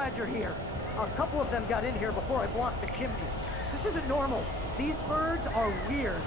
glad you're here. A couple of them got in here before I blocked the chimney. This isn't normal. These birds are weird.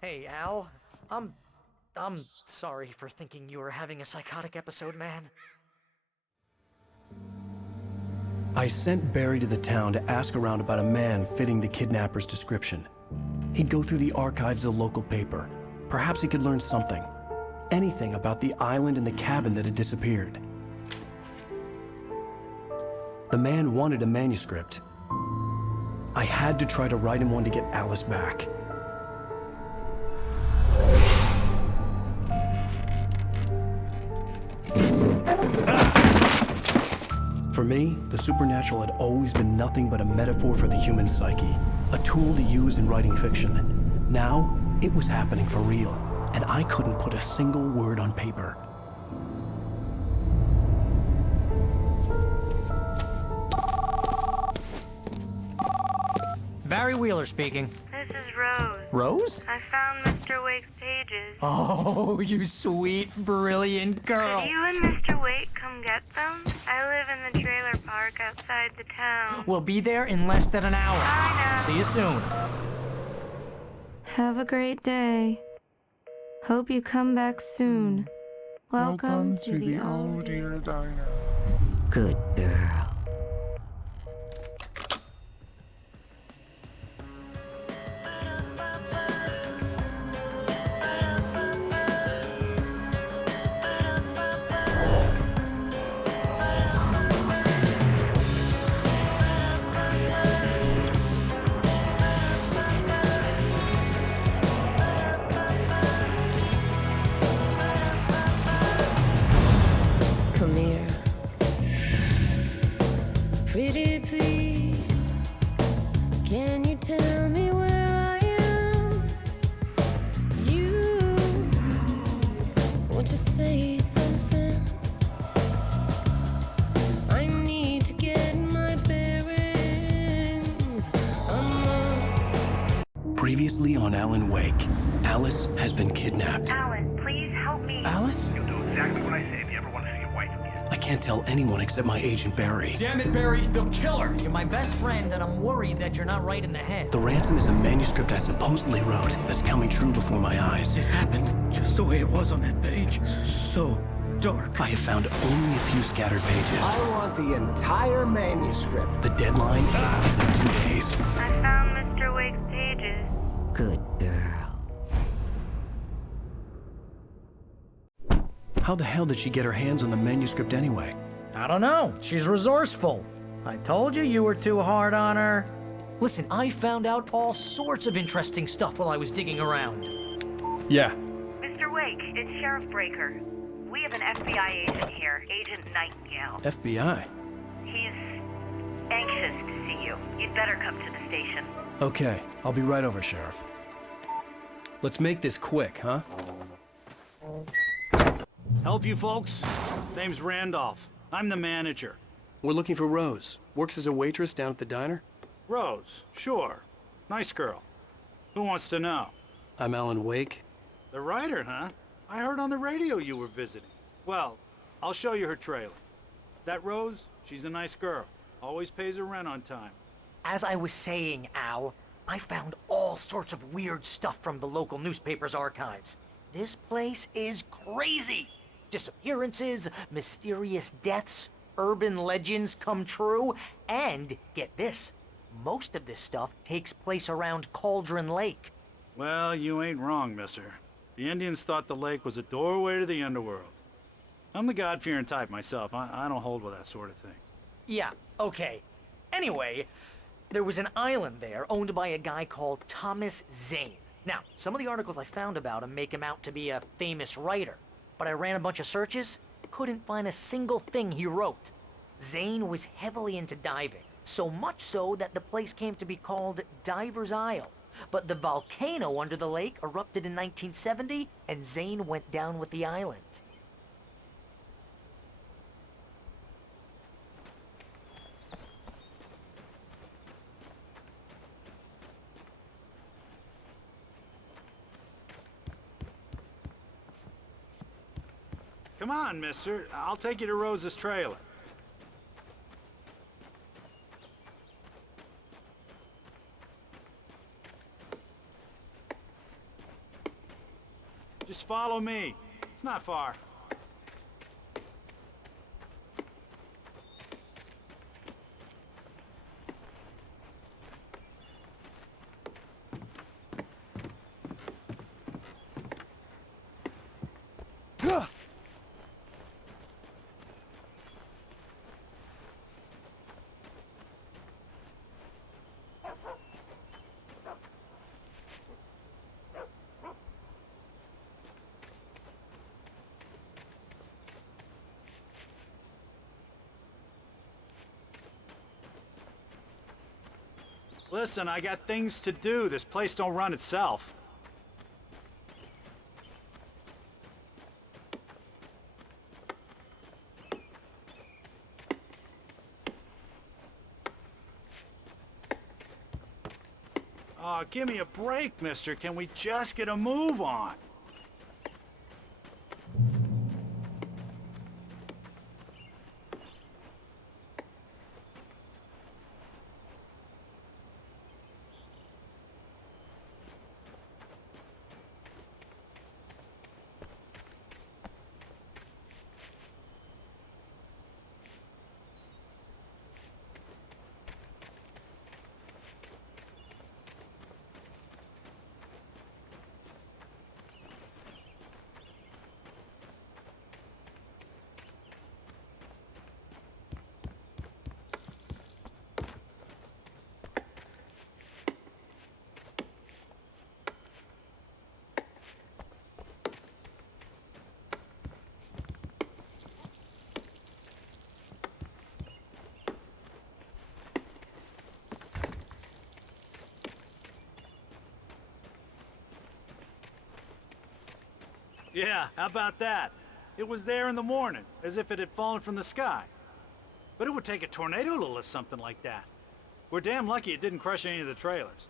Hey, Al. I'm sorry for thinking you were having a psychotic episode, man. I sent Barry to the town to ask around about a man fitting the kidnapper's description. He'd go through the archives of the local paper. Perhaps he could learn something. Anything about the island and the cabin that had disappeared. The man wanted a manuscript. I had to try to write him one to get Alice back. For me, the supernatural had always been nothing but a metaphor for the human psyche, a tool to use in writing fiction. Now, it was happening for real, and I couldn't put a single word on paper. Barry Wheeler speaking. This is Rose. Rose? I found Mr. Wake's pages. Oh, you sweet, brilliant girl. Could you and Mr. Wake come get them? I live in the trailer park outside the town. We'll be there in less than an hour. Bye now. See you soon. Have a great day. Hope you come back soon. Welcome to the Oh Dear Diner. Good girl. Come here. Pretty please, can you tell me where I am? You, won't you say something? I need to get my bearings amongst. Previously on Alan Wake, Alice has been kidnapped. Alan, please help me. Alice? You'll do exactly what I say if you ever want to see your wife again. I can't can't tell anyone except my agent Barry. Damn it, Barry, they'll kill her. You're my best friend, and I'm worried that you're not right in the head. The ransom is a manuscript I supposedly wrote that's coming true before my eyes. It happened just the way it was on that page. So dark. I have found only a few scattered pages. I want the entire manuscript. The deadline is in 2 days. I found Mr. Wake's pages. Good girl. How the hell did she get her hands on the manuscript anyway? I don't know. She's resourceful. I told you were too hard on her. Listen, I found out all sorts of interesting stuff while I was digging around. Yeah. Mr. Wake, it's Sheriff Breaker. We have an FBI agent here, Agent Nightingale. FBI? He's anxious to see you. You'd better come to the station. Okay, I'll be right over, Sheriff. Let's make this quick, huh? Help you folks? Name's Randolph. I'm the manager. We're looking for Rose. Works as a waitress down at the diner. Rose, sure. Nice girl. Who wants to know? I'm Alan Wake. The writer, huh? I heard on the radio you were visiting. Well, I'll show you her trailer. That Rose, she's a nice girl. Always pays her rent on time. As I was saying, Al, I found all sorts of weird stuff from the local newspaper's archives. This place is crazy. Disappearances, mysterious deaths, urban legends come true, and get this, most of this stuff takes place around Cauldron Lake. Well, you ain't wrong, mister. The Indians thought the lake was a doorway to the underworld. I'm the God-fearing type myself. I don't hold with that sort of thing. Yeah, okay. Anyway, there was an island there owned by a guy called Thomas Zane. Now, some of the articles I found about him make him out to be a famous writer, but I ran a bunch of searches, couldn't find a single thing he wrote. Zane was heavily into diving, so much so that the place came to be called Diver's Isle. But the volcano under the lake erupted in 1970, and Zane went down with the island. Come on, mister. I'll take you to Rose's trailer. Just follow me. It's not far. Listen, I got things to do. This place don't run itself. Aw, give me a break, mister. Can we just get a move on? Yeah, how about that? It was there in the morning, as if it had fallen from the sky. But it would take a tornado to lift something like that. We're damn lucky it didn't crush any of the trailers.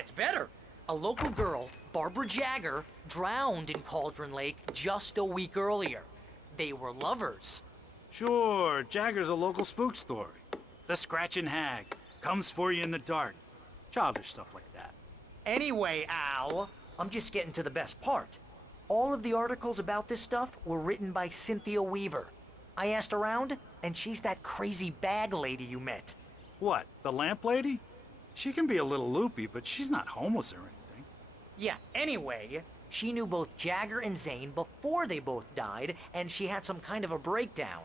gets better. A local girl, Barbara Jagger, drowned in Cauldron Lake just a week earlier. They were lovers. Sure, Jagger's a local spook story. The Scratching Hag comes for you in the dark. Childish stuff like that. Anyway, Al, I'm just getting to the best part. All of the articles about this stuff were written by Cynthia Weaver. I asked around, and she's that crazy bag lady you met. What, the lamp lady? She can be a little loopy, but she's not homeless or anything. Yeah, anyway, she knew both Jagger and Zane before they both died, and she had some kind of a breakdown.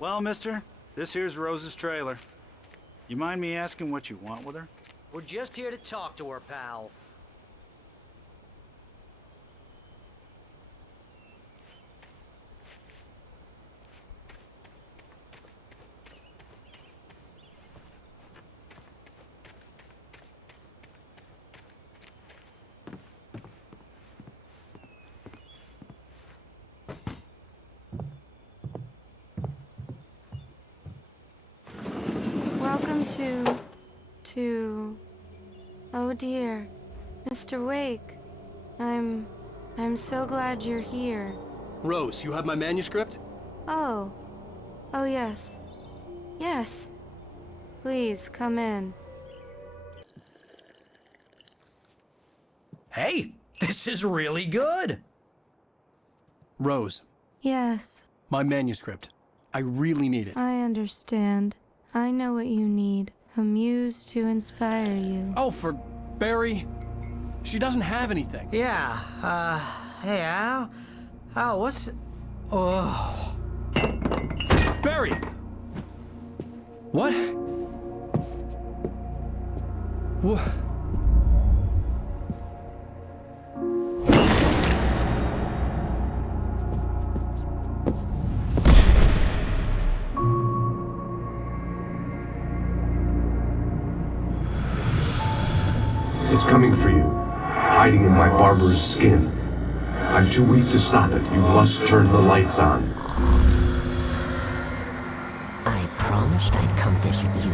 Well, mister, this here's Rose's trailer. You mind me asking what you want with her? We're just here to talk to her, pal. Welcome to... Oh dear, Mr. Wake. I'm so glad you're here. Rose, you have my manuscript? Oh. Oh yes. Yes. Please, come in. Hey, this is really good. Rose, Yes, my manuscript. I really need it. I understand. I know what you need. A muse to inspire you. Oh, for Barry. She doesn't have anything. Yeah, hey Al? Oh, what's... Oh... Barry! What? What? It's coming for you, hiding in my barber's skin. I'm too weak to stop it. You must turn the lights on. I promised I'd come visit you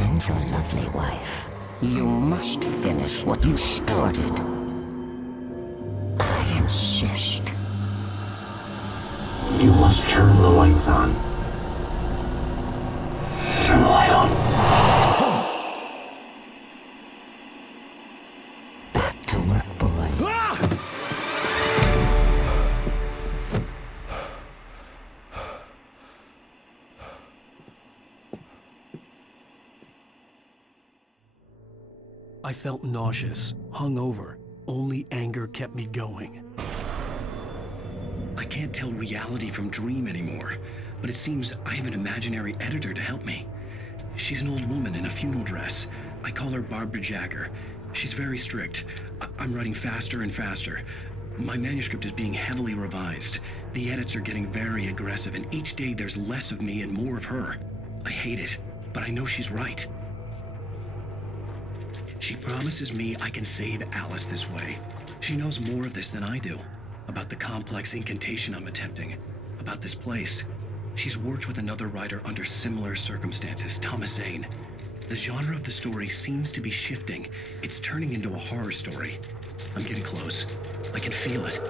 and your lovely wife. You must finish what you started. I insist. You must turn the lights on. Turn the light on. Back to work, boy. I felt nauseous, hungover. Only anger kept me going. I can't tell reality from dream anymore, but it seems I have an imaginary editor to help me. She's an old woman in a funeral dress. I call her Barbara Jagger. She's very strict. I'm writing faster and faster. My manuscript is being heavily revised. The edits are getting very aggressive, and each day there's less of me and more of her. I hate it, but I know she's right. She promises me I can save Alice this way. She knows more of this than I do. About the complex incantation I'm attempting. About this place. She's worked with another writer under similar circumstances, Thomas Zane. The genre of the story seems to be shifting. It's turning into a horror story. I'm getting close. I can feel it.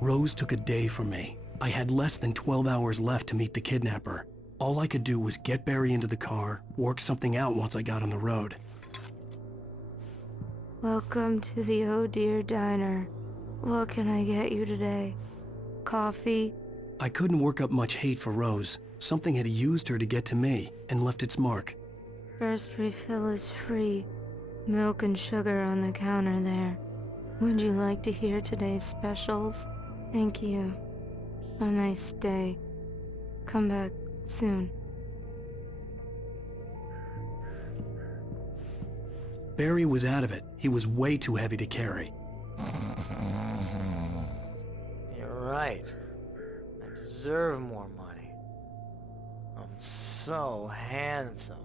Rose took a day from me. I had less than 12 hours left to meet the kidnapper. All I could do was get Barry into the car, work something out once I got on the road. Welcome to the Oh Dear Diner. What can I get you today? Coffee? I couldn't work up much hate for Rose. Something had used her to get to me and left its mark. First refill is free. Milk and sugar on the counter there. Would you like to hear today's specials? Thank you. A nice day. Come back soon. Barry was out of it. He was way too heavy to carry. You're right. I deserve more money. I'm so handsome.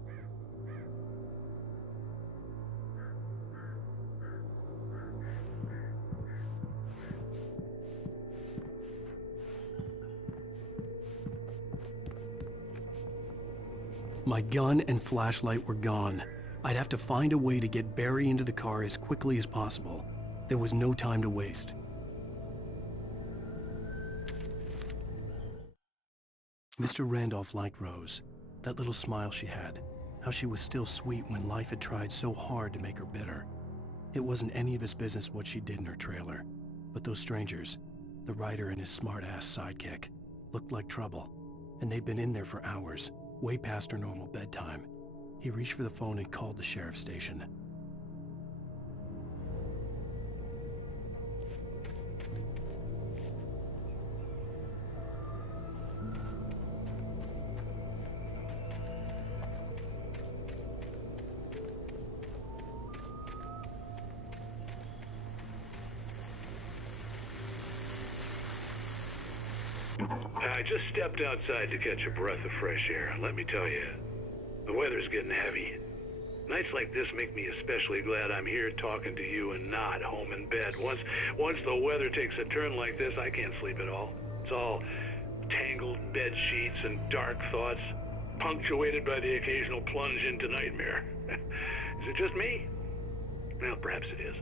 My gun and flashlight were gone. I'd have to find a way to get Barry into the car as quickly as possible. There was no time to waste. Mr. Randolph liked Rose. That little smile she had. How she was still sweet when life had tried so hard to make her bitter. It wasn't any of his business what she did in her trailer. But those strangers, the writer and his smart-ass sidekick, looked like trouble. And they'd been in there for hours, way past her normal bedtime. He reached for the phone and called the sheriff's station. I just stepped outside to catch a breath of fresh air. Let me tell you, the weather's getting heavy. Nights like this make me especially glad I'm here talking to you and not home in bed. Once the weather takes a turn like this, I can't sleep at all. It's all tangled bed sheets and dark thoughts, punctuated by the occasional plunge into nightmare. Is it just me? Well, perhaps it is.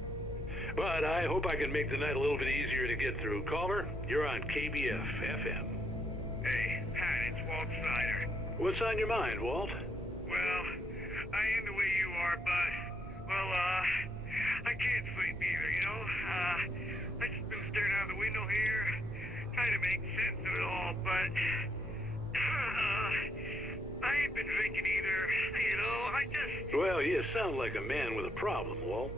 But I hope I can make the night a little bit easier to get through. Caller, you're on KBF FM. Hey, Pat, it's Walt Snyder. What's on your mind, Walt? Well, I am the way you are, but, well, I can't sleep either, you know? I just been staring out the window here, trying to make sense of it all, but, I ain't been drinking either, you know? I just... Well, you sound like a man with a problem, Walt.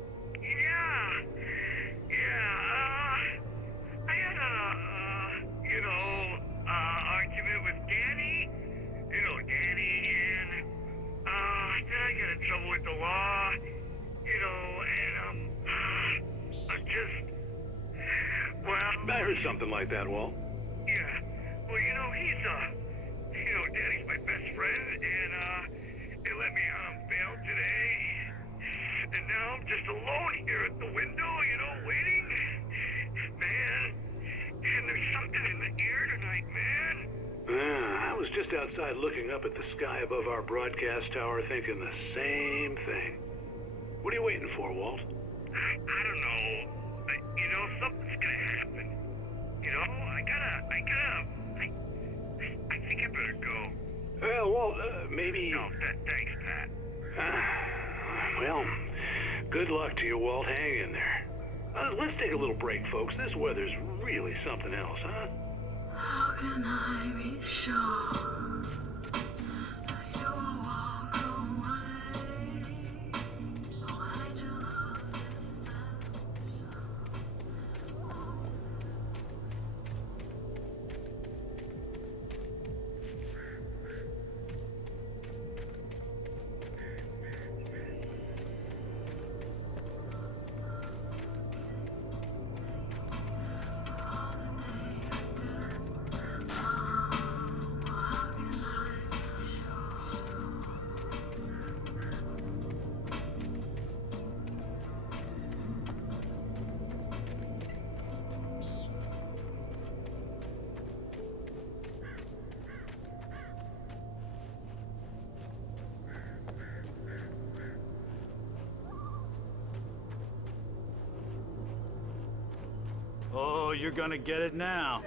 I had argument with Danny. You know, Danny, and, then I got in trouble with the law, you know, and, I'm just, well... I heard something like that, Walt. Yeah, well, you know, Danny's my best friend, and, they let me out on bail today. And now I'm just alone here at the window, you know, waiting. Man, and there's something in the air tonight, man. I was just outside looking up at the sky above our broadcast tower thinking the same thing. What are you waiting for, Walt? I don't know. You know, something's gonna happen. You know, I think I better go. Well, Walt, maybe... No, thanks, Pat. Well, good luck to you, Walt. Hang in there. Let's take a little break, folks. This weather's really something else, huh? How can I be sure you won't walk away? Oh, you're gonna get it now.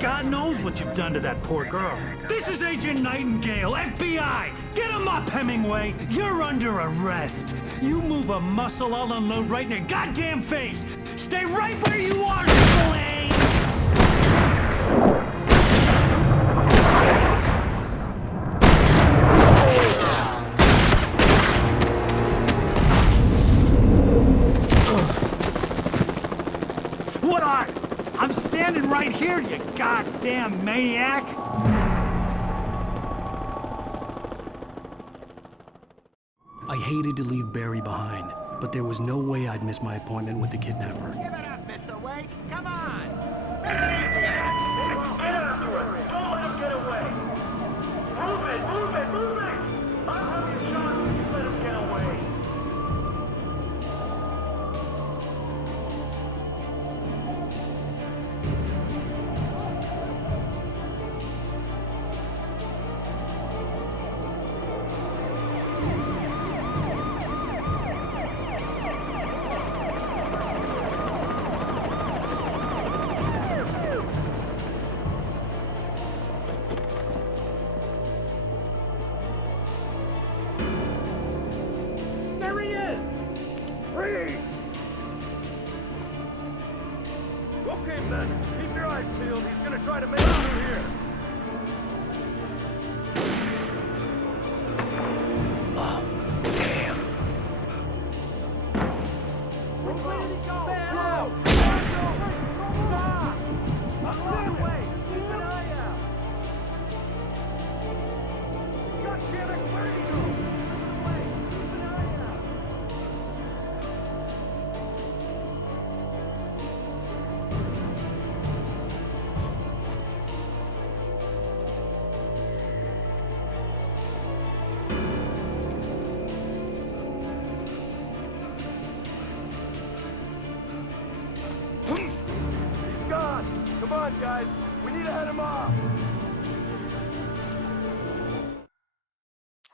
God knows what you've done to that poor girl. This is Agent Nightingale, FBI! Get him up, Hemingway! You're under arrest! You move a muscle, I'll unload right in your goddamn face! Stay right where you are, Spillane! What are? I'm standing right here, you goddamn maniac! I hated to leave Barry behind, but there was no way I'd miss my appointment with the kidnapper. Give it up, Mr. Wake. Come on. Make it easier. Get after it. Don't let him get away. Move it, move it, move it. I'll have you shot if you let him get away. There he is! Freeze! Okay, men. Keep your eyes peeled. He's gonna try to make it through here. Where did he go? Now! Stop! That way! Keep an eye out! God damn it! Where did he go? That way! Keep an eye out! He's gone! Come on, guys! We need to head him off!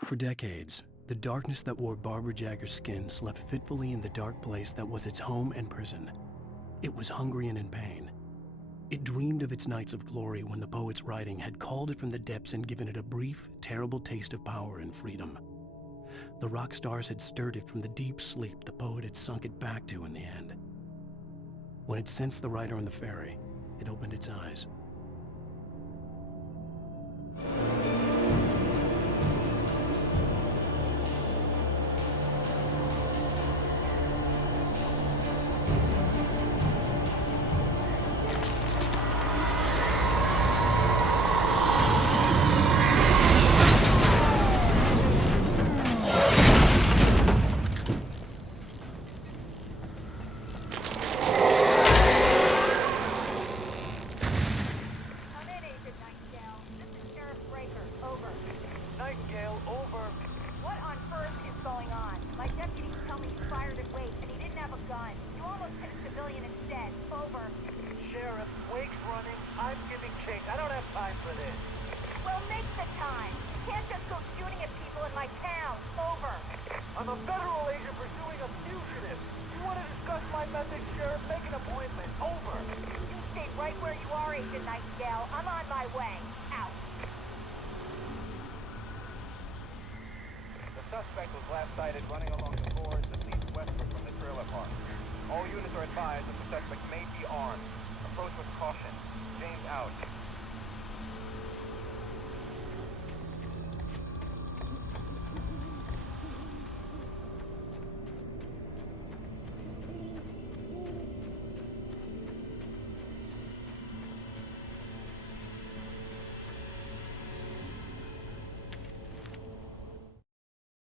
For decades, the darkness that wore Barbara Jagger's skin slept fitfully in the dark place that was its home and prison. It was hungry and in pain. It dreamed of its nights of glory when the poet's writing had called it from the depths and given it a brief, terrible taste of power and freedom. The rock stars had stirred it from the deep sleep the poet had sunk it back to in the end. When it sensed the rider on the ferry, it opened its eyes. Nightingale, over. What on earth is going on? My deputies tell me he fired at Wake, and he didn't have a gun. You almost hit a civilian instead. Over. Sheriff, Wake's running. I'm giving chase. I don't have time for this. Well, make the time. You can't just go shooting at people in my town. Over. I'm a federal agent pursuing a fugitive. You want to discuss my methods, Sheriff? Make an appointment. Over. You stay right where you are, Agent Nightingale. I'm on my way. Out. The suspect was last sighted running along the boards that lead westward from the trailer park. All units are advised that the suspect may be armed. Approach with caution. James out.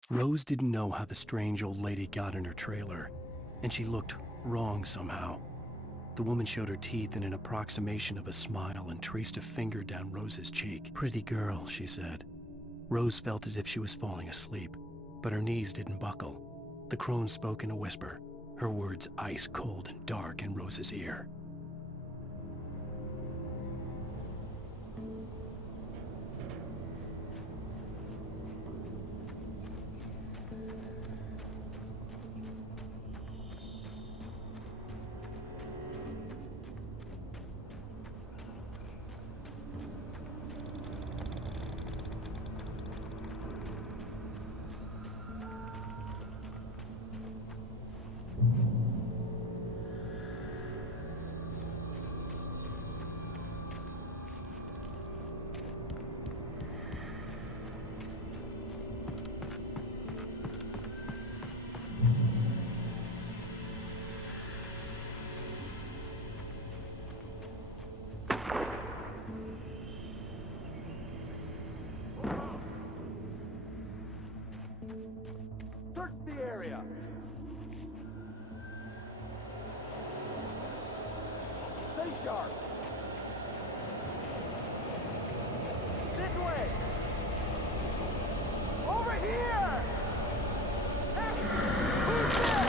Rose didn't know how the strange old lady got in her trailer, and she looked wrong somehow. The woman showed her teeth in an approximation of a smile and traced a finger down Rose's cheek. "Pretty girl," she said. Rose felt as if she was falling asleep, but her knees didn't buckle. The crone spoke in a whisper, her words ice cold and dark in Rose's ear. Search the area. Stay sharp. This way. Over here. Hey, who's there?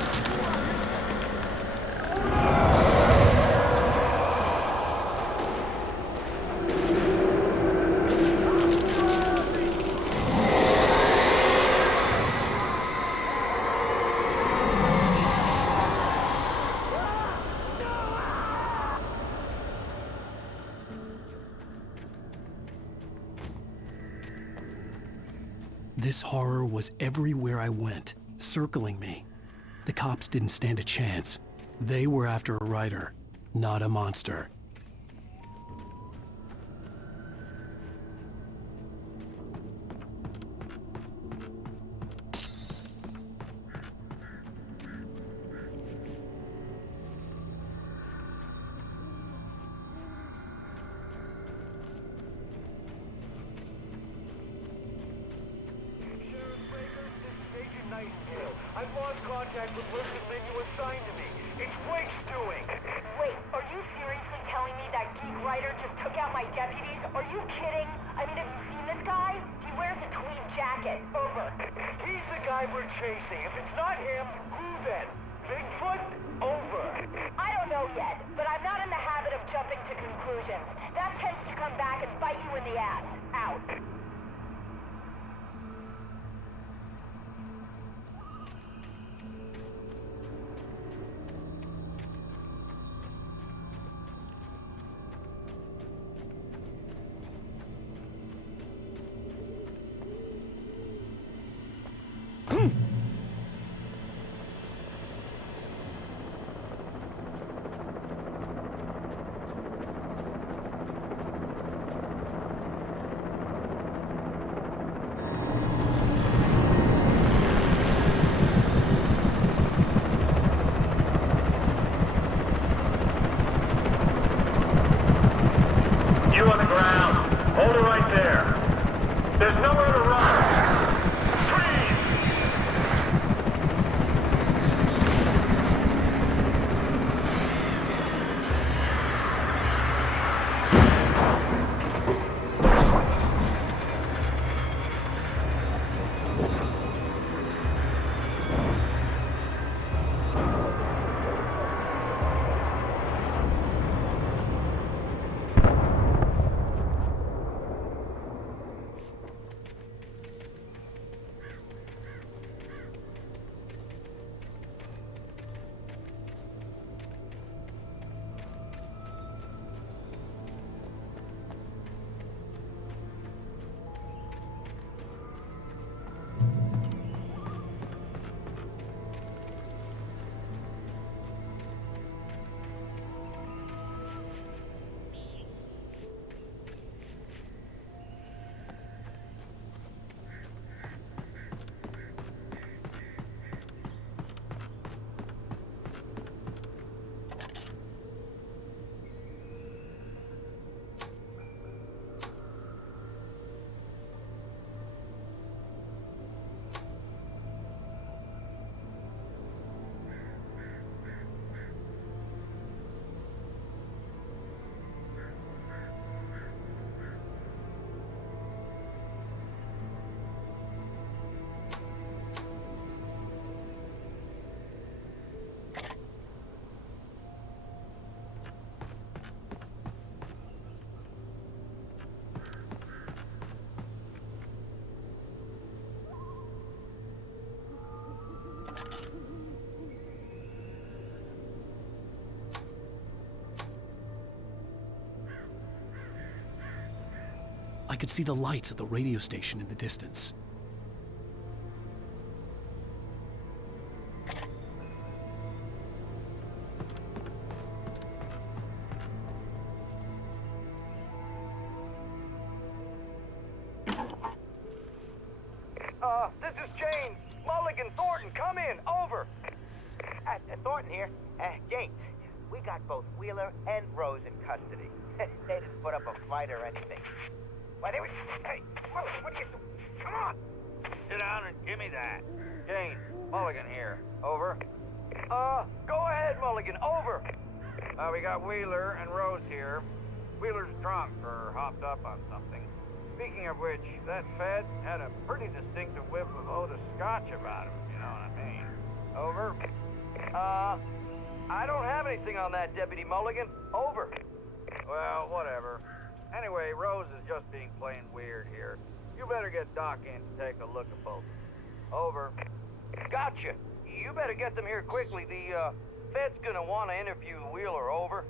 This horror was everywhere I went, circling me. The cops didn't stand a chance. They were after a writer, not a monster. I've lost contact with Lucas men you assigned to me. It's Blake's doing. Wait, are you seriously telling me that geek writer just took out my deputies? Are you kidding? I mean, have you seen this guy? He wears a tweed jacket. Over. He's the guy we're chasing. If it's not him, who then? Bigfoot? Over. I don't know yet, but I'm not in the habit of jumping to conclusions. That tends to come back and bite you in the ass. Out. I could see the lights of the radio station in the distance. This is James. Mulligan, Thornton, come in. Over. Thornton here. James, we got both Wheeler and Rose in custody. They didn't put up a fight or anything. Why, they were... Hey, what are you doing? Come on! Sit down and give me that. James, Mulligan here. Over. Go ahead, Mulligan. Over. We got Wheeler and Rose here. Wheeler's drunk or hopped up on something. Speaking of which, that Fed had a pretty distinctive whiff of Otis Scotch about him, you know what I mean. Over. I don't have anything on that, Deputy Mulligan. Over. Well, whatever. Anyway, Rose is just being plain weird here. You better get Doc in to take a look at both. Over. Gotcha. You better get them here quickly. The, Fed's gonna want to interview Wheeler. Over.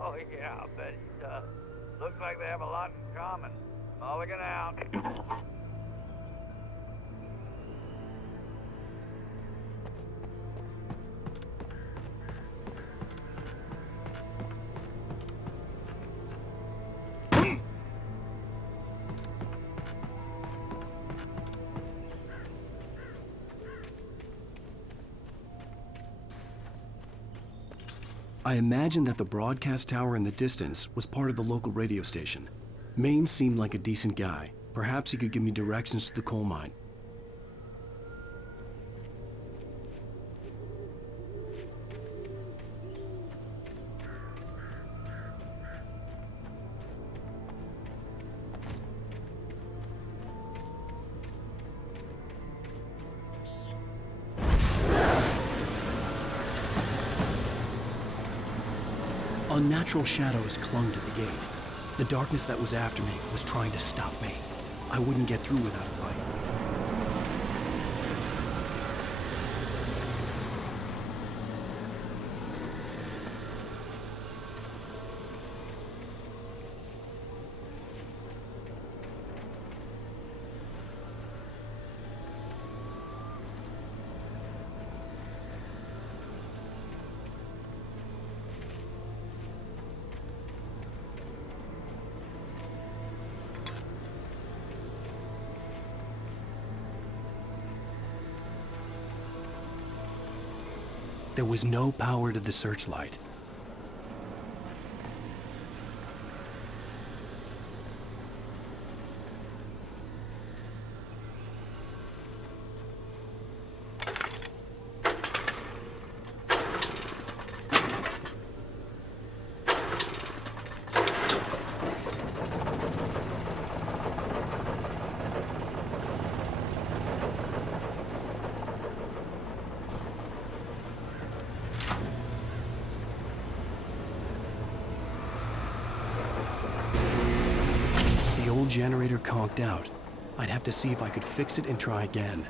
Oh, yeah, I'll bet it does. Looks like they have a lot in common. Mulligan out. I imagined that the broadcast tower in the distance was part of the local radio station. Maine seemed like a decent guy. Perhaps he could give me directions to the coal mine. Unnatural shadows clung to the gate. The darkness that was after me was trying to stop me. I wouldn't get through without a light. There was no power to the searchlight. The old generator conked out. I'd have to see if I could fix it and try again.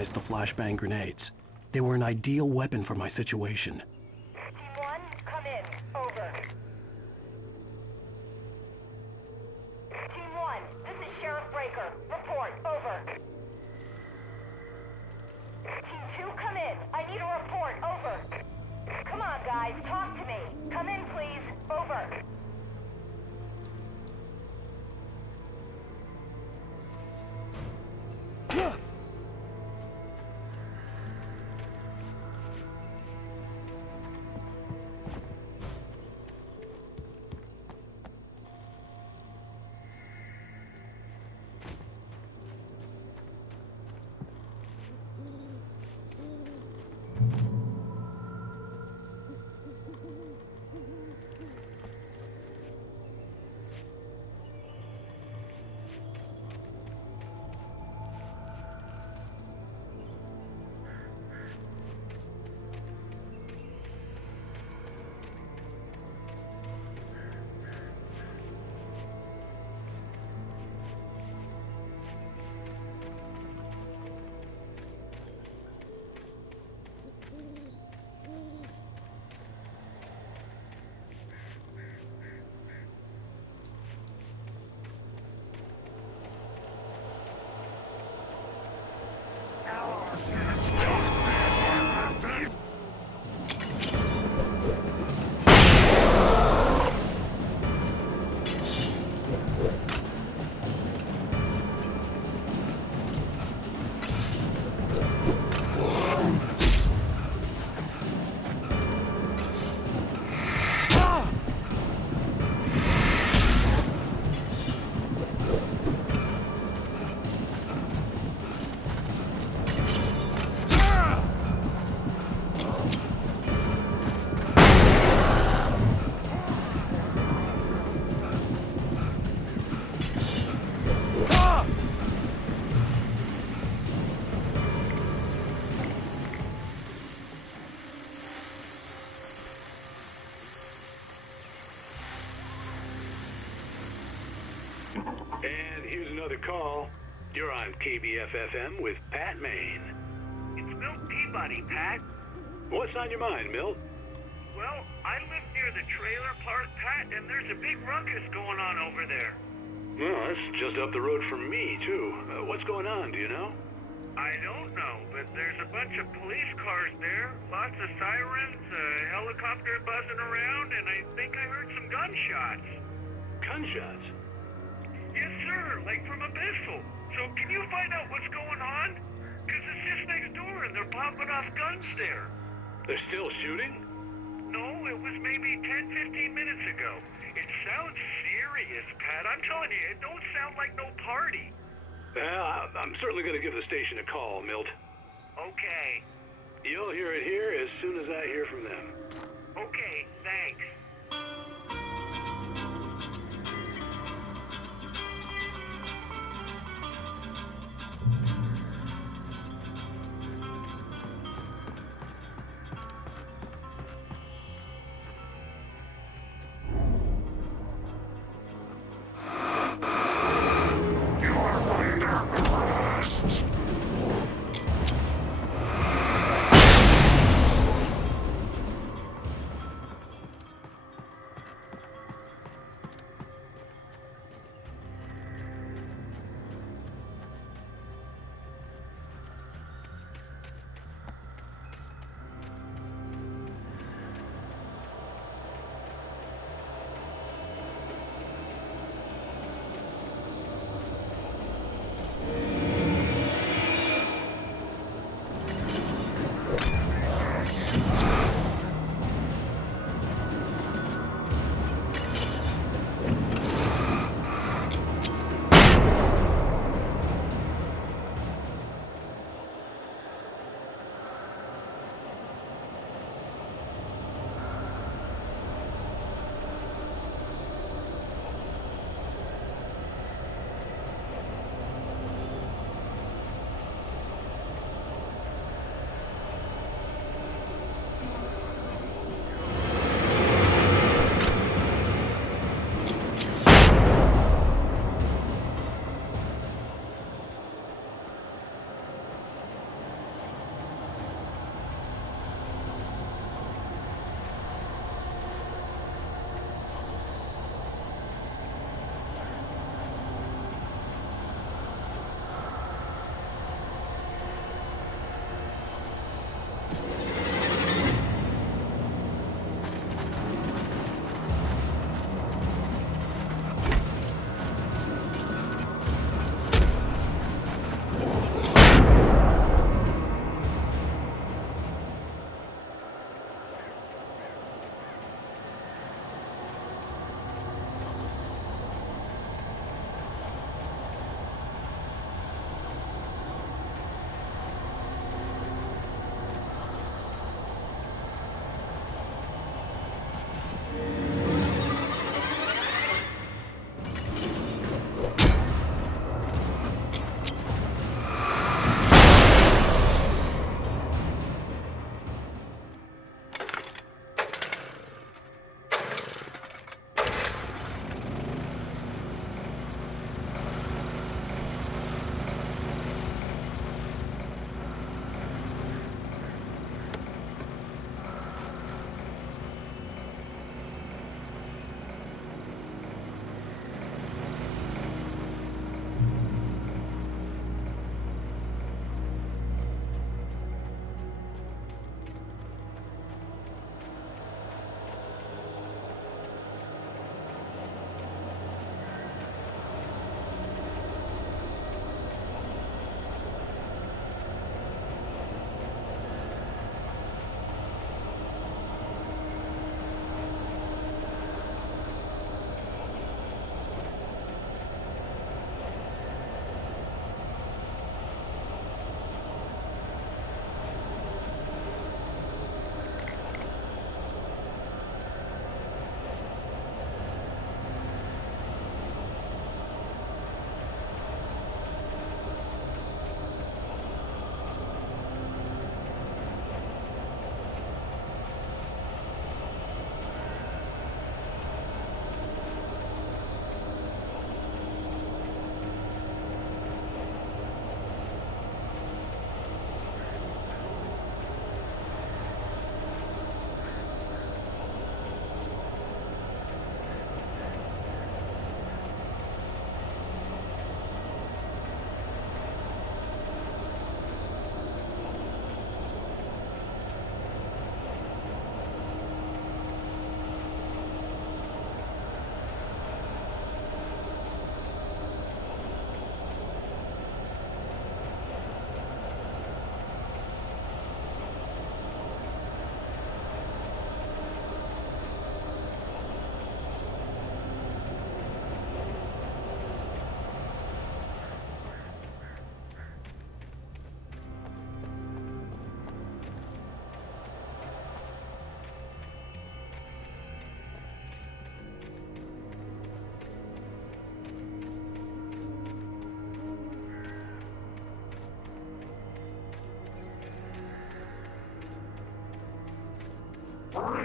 recognized the flashbang grenades. They were an ideal weapon for my situation. Team 1, come in. Over. Team 1, this is Sheriff Breaker. Report. Over. Team 2, come in. I need a report. Over. Come on, guys. Talk to me. Come in, please. Over. And here's another call. You're on KBF-FM with Pat Maine. It's Milt Peabody, Pat. What's on your mind, Milt? Well, I live near the trailer park, Pat, and there's a big ruckus going on over there. Well, that's just up the road from me, too. What's going on, do you know? I don't know, but there's a bunch of police cars there, lots of sirens, a helicopter buzzing around, and I think I heard some gunshots. Gunshots? Yes, sir, like from a pistol. So can you find out what's going on? Because it's just next door and they're popping off guns there. They're still shooting? No, it was maybe 10-15 minutes ago. It sounds serious, Pat. I'm telling you, it don't sound like no party. Well, I'm certainly going to give the station a call, Milt. Okay. You'll hear it here as soon as I hear from them. Okay, thanks.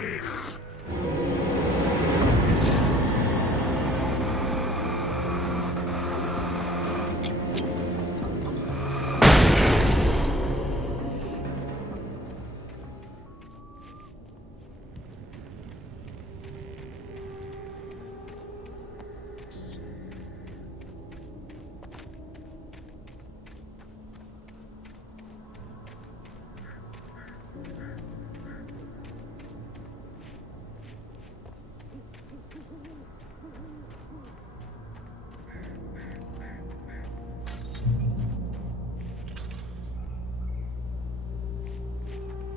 way.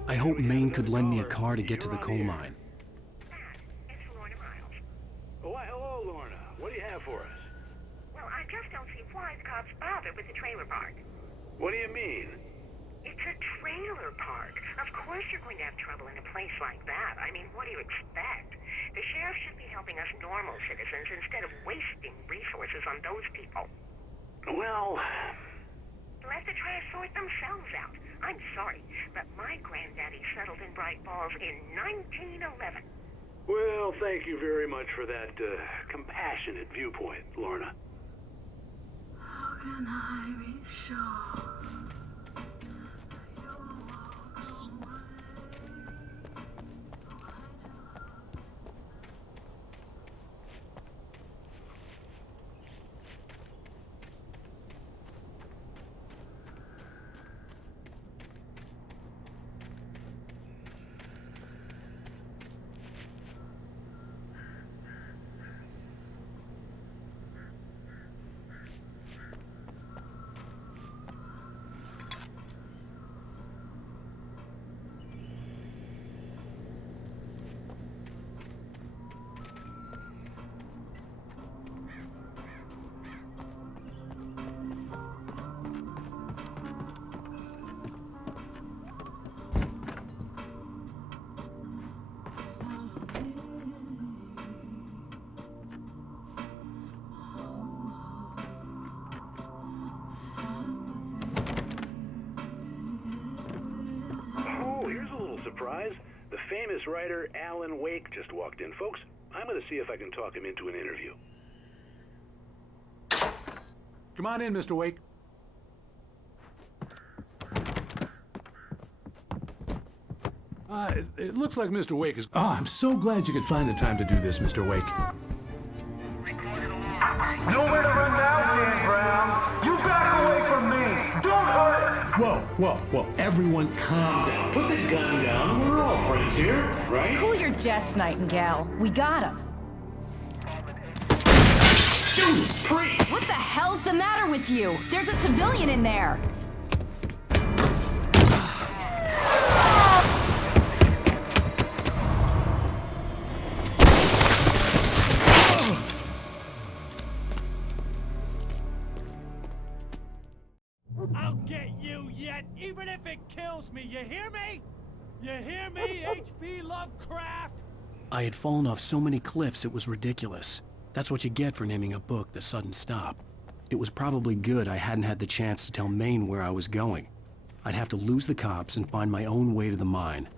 I hope Maine could lend me a car to get to the coal mine. Oh, why, hello, Lorna. What do you have for us? Well, I just don't see why the cops bother with the trailer park. What do you mean? It's a trailer park. Of course you're going to have trouble in a place like that. I mean, what do you expect? The sheriff should be helping us normal citizens instead of wasting resources on those people. Well... Let the trash sort themselves out. I'm sorry, but my granddaddy settled in Bright Falls in 1911. Well, thank you very much for that, compassionate viewpoint, Lorna. How can I be sure? Surprise, the famous writer Alan Wake just walked in. Folks, I'm going to see if I can talk him into an interview. Come on in, Mr. Wake. It looks like Mr. Wake is... Oh, I'm so glad you could find the time to do this, Mr. Wake. Nowhere to run now, Dan Brown. You back away from me. Don't hurt. Whoa. Everyone calm down. Put the gun down. We're all friends here, right? Cool your jets, Nightingale. We got him. Judas Priest! What the hell's the matter with you? There's a civilian in there. I'll get you yet, even if it kills me. You hear me? You hear me, H.P. Lovecraft? I had fallen off so many cliffs it was ridiculous. That's what you get for naming a book The Sudden Stop. It was probably good I hadn't had the chance to tell Maine where I was going. I'd have to lose the cops and find my own way to the mine.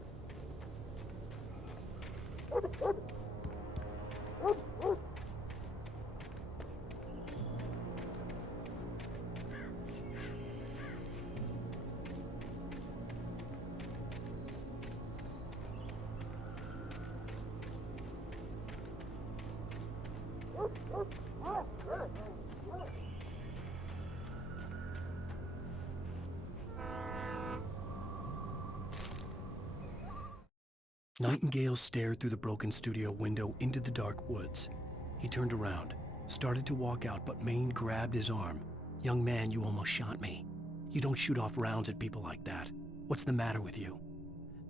Nightingale stared through the broken studio window into the dark woods. He turned around, started to walk out, but Maine grabbed his arm. "Young man, you almost shot me. You don't shoot off rounds at people like that. What's the matter with you?"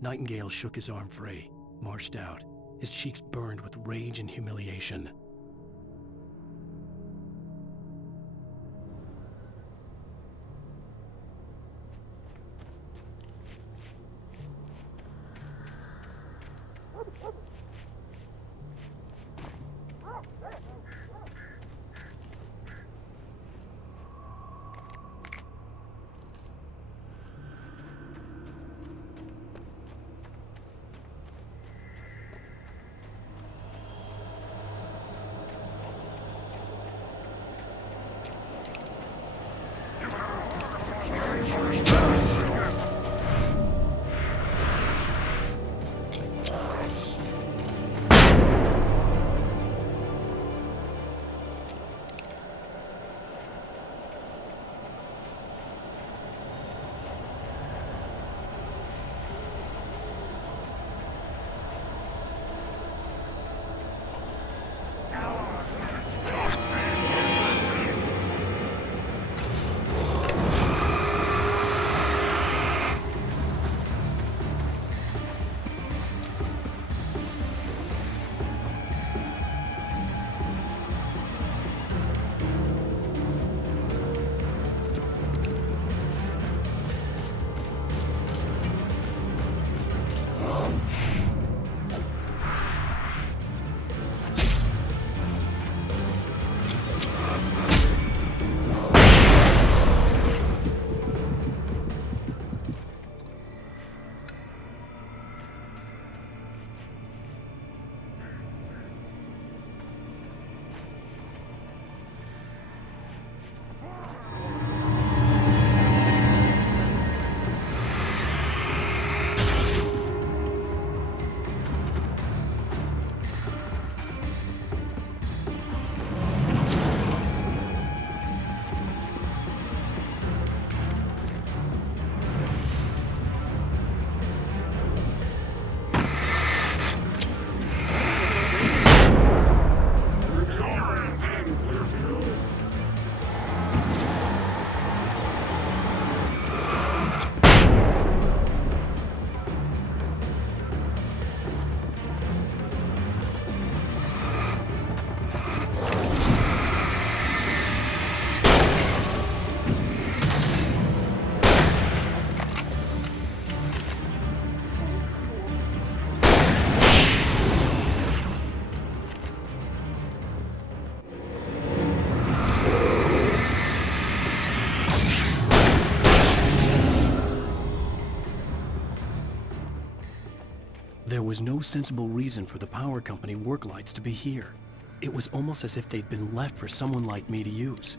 Nightingale shook his arm free, marched out. His cheeks burned with rage and humiliation. There was no sensible reason for the power company work lights to be here. It was almost as if they'd been left for someone like me to use.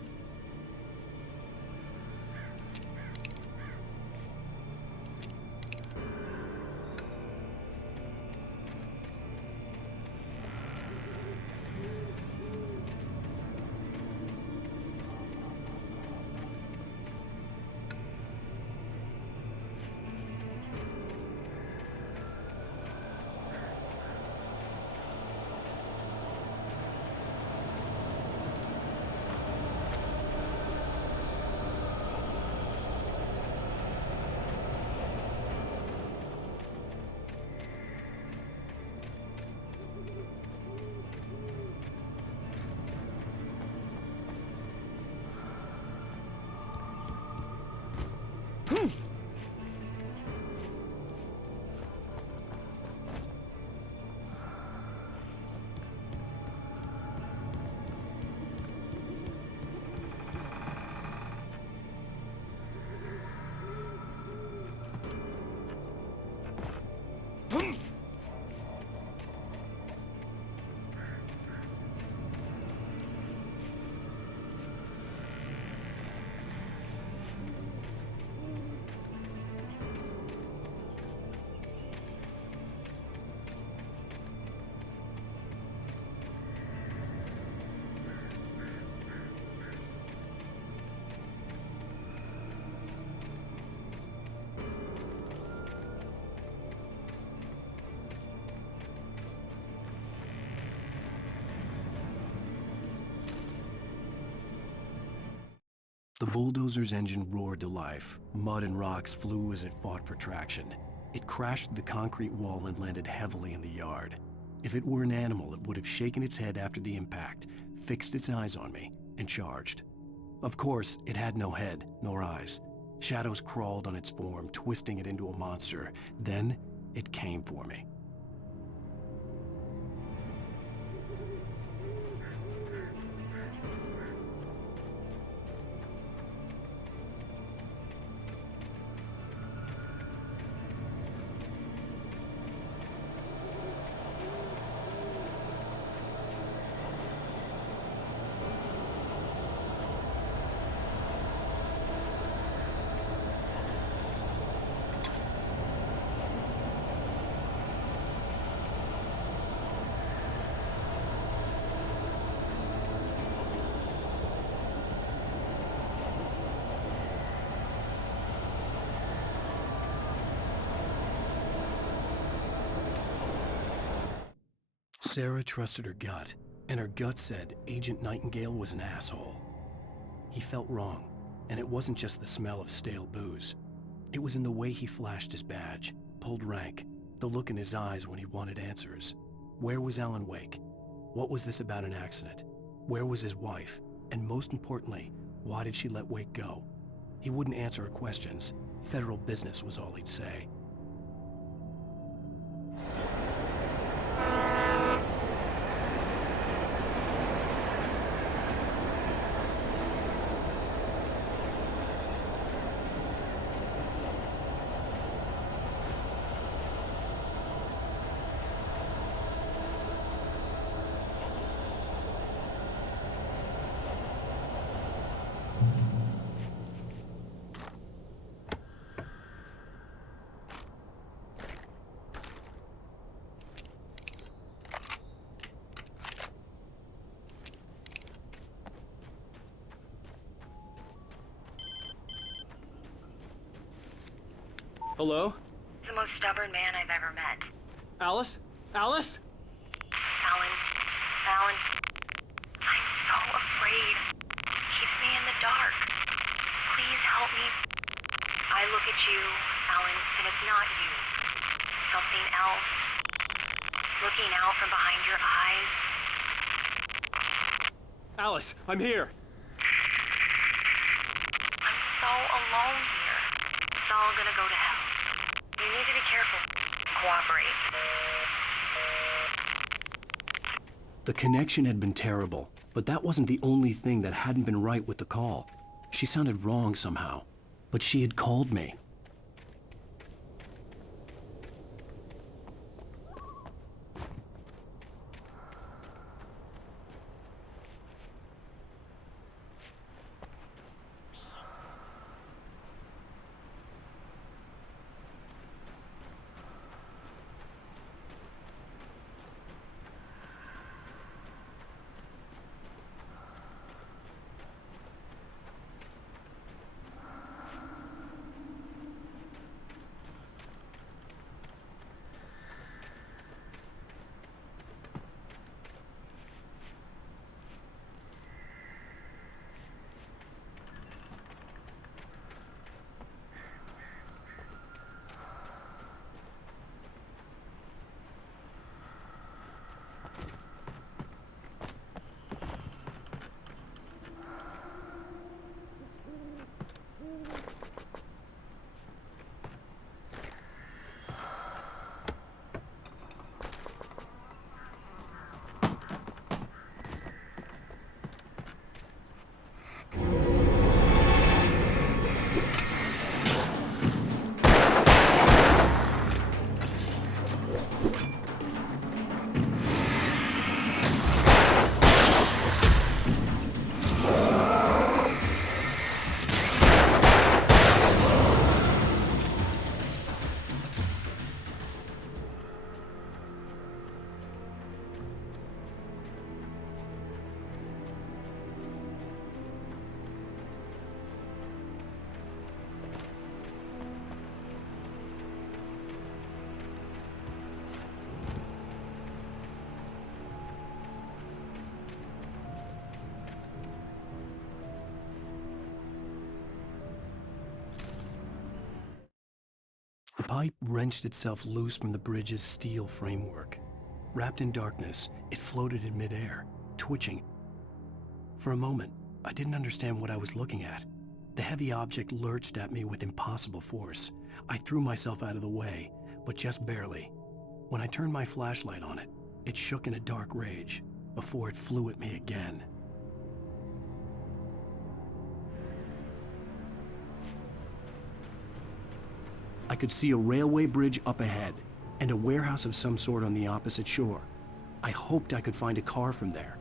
The bulldozer's engine roared to life. Mud and rocks flew as it fought for traction. It crashed through the concrete wall and landed heavily in the yard. If it were an animal, it would have shaken its head after the impact, fixed its eyes on me, and charged. Of course, it had no head, nor eyes. Shadows crawled on its form, twisting it into a monster. Then, it came for me. Sarah trusted her gut, and her gut said Agent Nightingale was an asshole. He felt wrong, and it wasn't just the smell of stale booze. It was in the way he flashed his badge, pulled rank, the look in his eyes when he wanted answers. Where was Alan Wake? What was this about an accident? Where was his wife? And most importantly, why did she let Wake go? He wouldn't answer her questions. Federal business was all he'd say. Hello? The most stubborn man I've ever met. Alice? Alice? Alan, I'm so afraid. It keeps me in the dark. Please help me. I look at you, Alan, and it's not you. Something else. Looking out from behind your eyes. Alice, I'm here. I'm so alone here. It's all gonna go to hell. You need to be careful. Cooperate. The connection had been terrible, but that wasn't the only thing that hadn't been right with the call. She sounded wrong somehow, but she had called me. The pipe wrenched itself loose from the bridge's steel framework. Wrapped in darkness, it floated in midair, twitching. For a moment, I didn't understand what I was looking at. The heavy object lurched at me with impossible force. I threw myself out of the way, but just barely. When I turned my flashlight on it, it shook in a dark rage before it flew at me again. I could see a railway bridge up ahead and a warehouse of some sort on the opposite shore. I hoped I could find a car from there.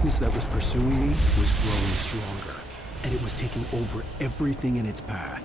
darkness that was pursuing me was growing stronger, and it was taking over everything in its path.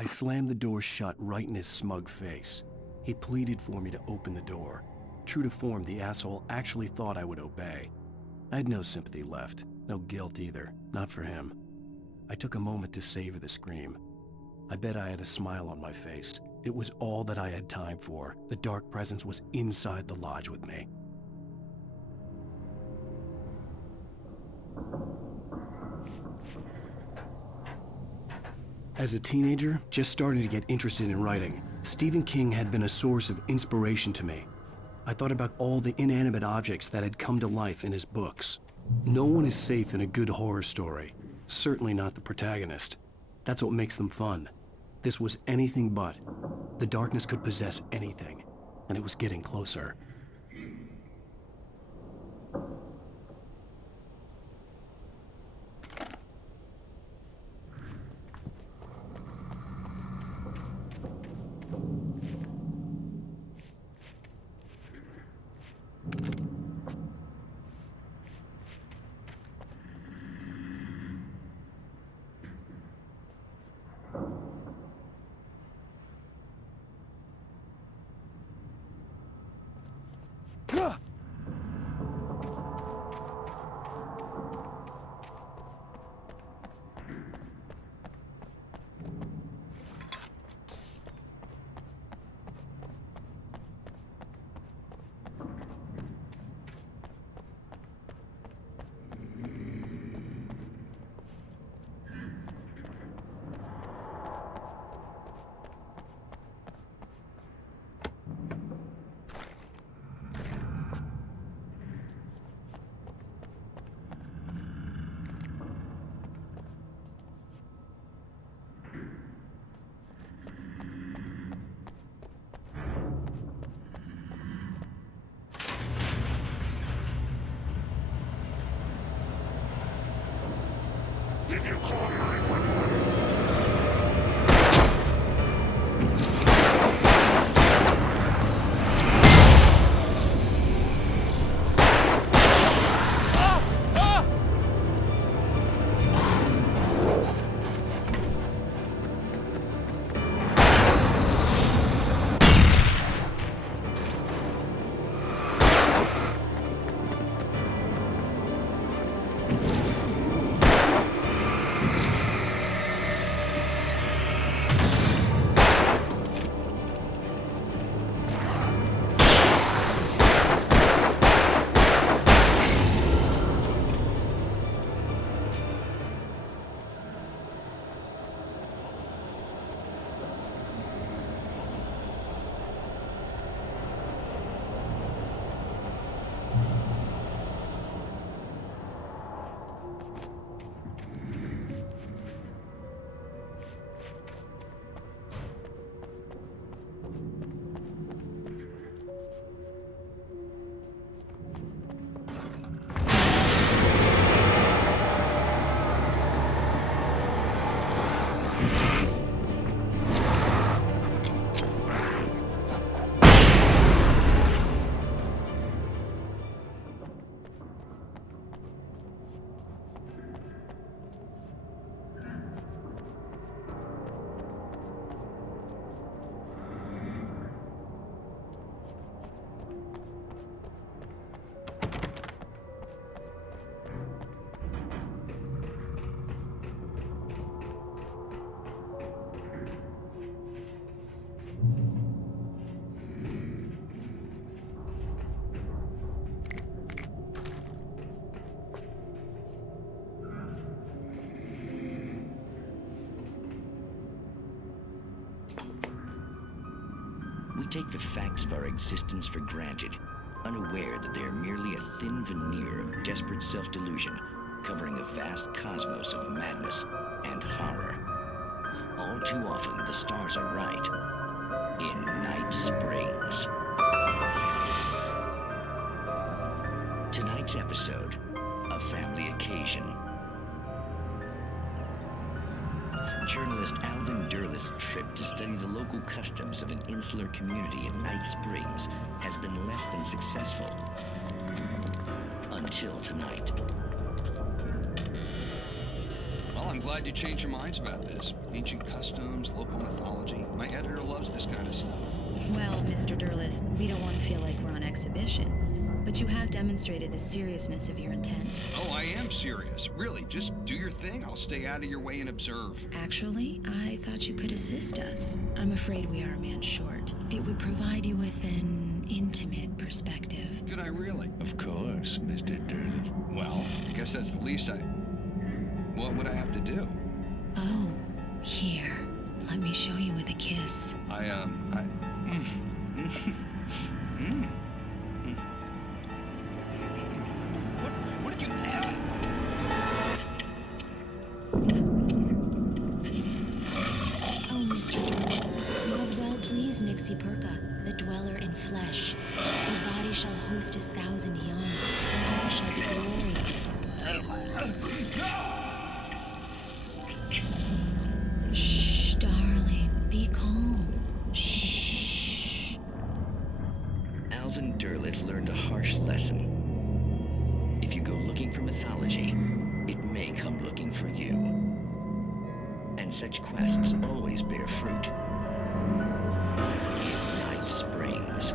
I slammed the door shut right in his smug face. He pleaded for me to open the door. True to form, the asshole actually thought I would obey. I had no sympathy left, no guilt either, not for him. I took a moment to savor the scream. I bet I had a smile on my face. It was all that I had time for. The dark presence was inside the lodge with me. As a teenager, just starting to get interested in writing, Stephen King had been a source of inspiration to me. I thought about all the inanimate objects that had come to life in his books. No one is safe in a good horror story. Certainly not the protagonist. That's what makes them fun. This was anything but. The darkness could possess anything, and it was getting closer. Did you call 911? We take the facts of our existence for granted, unaware that they are merely a thin veneer of desperate self-delusion, covering a vast cosmos of madness and horror. All too often, the stars are right. In Night Springs. Tonight's episode, A Family Occasion. Journalist Alvin Derleth's trip to study the local customs of an insular community in Night Springs has been less than successful. Until tonight. Well, I'm glad you changed your minds about this. Ancient customs, local mythology. My editor loves this kind of stuff. Well, Mr. Derleth, we don't want to feel like we're on exhibition. But you have demonstrated the seriousness of your intent. Oh, I am serious. Really, just do your thing. I'll stay out of your way and observe. Actually, I thought you could assist us. I'm afraid we are a man short. It would provide you with an intimate perspective. Could I really? Of course, Mr. Derleth. Well, I guess that's the least What would I have to do? Oh, here. Let me show you with a kiss. What did you add? Oh, Mr. Derleth, you have well pleased Nixie Perka, the dweller in flesh. Your body shall host his 1,000 young, and all shall be glory. Shh, darling, be calm. Shh. Alvin Derleth learned a harsh lesson. If you go looking for mythology, it may come looking for you. And such quests always bear fruit. Night Springs.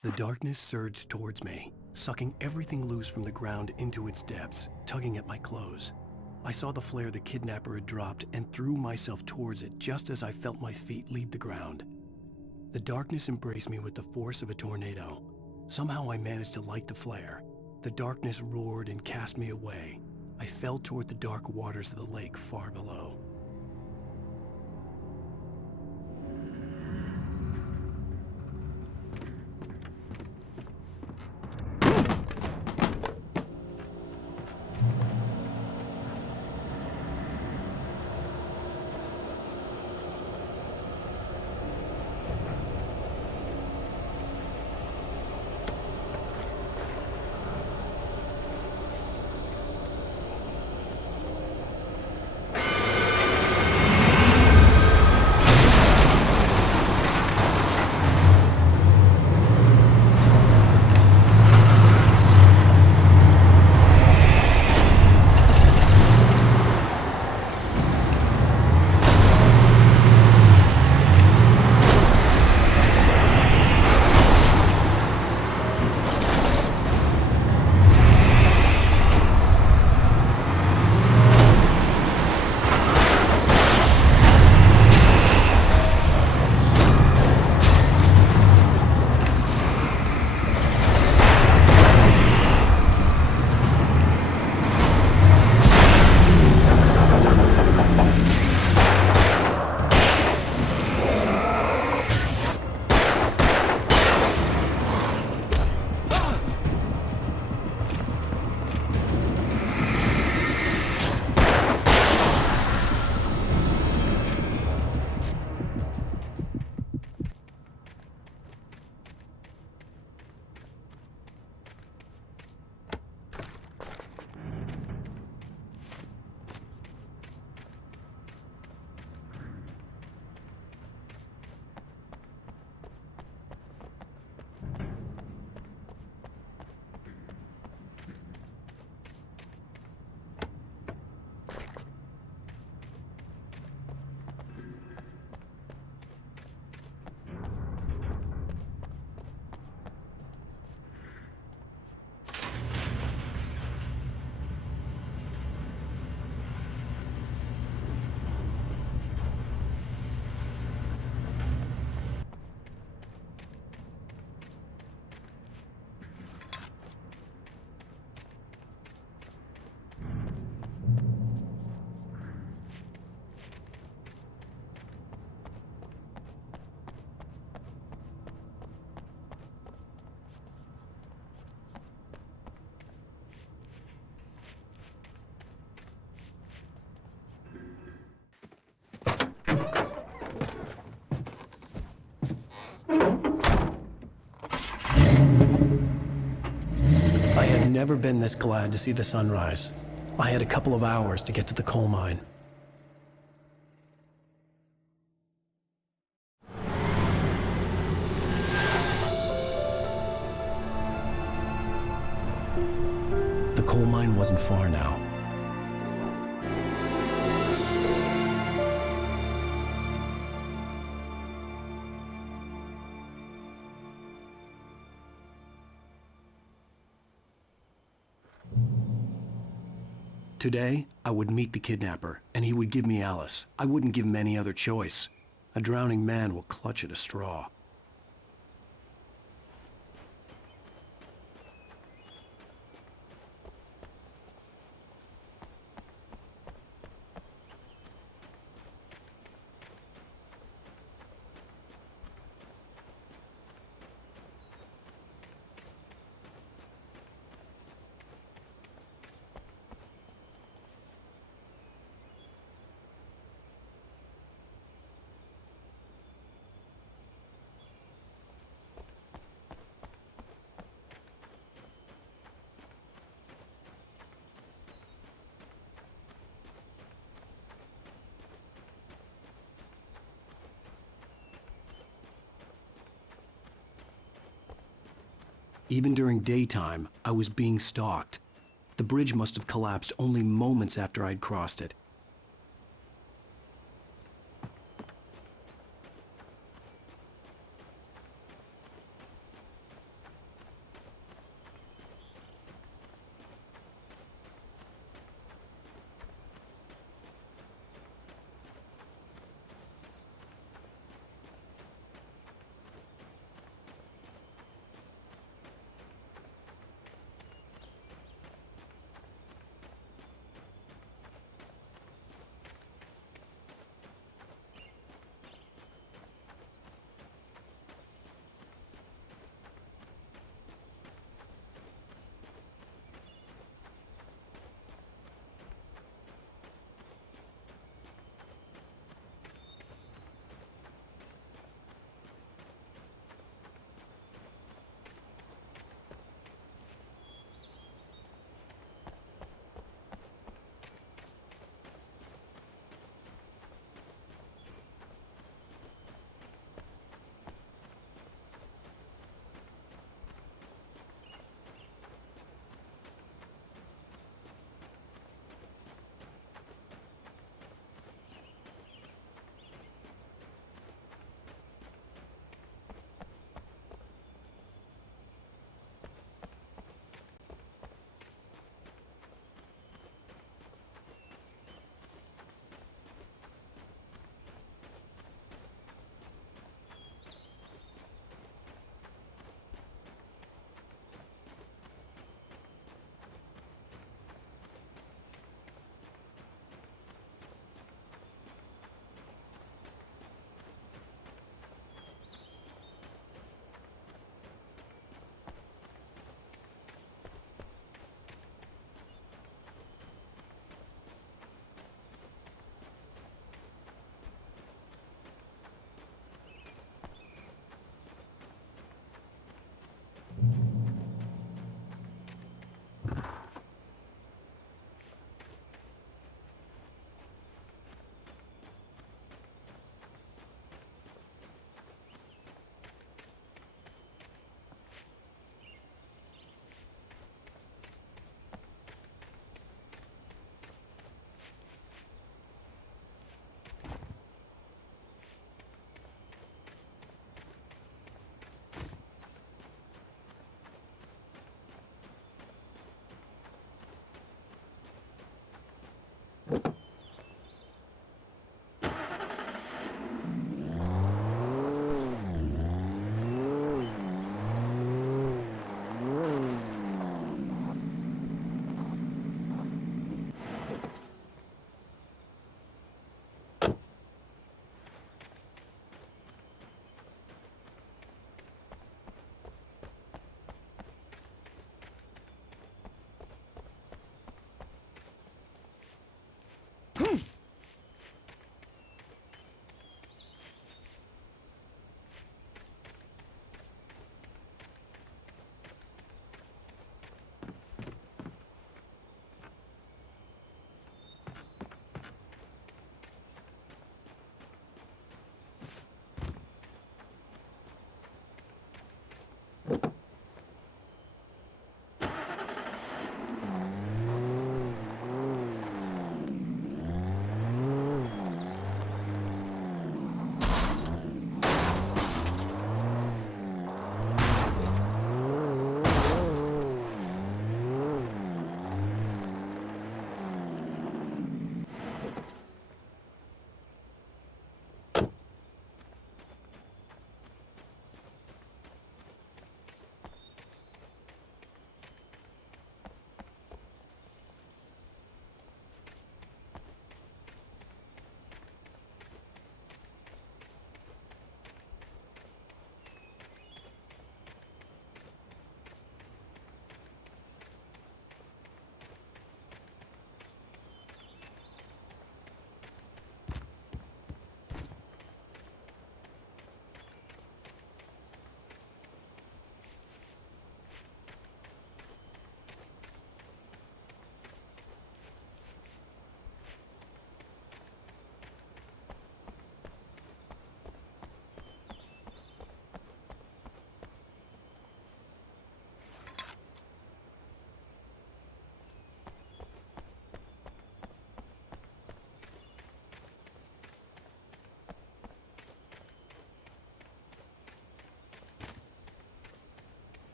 The darkness surged towards me, sucking everything loose from the ground into its depths, tugging at my clothes. I saw the flare the kidnapper had dropped and threw myself towards it just as I felt my feet leave the ground. The darkness embraced me with the force of a tornado. Somehow I managed to light the flare. The darkness roared and cast me away. I fell toward the dark waters of the lake far below. never been this glad to see the sunrise. I had a couple of hours to get to the coal mine. The coal mine wasn't far now. Today, I would meet the kidnapper, and he would give me Alice. I wouldn't give him any other choice. A drowning man will clutch at a straw. Even during daytime, I was being stalked. The bridge must have collapsed only moments after I'd crossed it.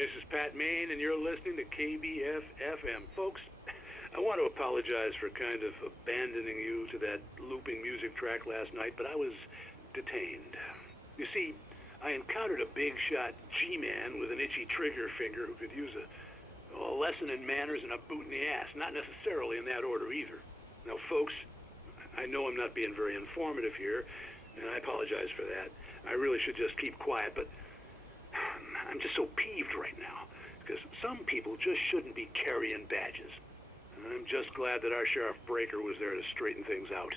This is Pat Main, and you're listening to KBF-FM. Folks, I want to apologize for kind of abandoning you to that looping music track last night, but I was detained. You see, I encountered a big-shot G-man with an itchy trigger finger who could use a lesson in manners and a boot in the ass, not necessarily in that order either. Now, folks, I know I'm not being very informative here, and I apologize for that. I really should just keep quiet, but I'm just so peeved right now, because some people just shouldn't be carrying badges. And I'm just glad that our Sheriff Breaker was there to straighten things out.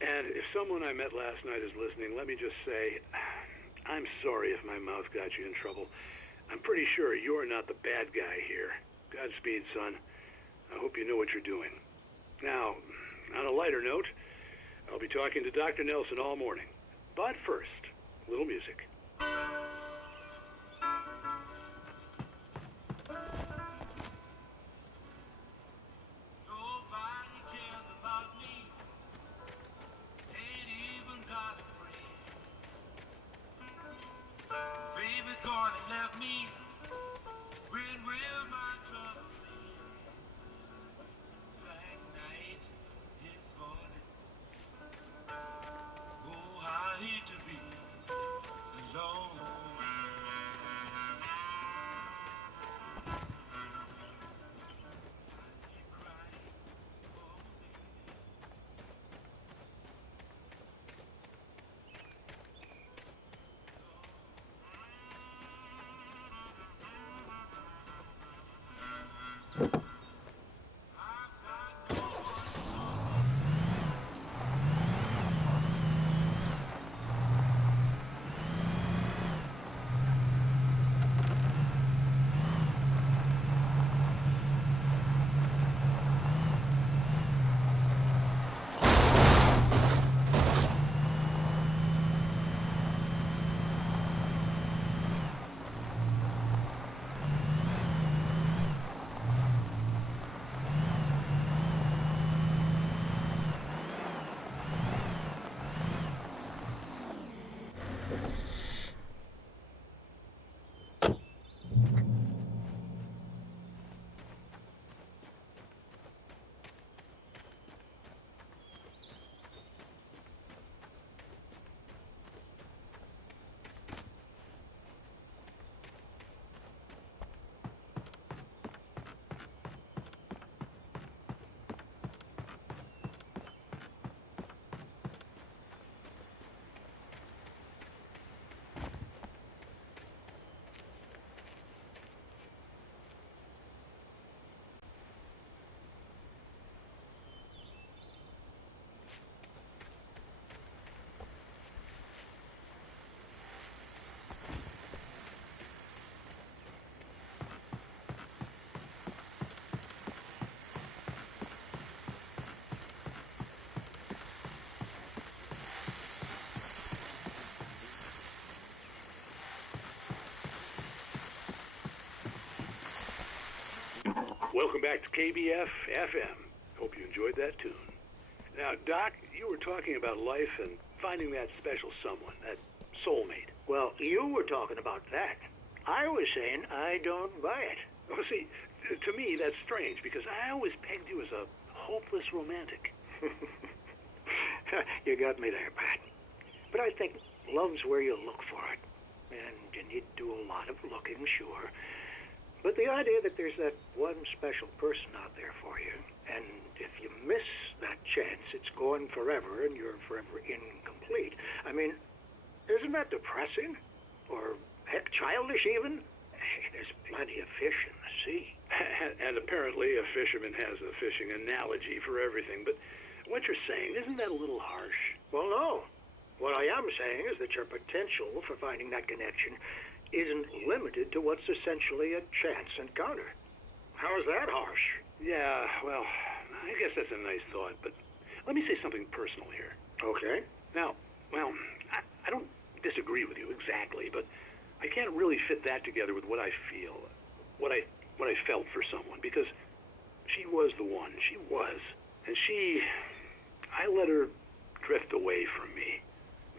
And if someone I met last night is listening, let me just say, I'm sorry if my mouth got you in trouble. I'm pretty sure you're not the bad guy here. Godspeed, son. I hope you know what you're doing. Now, on a lighter note, I'll be talking to Dr. Nelson all morning. But first, a little music. Baby's gone and left me. When will my trouble be? Black night is falling. Oh, I hate to be alone. Welcome back to KBF-FM. Hope you enjoyed that tune. Now, Doc, you were talking about life and finding that special someone, that soulmate. Well, you were talking about that. I was saying I don't buy it. Oh, see, to me, that's strange, because I always pegged you as a hopeless romantic. You got me there, Pat. But I think love's where you look for it. And you need to do a lot of looking, sure. But the idea that there's that one special person out there for you, and if you miss that chance, it's gone forever and you're forever incomplete. I mean, isn't that depressing? Or, heck, childish even? Hey, there's plenty of fish in the sea. And apparently a fisherman has a fishing analogy for everything, but what you're saying, isn't that a little harsh? Well, no. What I am saying is that your potential for finding that connection isn't limited to what's essentially a chance encounter. How is that harsh? Yeah, well, I guess that's a nice thought, but let me say something personal here. Okay. Now, well, I don't disagree with you exactly, but I can't really fit that together with what I feel, what I felt for someone, because she was the one. She was. And I let her drift away from me.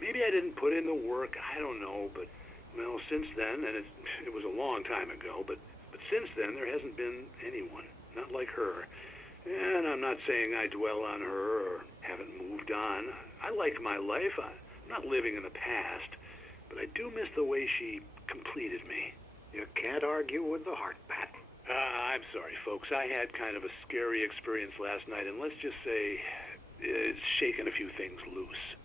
Maybe I didn't put in the work, I don't know, but Well, since then, and it was a long time ago, but since then there hasn't been anyone, not like her. And I'm not saying I dwell on her or haven't moved on. I like my life. I'm not living in the past, but I do miss the way she completed me. You can't argue with the heart, Pat. I'm sorry, folks. I had kind of a scary experience last night, and let's just say it's shaken a few things loose.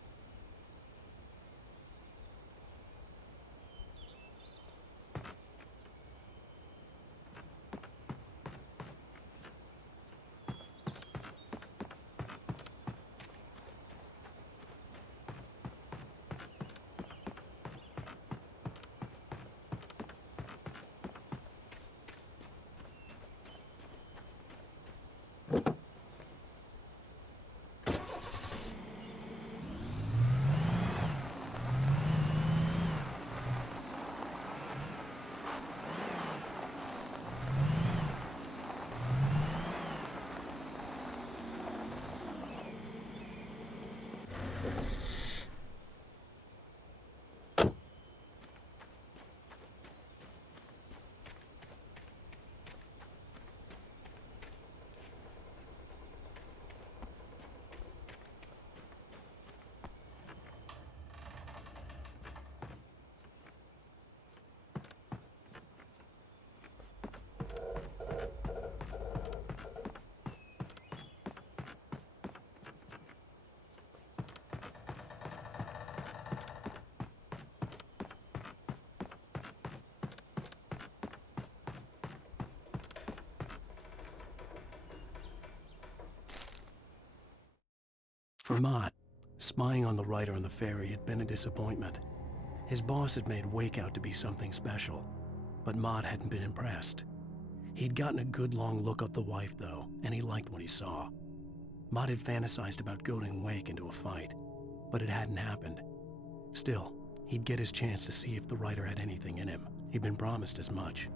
For Mott, spying on the writer on the ferry had been a disappointment. His boss had made Wake out to be something special, but Mott hadn't been impressed. He'd gotten a good long look at the wife, though, and he liked what he saw. Mott had fantasized about goading Wake into a fight, but it hadn't happened. Still, he'd get his chance to see if the writer had anything in him. He'd been promised as much.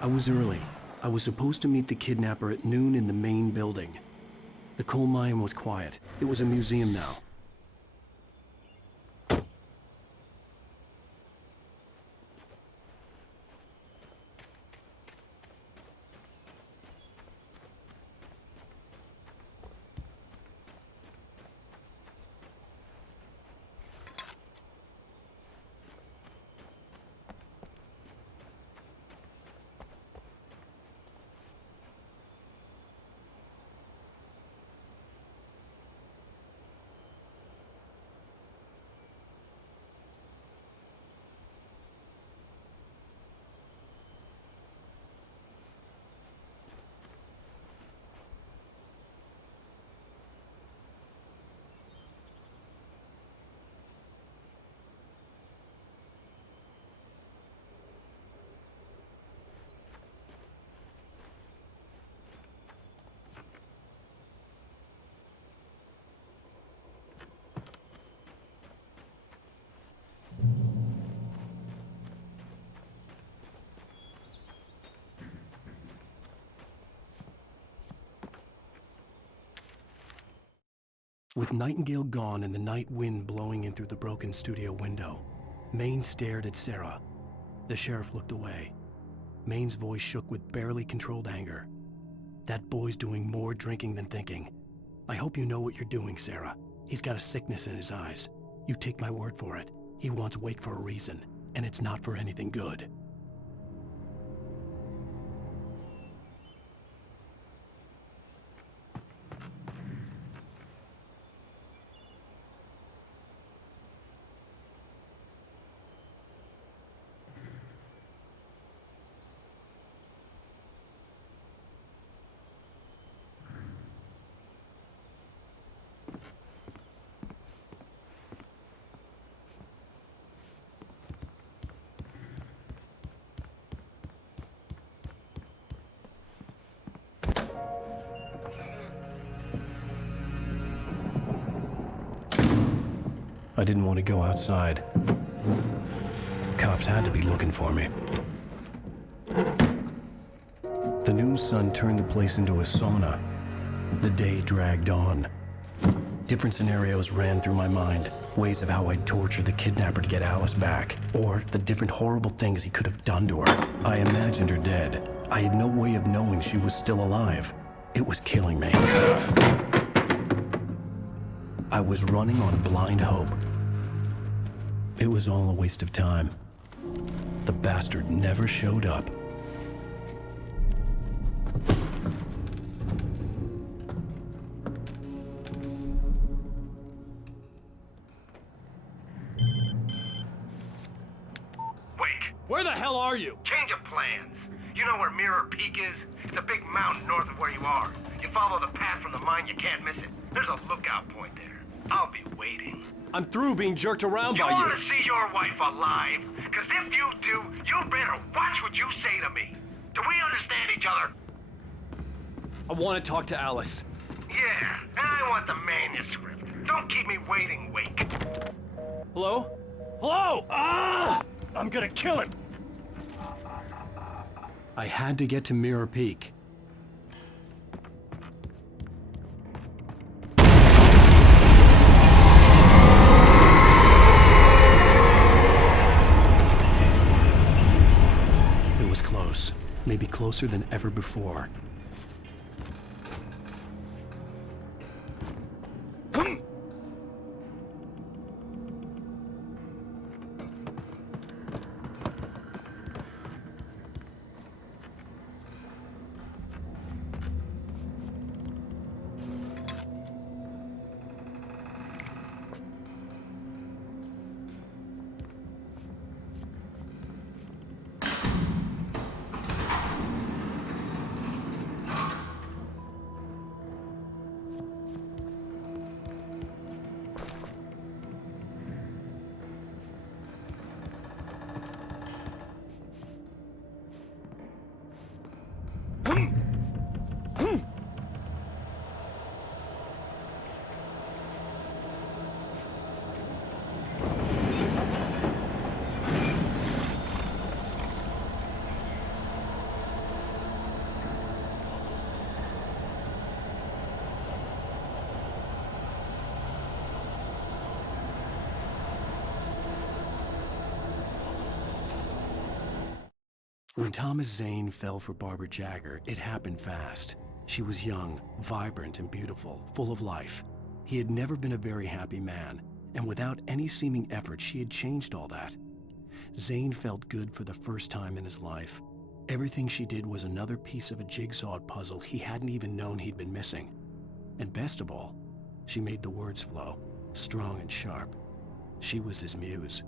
I was early. I was supposed to meet the kidnapper at noon in the main building. The coal mine was quiet. It was a museum now. With Nightingale gone and the night wind blowing in through the broken studio window, Maine stared at Sarah. The sheriff looked away. Maine's voice shook with barely controlled anger. That boy's doing more drinking than thinking. I hope you know what you're doing, Sarah. He's got a sickness in his eyes. You take my word for it. He wants Wake for a reason, and it's not for anything good. I didn't want to go outside. Cops had to be looking for me. The noon sun turned the place into a sauna. The day dragged on. Different scenarios ran through my mind. Ways of how I'd torture the kidnapper to get Alice back. Or the different horrible things he could have done to her. I imagined her dead. I had no way of knowing she was still alive. It was killing me. I was running on blind hope. It was all a waste of time. The bastard never showed up. Where the hell are you? Change of plans. You know where Mirror Peak is? It's a big mountain north of where you are. You follow the path from the mine, you can't miss it. There's a lookout point there. I'll be waiting. I'm through being jerked around by You you. want to see your wife alive? Because if you do, you better watch what you say to me. Do we understand each other? I want to talk to Alice. Yeah, and I want the manuscript. Don't keep me waiting, Wake. Hello? Hello! Ah! I'm gonna kill him! I had to get to Mirror Peak. It was close. Maybe closer than ever before. When Thomas Zane fell for Barbara Jagger, it happened fast. She was young, vibrant, and beautiful, full of life. He had never been a very happy man, and without any seeming effort, she had changed all that. Zane felt good for the first time in his life. Everything she did was another piece of a jigsaw puzzle he hadn't even known he'd been missing. And best of all, she made the words flow, strong and sharp. She was his muse.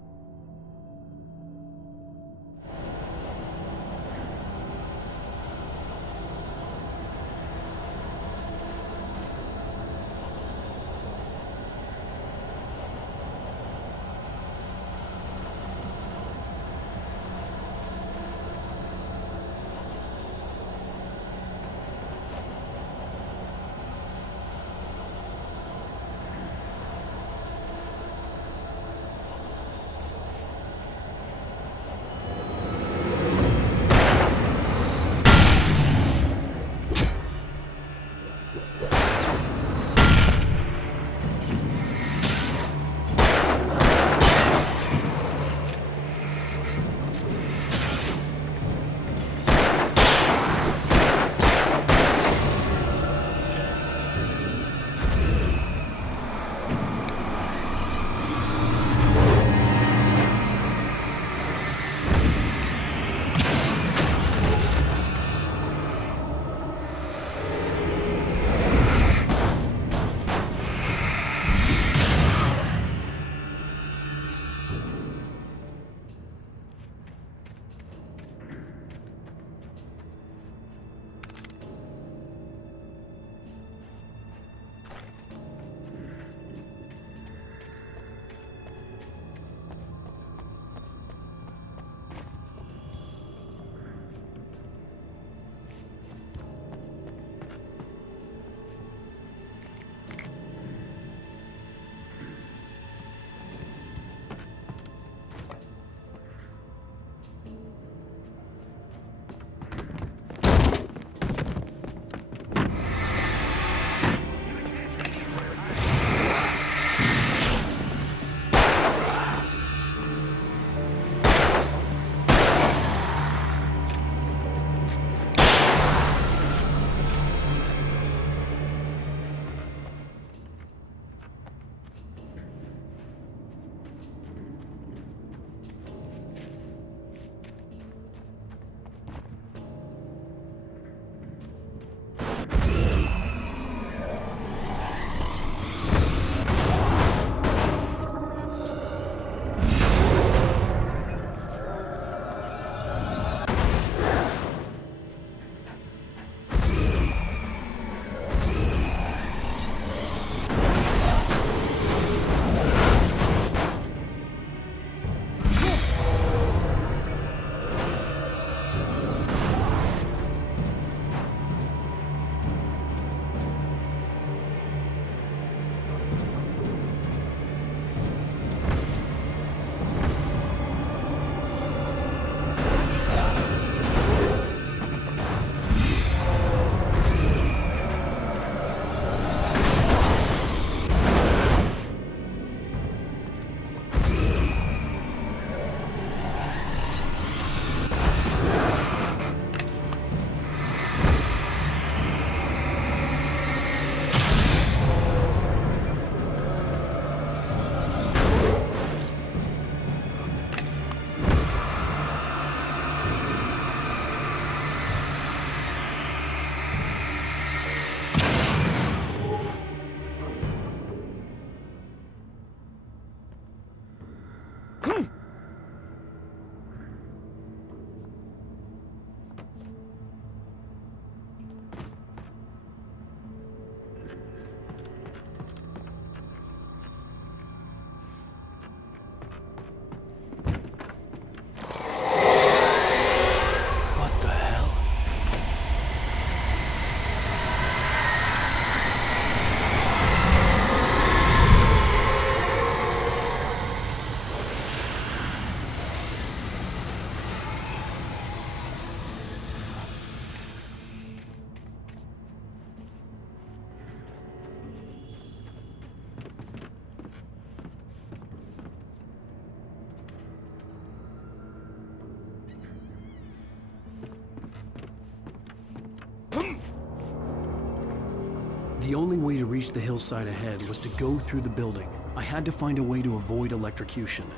The only way to reach the hillside ahead was to go through the building. I had to find a way to avoid electrocution.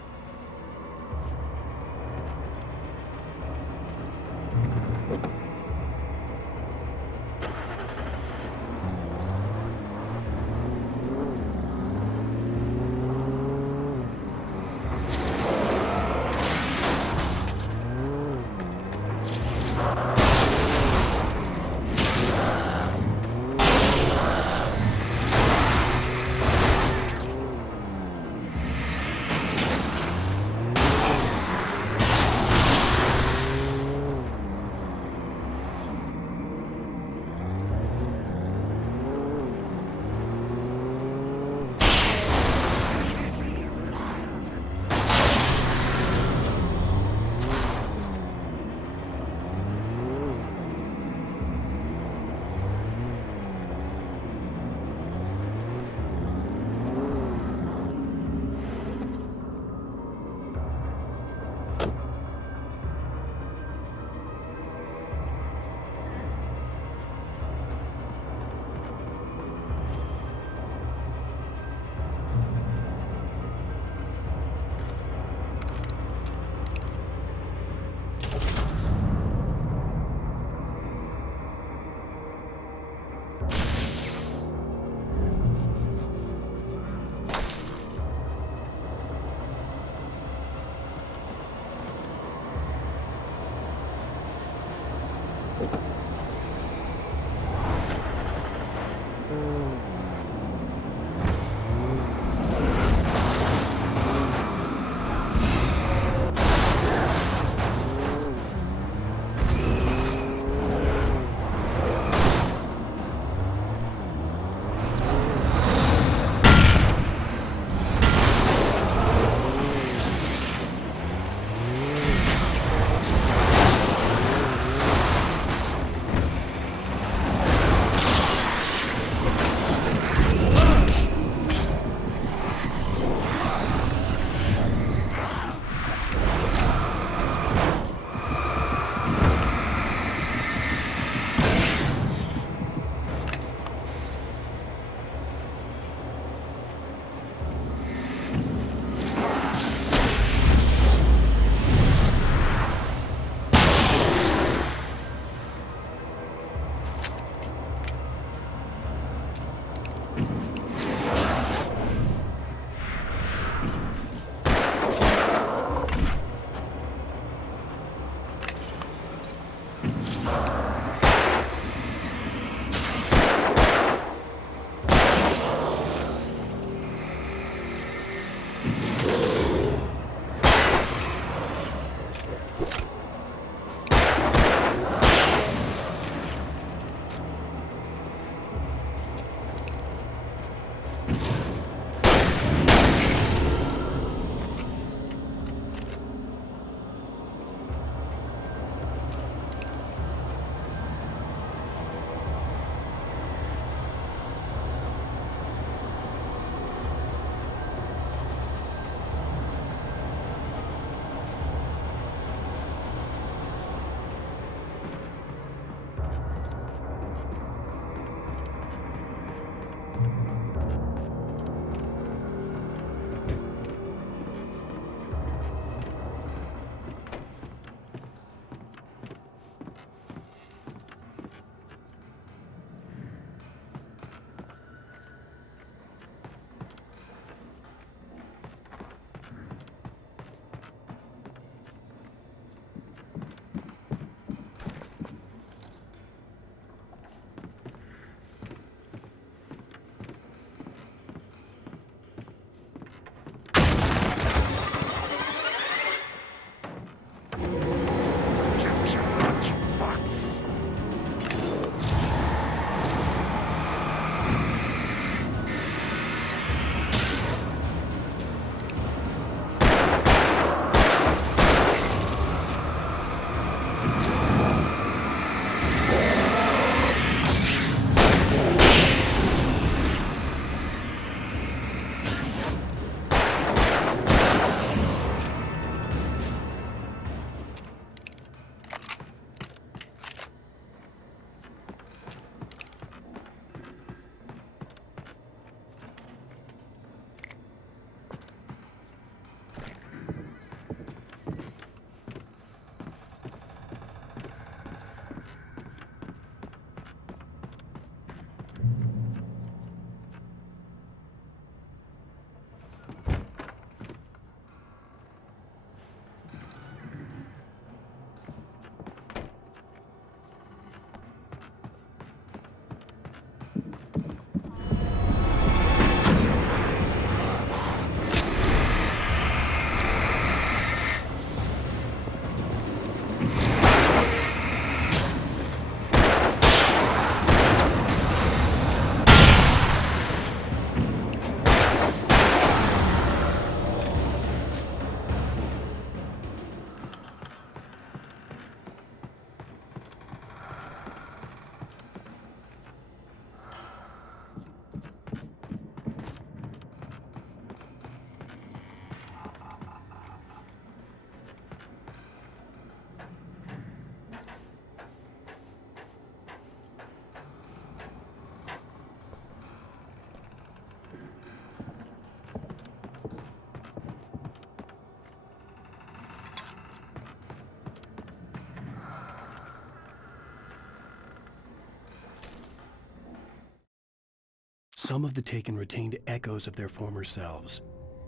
Some of the Taken retained echoes of their former selves,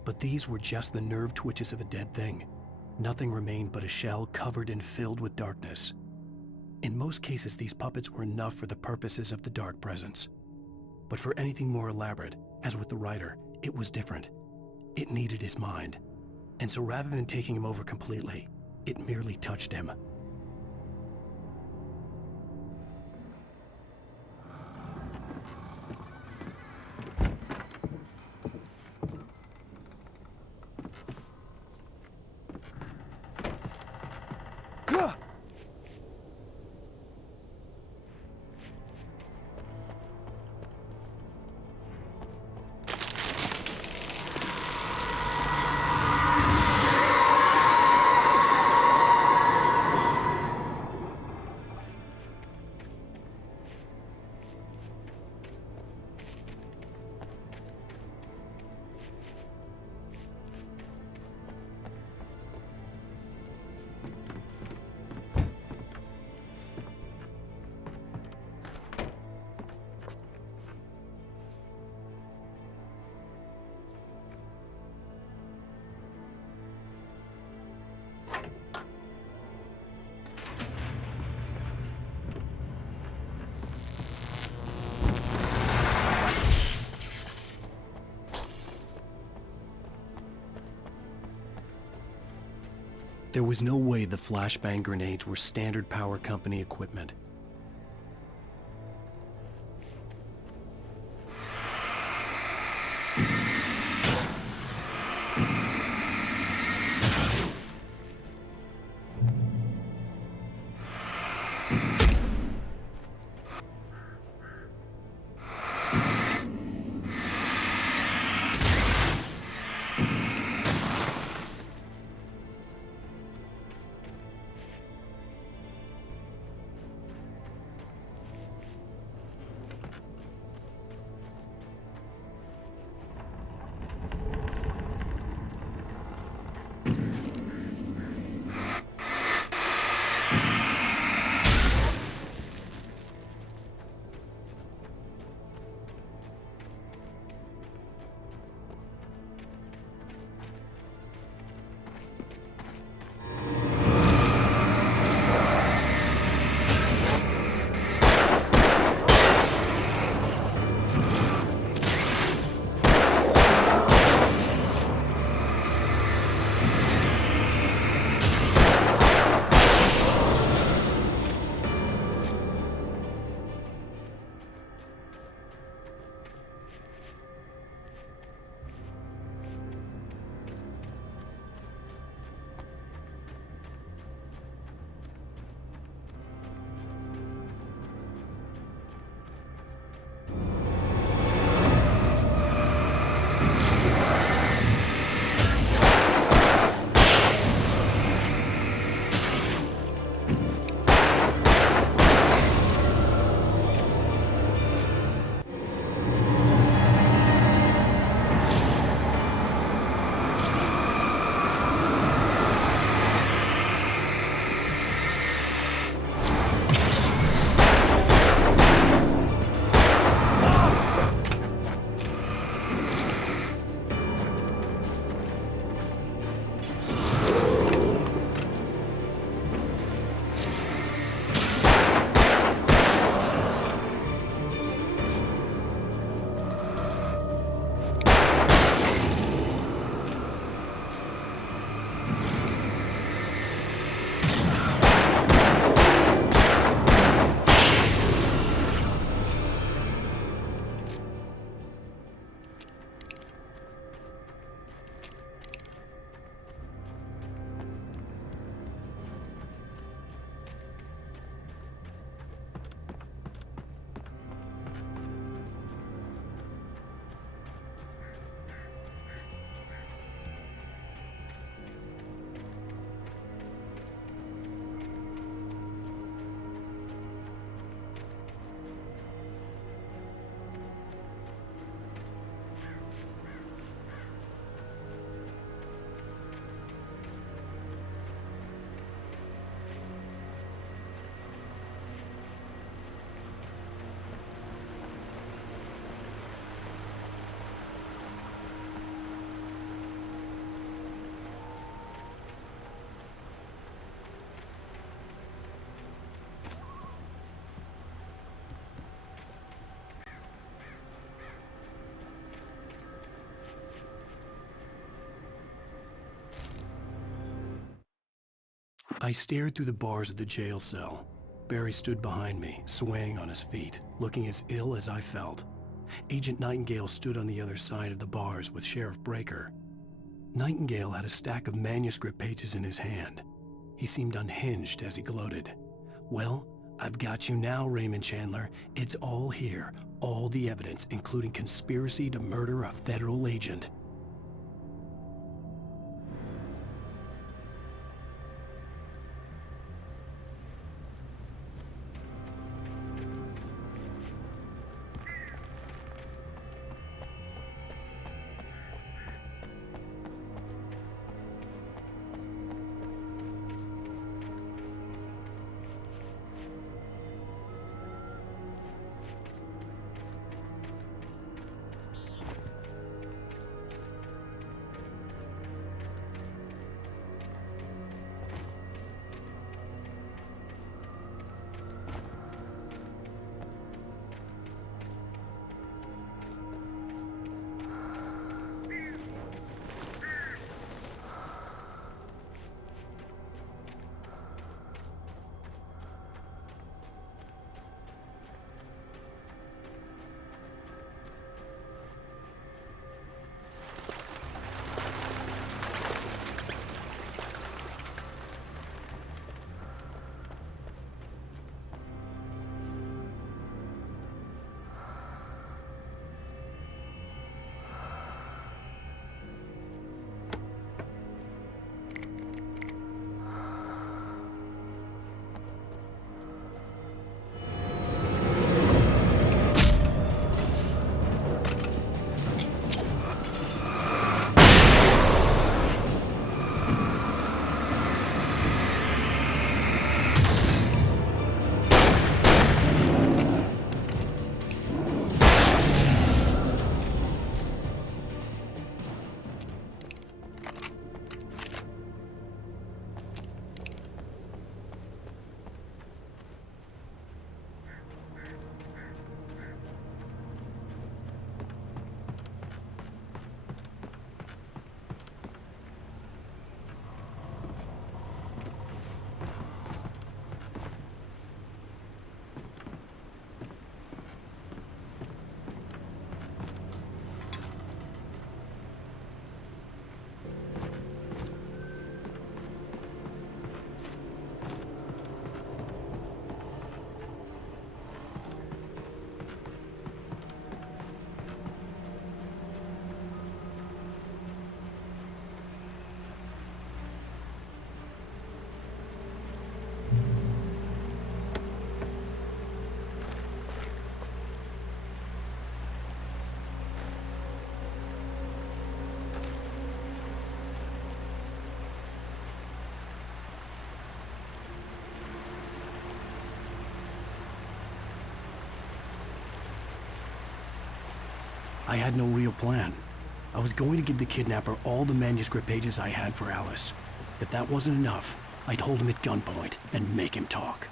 but these were just the nerve twitches of a dead thing. Nothing remained but a shell covered and filled with darkness. In most cases, these puppets were enough for the purposes of the Dark Presence. But for anything more elaborate, as with the writer, it was different. It needed his mind. And so rather than taking him over completely, it merely touched him. There was no way the flashbang grenades were Standard Power Company equipment. I stared through the bars of the jail cell. Barry stood behind me, swaying on his feet, looking as ill as I felt. Agent Nightingale stood on the other side of the bars with Sheriff Breaker. Nightingale had a stack of manuscript pages in his hand. He seemed unhinged as he gloated. "Well, I've got you now, Raymond Chandler. It's all here. All the evidence, including conspiracy to murder a federal agent." I had no real plan. I was going to give the kidnapper all the manuscript pages I had for Alice. If that wasn't enough, I'd hold him at gunpoint and make him talk.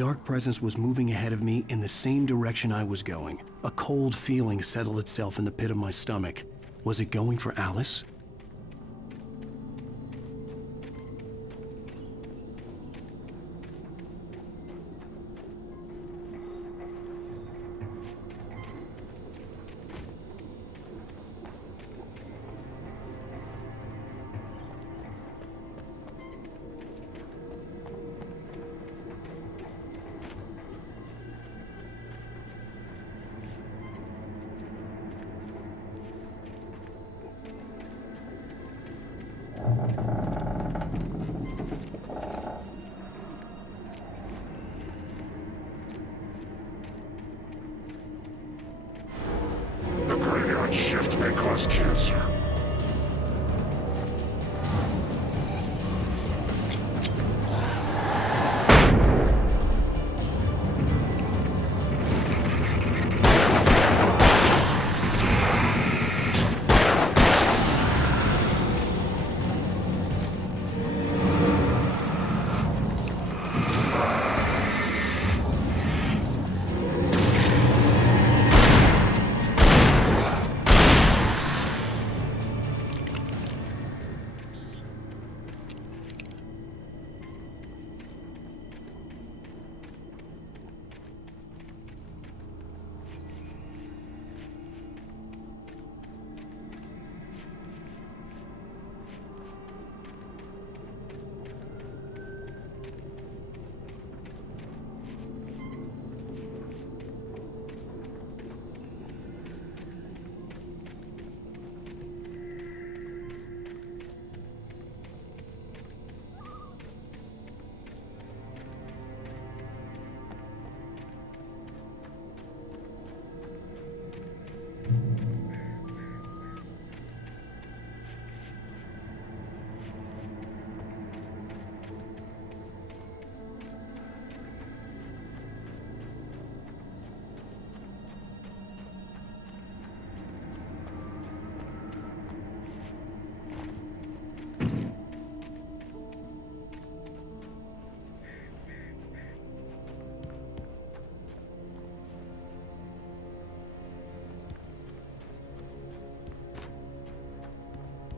dark presence was moving ahead of me in the same direction I was going. A cold feeling settled itself in the pit of my stomach. Was it going for Alice? The graveyard shift may cause cancer.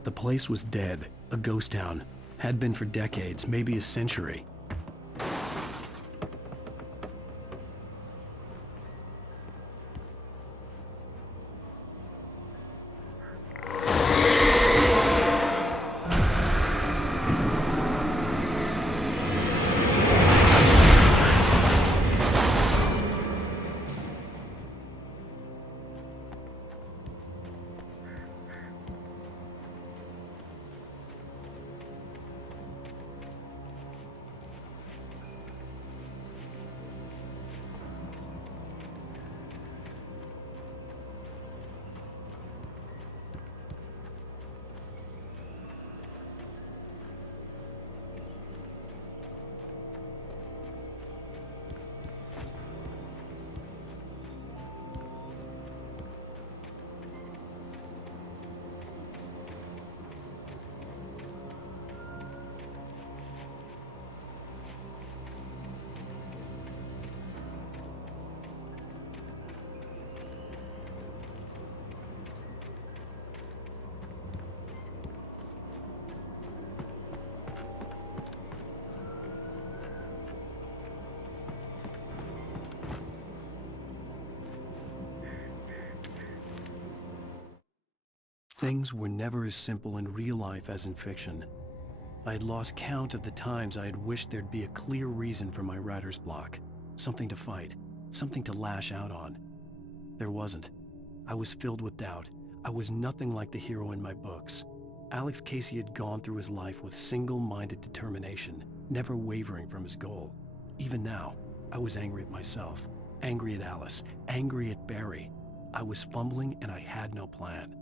The place was dead, a ghost town. Had been for decades, maybe a century. Things were never as simple in real life as in fiction. I had lost count of the times I had wished there'd be a clear reason for my writer's block. Something to fight, something to lash out on. There wasn't. I was filled with doubt. I was nothing like the hero in my books. Alex Casey had gone through his life with single-minded determination, never wavering from his goal. Even now, I was angry at myself, angry at Alice, angry at Barry. I was fumbling and I had no plan.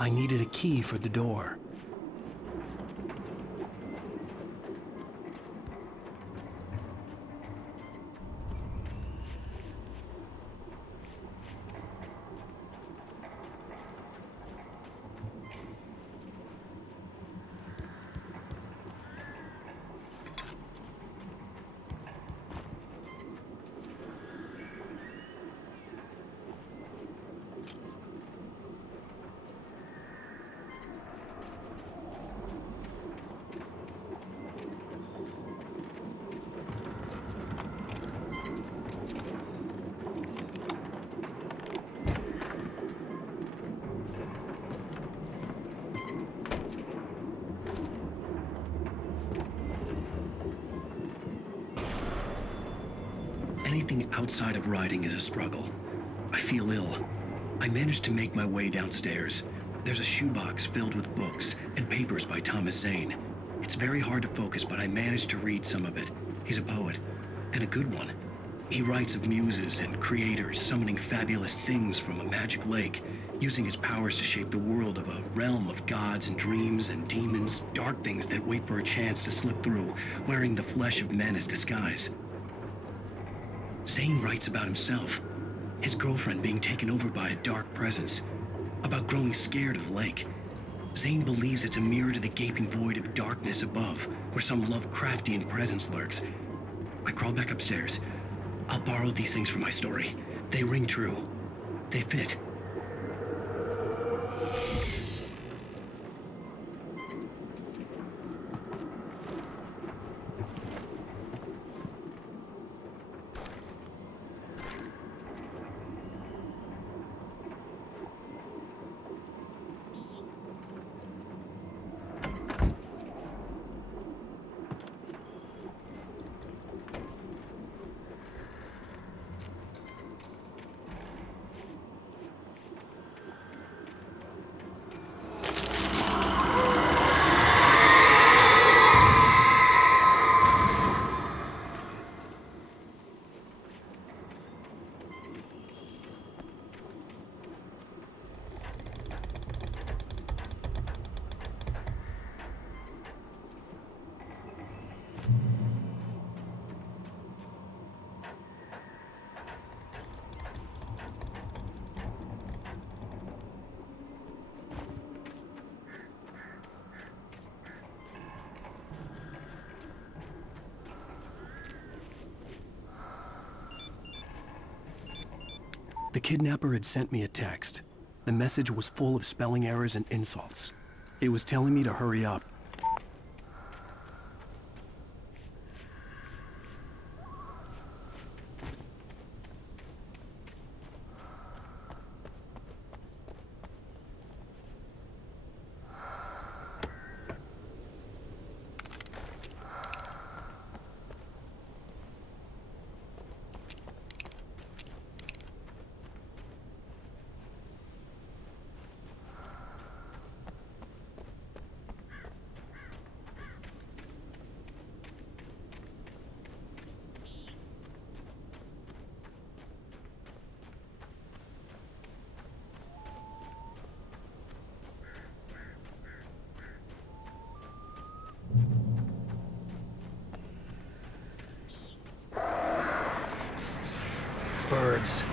I needed a key for the door. Anything outside of riding is a struggle. I feel ill. I managed to make my way downstairs. There's a shoebox filled with books and papers by Thomas Zane. It's very hard to focus, but I managed to read some of it. He's a poet, and a good one. He writes of muses and creators summoning fabulous things from a magic lake, using his powers to shape the world of a realm of gods and dreams and demons, dark things that wait for a chance to slip through, wearing the flesh of men as disguise. Zane writes about himself, his girlfriend being taken over by a dark presence, about growing scared of the lake. Zane believes it's a mirror to the gaping void of darkness above, where some Lovecraftian presence lurks. I crawl back upstairs. I'll borrow these things for my story. They ring true. They fit. The kidnapper had sent me a text. The message was full of spelling errors and insults. It was telling me to hurry up. Birds.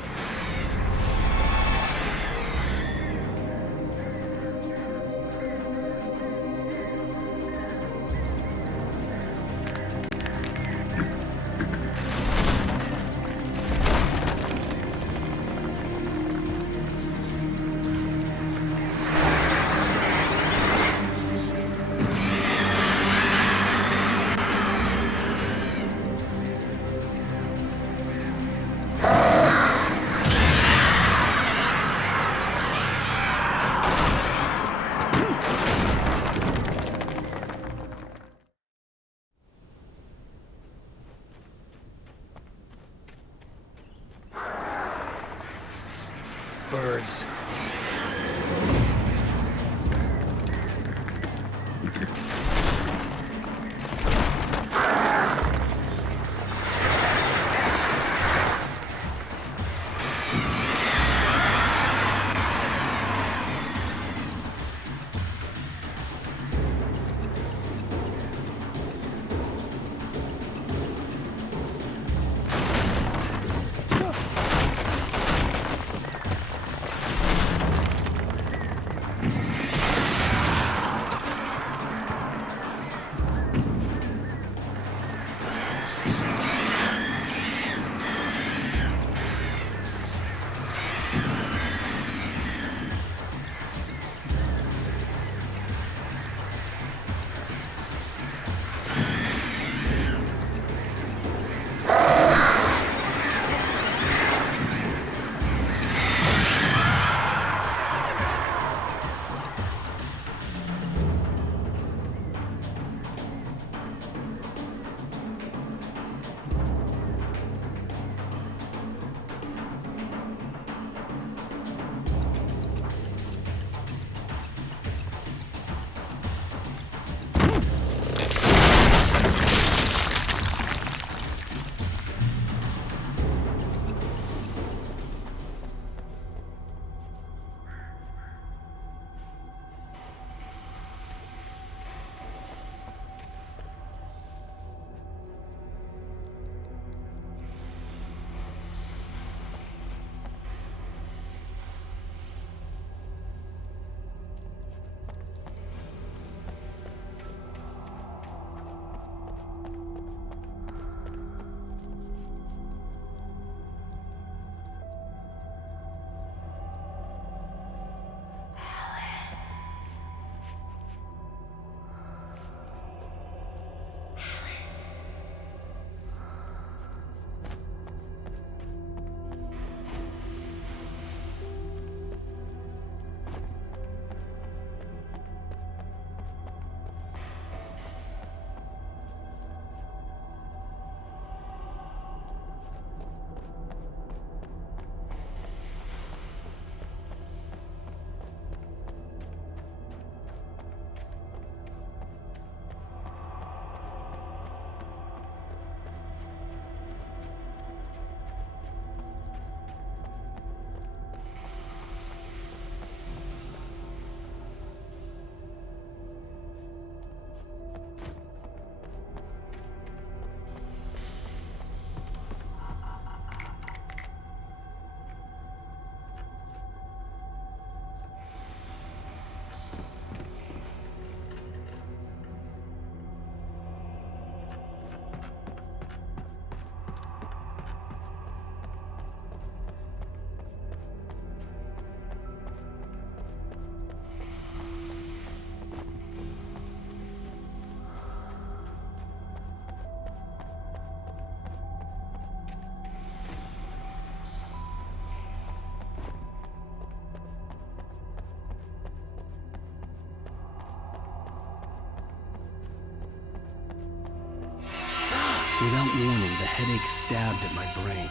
Without warning, the headache stabbed at my brain.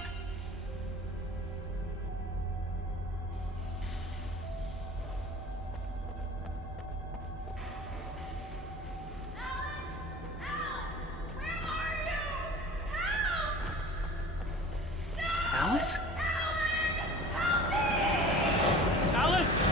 Alice? Alice!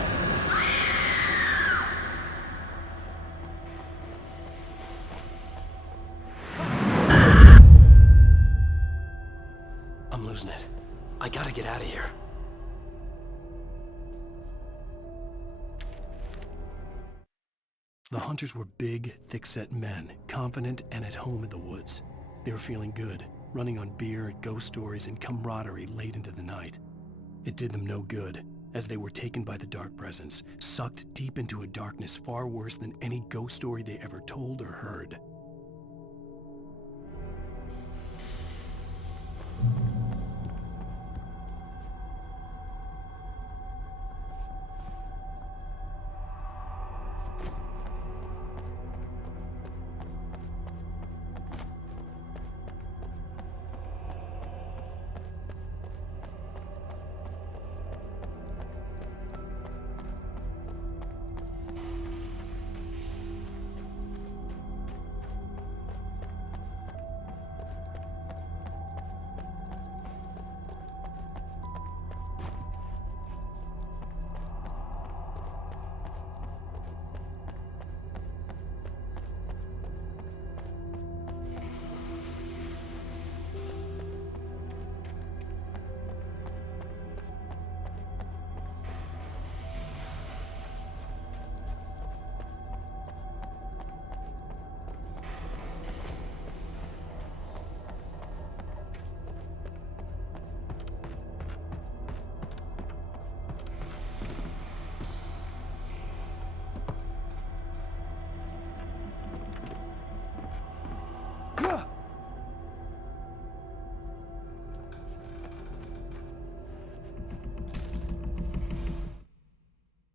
I'm losing it. I gotta get out of here. The hunters were big, thick-set men, confident and at home in the woods. They were feeling good, running on beer, ghost stories, and camaraderie late into the night. It did them no good, as they were taken by the dark presence, sucked deep into a darkness far worse than any ghost story they ever told or heard.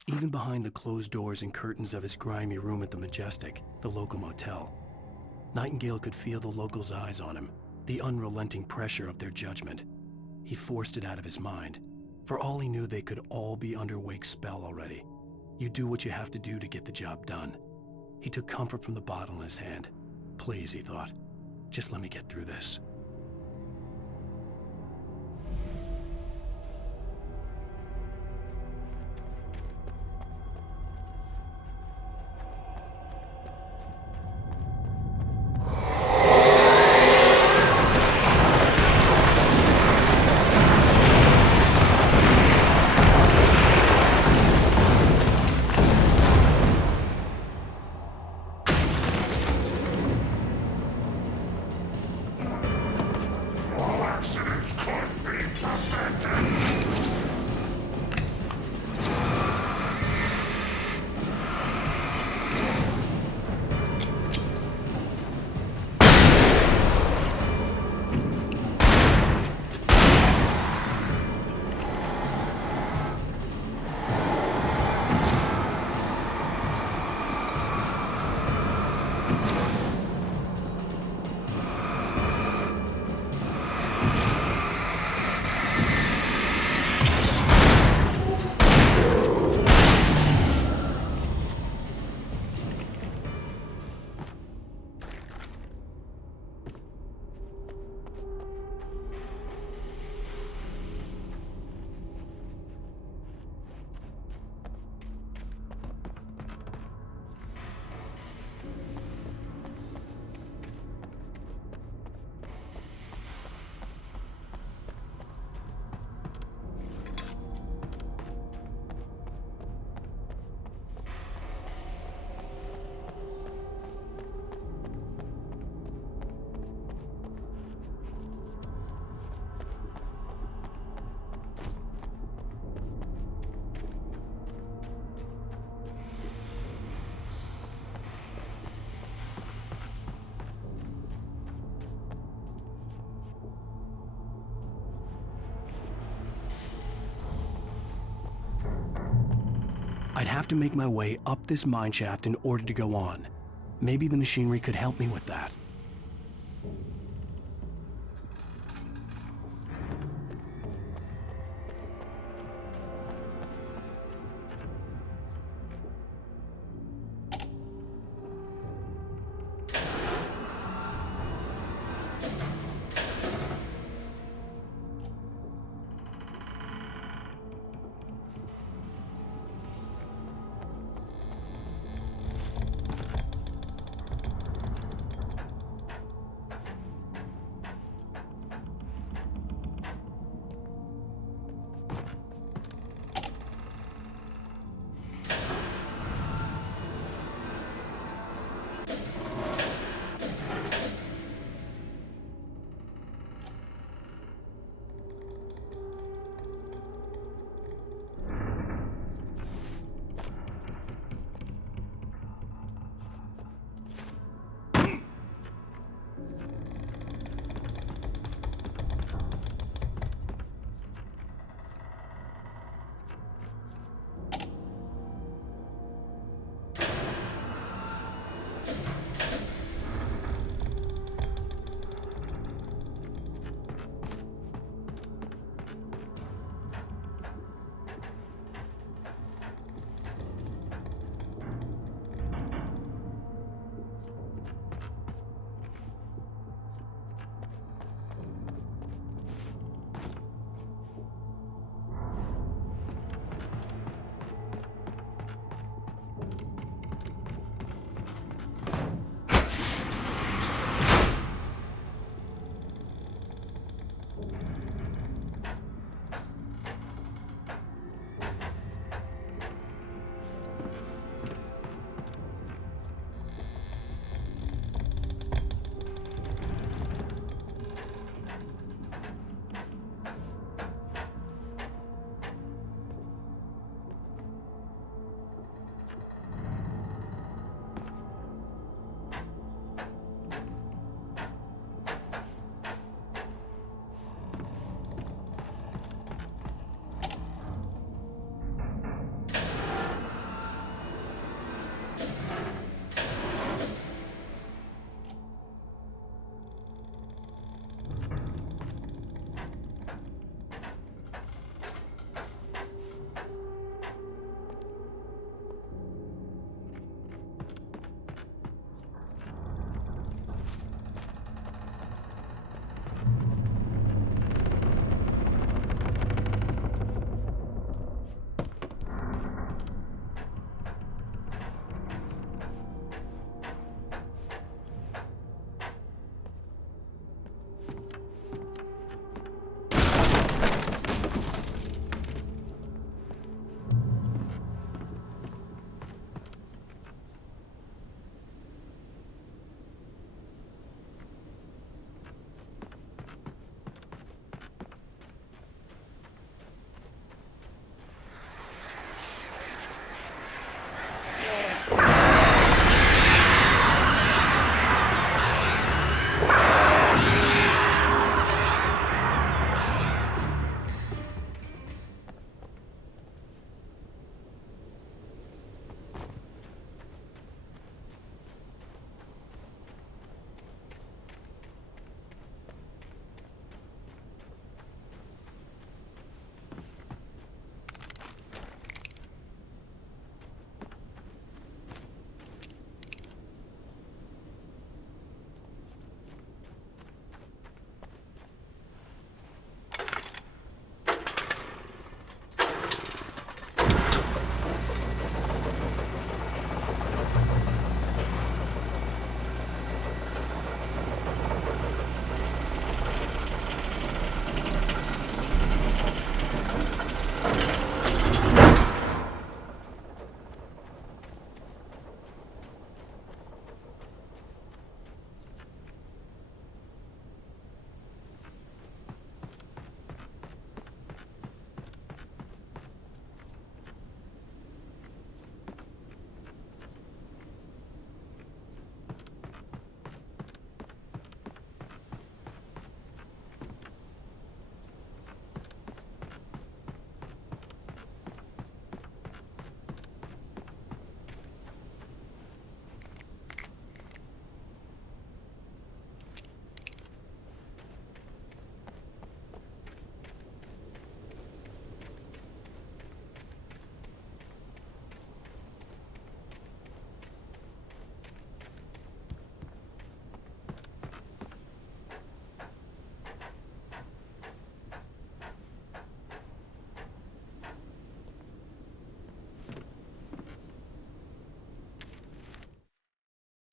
Even behind the closed doors and curtains of his grimy room at the Majestic, the local motel, Nightingale could feel the locals' eyes on him, the unrelenting pressure of their judgment. He forced it out of his mind. For all he knew, they could all be under Wake's spell already. You do what you have to do to get the job done. He took comfort from the bottle in his hand. Please, he thought, just let me get through this. I'd have to make my way up this mineshaft in order to go on. Maybe the machinery could help me with that.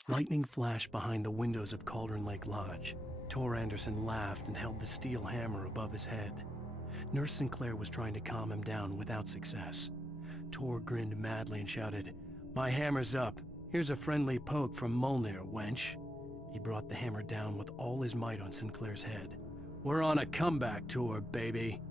Lightning flashed behind the windows of Cauldron Lake Lodge. Tor Anderson laughed and held the steel hammer above his head. Nurse Sinclair was trying to calm him down without success. Tor grinned madly and shouted, "My hammer's up. Here's a friendly poke from Molnir, wench." He brought the hammer down with all his might on Sinclair's head. "We're on a comeback tour, baby."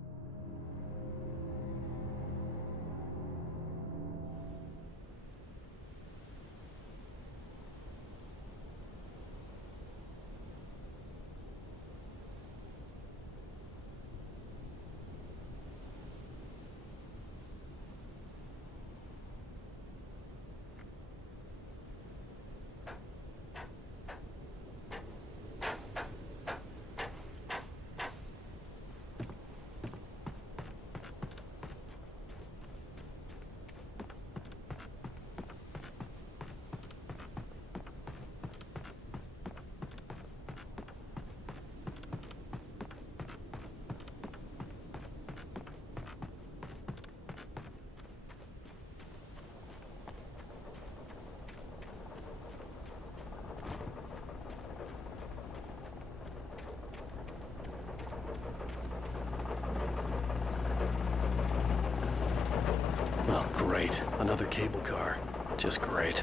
Oh, great. Another cable car. Just great.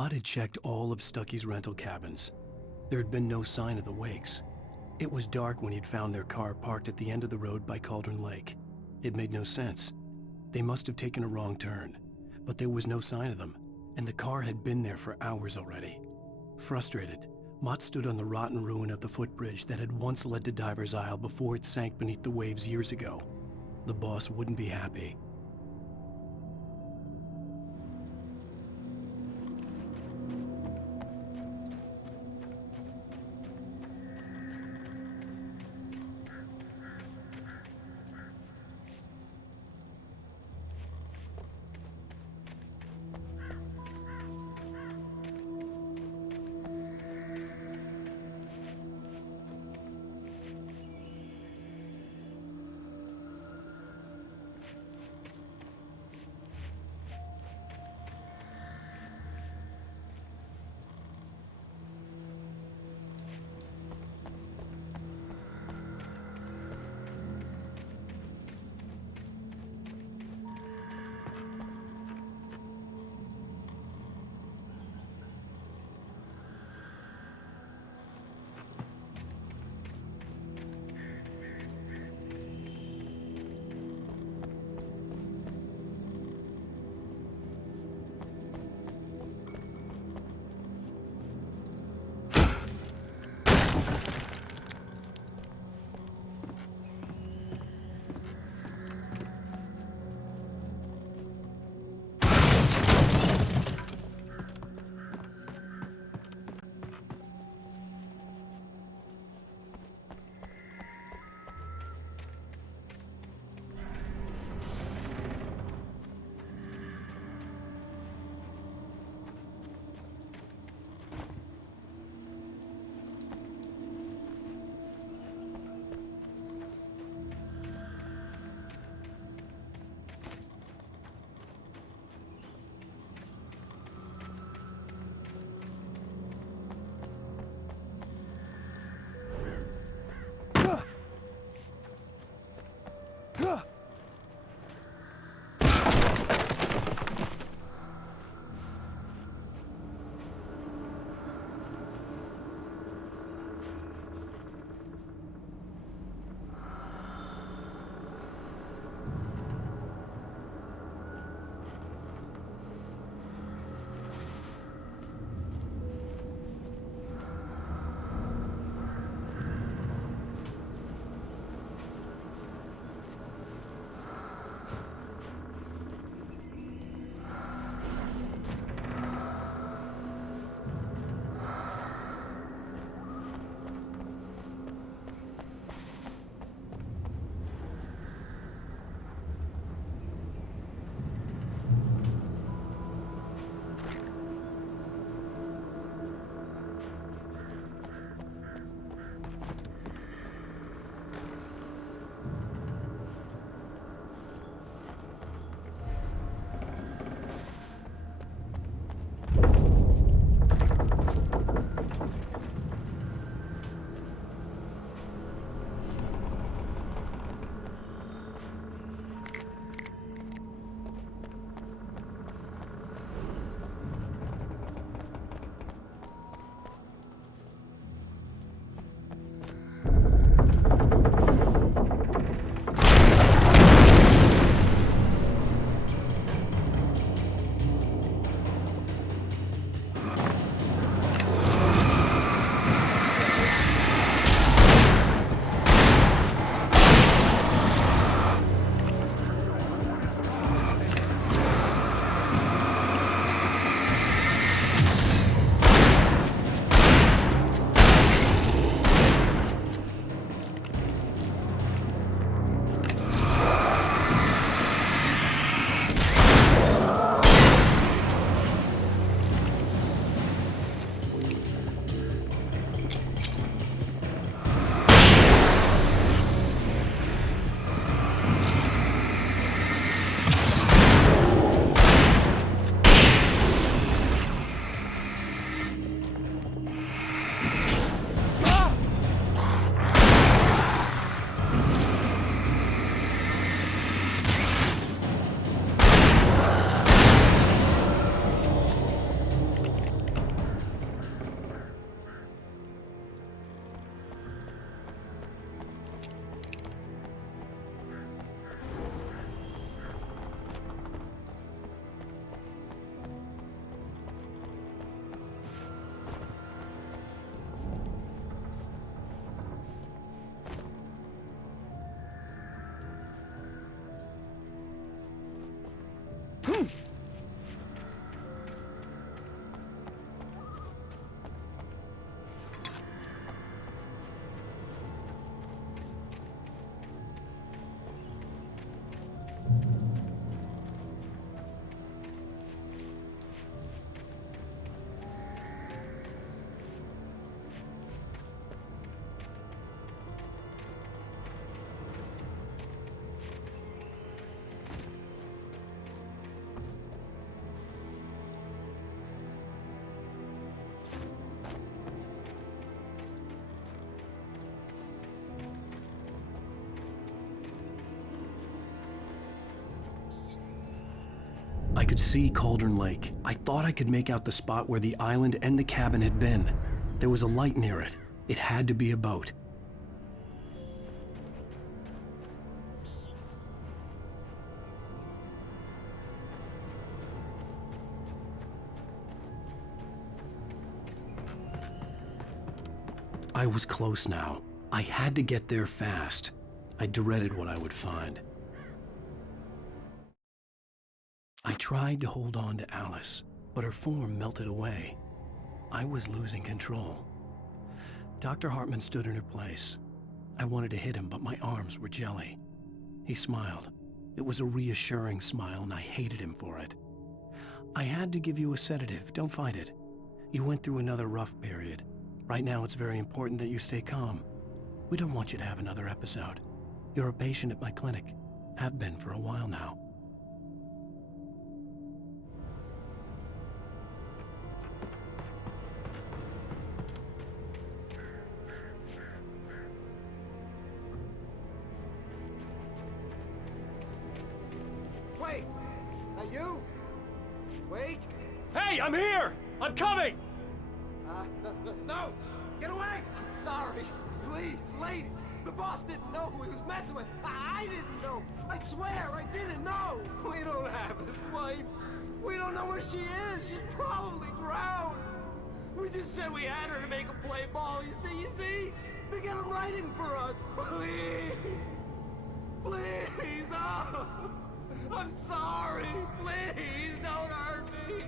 Mott had checked all of Stucky's rental cabins. There had been no sign of the Wakes. It was dark when he'd found their car parked at the end of the road by Cauldron Lake. It made no sense. They must have taken a wrong turn, but there was no sign of them, and the car had been there for hours already. Frustrated, Mott stood on the rotten ruin of the footbridge that had once led to Diver's Isle before it sank beneath the waves years ago. The boss wouldn't be happy. could see Cauldron Lake. I thought I could make out the spot where the island and the cabin had been. There was a light near it. It had to be a boat. I was close now. I had to get there fast. I dreaded what I would find. I tried to hold on to Alice, but her form melted away. I was losing control. Dr. Hartman stood in her place. I wanted to hit him, but my arms were jelly. He smiled. It was a reassuring smile, and I hated him for it. I had to give you a sedative. Don't fight it. You went through another rough period. Right now, it's very important that you stay calm. We don't want you to have another episode. You're a patient at my clinic. Have been for a while now. Wait! Are you? Wake? Hey, I'm here! I'm coming! No! Get away! I'm sorry. Please, lady. The boss didn't know who he was messing with. I didn't know. I swear, I didn't know. We don't have his wife. We don't know where she is. She's probably drowned. We just said we had her to make a play ball. You see? To get him writing for us. Please. Please. Oh. I'm sorry. Please don't hurt me.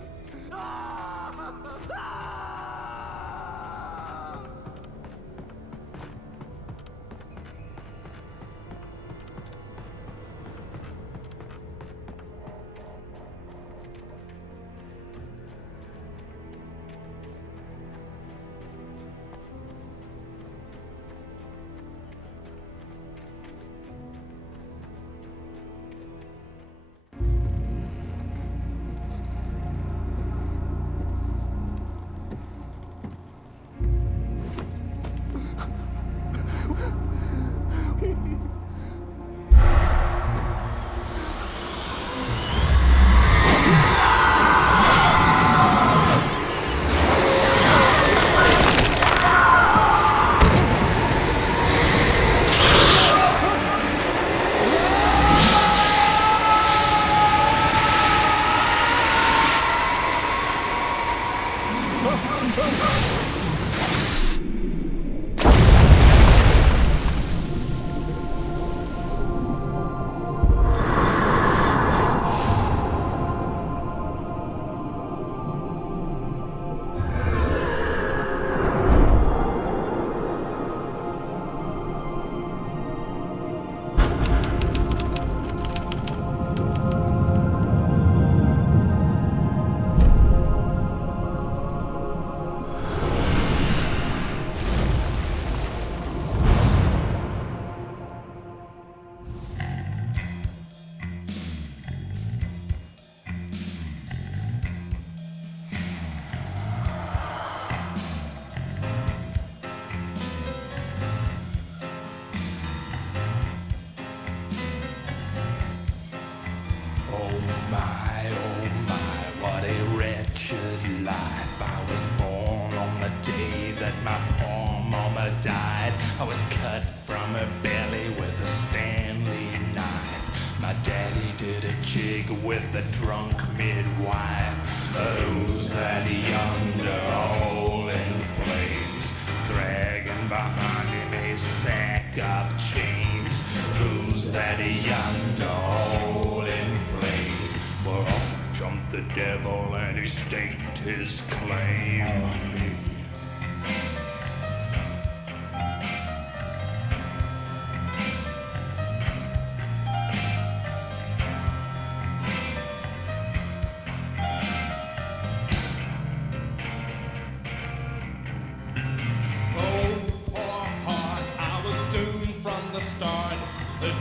I was cut from her belly with a Stanley knife. My daddy did a jig with a drunk midwife. Who's that yonder all in flames, dragging behind him a sack of chains? Who's that yonder all in flames? Well, up jumped the devil and he staked his claim on me.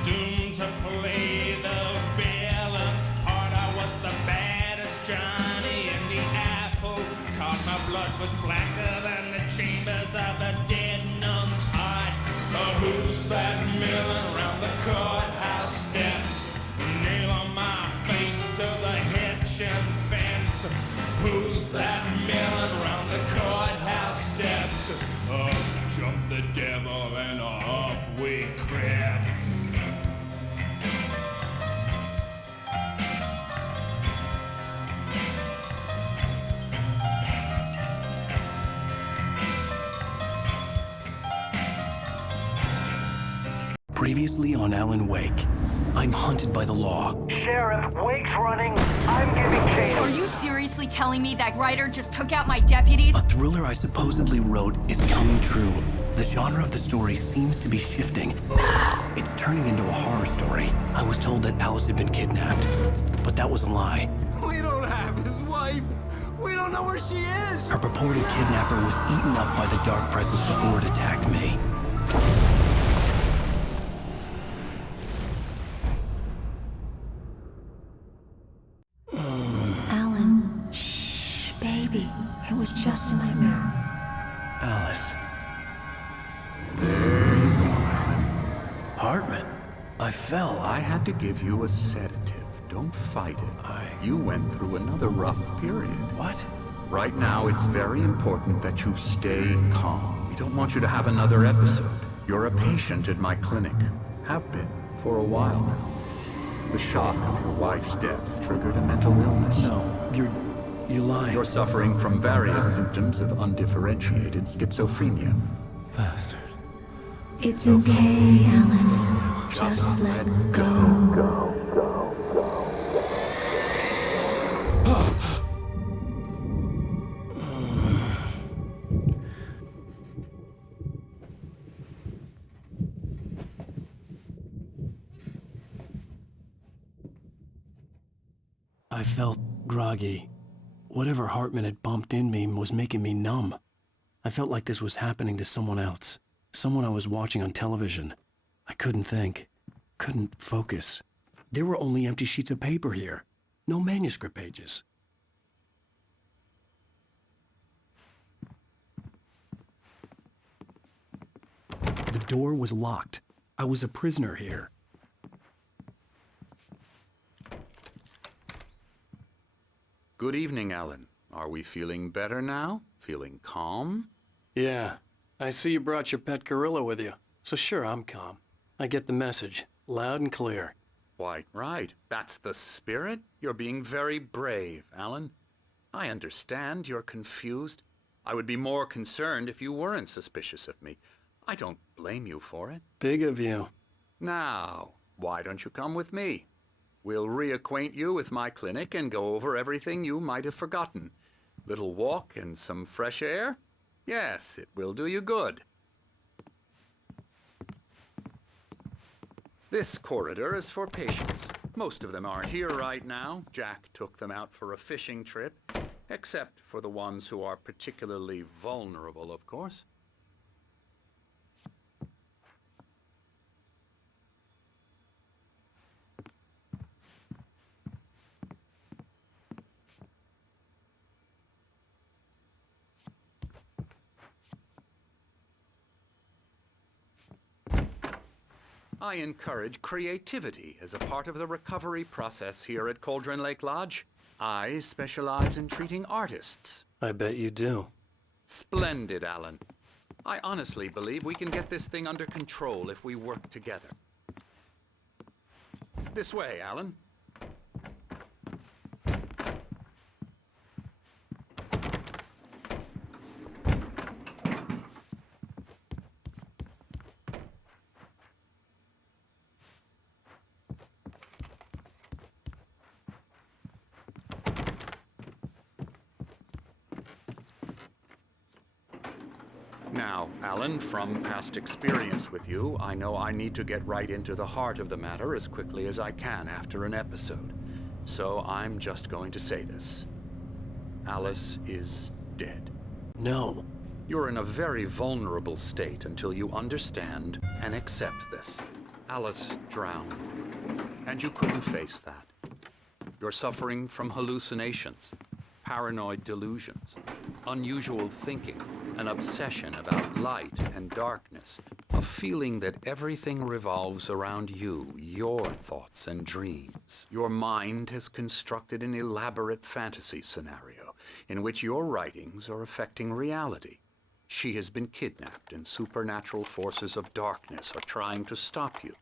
Doomed to play the villain's part. I was the baddest Johnny in the apple cart. My blood was blacker than the chambers of a dead nun's heart. Who's that milling around the courthouse steps? Nail on my face to the hitch and the devil and off we crept. Previously on Alan Wake, I'm hunted by the law. Sheriff, Wake's running. I'm giving chase. Are you seriously telling me that Ryder just took out my deputies? A thriller I supposedly wrote is coming true. The genre of the story seems to be shifting. It's turning into a horror story. I was told that Alice had been kidnapped, but that was a lie. We don't have his wife. We don't know where she is. Her purported kidnapper was eaten up by the dark presence before it attacked me. Alan, shh, baby. It was just a nightmare. Alice. There you go, Alan. Hartman, I fell. I had to give you a sedative. Don't fight it. You went through another rough period. What? Right now, it's very important that you stay calm. We don't want you to have another episode. You're a patient at my clinic. Have been for a while now. The shock of your wife's death triggered a mental illness. No, you're lying. You're suffering from various symptoms of undifferentiated schizophrenia. Bastard. It's okay, Alan. Just let go. I felt groggy. Whatever Hartman had bumped in me was making me numb. I felt like this was happening to someone else. Someone I was watching on television. I couldn't think. Couldn't focus. There were only empty sheets of paper here. No manuscript pages. The door was locked. I was a prisoner here. Good evening, Alan. Are we feeling better now? Feeling calm? Yeah. I see you brought your pet gorilla with you. So sure, I'm calm. I get the message. Loud and clear. Quite right. That's the spirit. You're being very brave, Alan. I understand you're confused. I would be more concerned if you weren't suspicious of me. I don't blame you for it. Big of you. Now, why don't you come with me? We'll reacquaint you with my clinic and go over everything you might have forgotten. Little walk and some fresh air? Yes, it will do you good. This corridor is for patients. Most of them aren't here right now. Jack took them out for a fishing trip, except for the ones who are particularly vulnerable, of course. I encourage creativity as a part of the recovery process here at Cauldron Lake Lodge. I specialize in treating artists. I bet you do. Splendid, Alan. I honestly believe we can get this thing under control if we work together. This way, Alan. Now, Alan, from past experience with you, I know I need to get right into the heart of the matter as quickly as I can after an episode. So I'm just going to say this. Alice is dead. No. You're in a very vulnerable state until you understand and accept this. Alice drowned, and you couldn't face that. You're suffering from hallucinations, paranoid delusions, unusual thinking, an obsession about light and darkness, a feeling that everything revolves around you, your thoughts and dreams. Your mind has constructed an elaborate fantasy scenario in which your writings are affecting reality. She has been kidnapped, and supernatural forces of darkness are trying to stop you.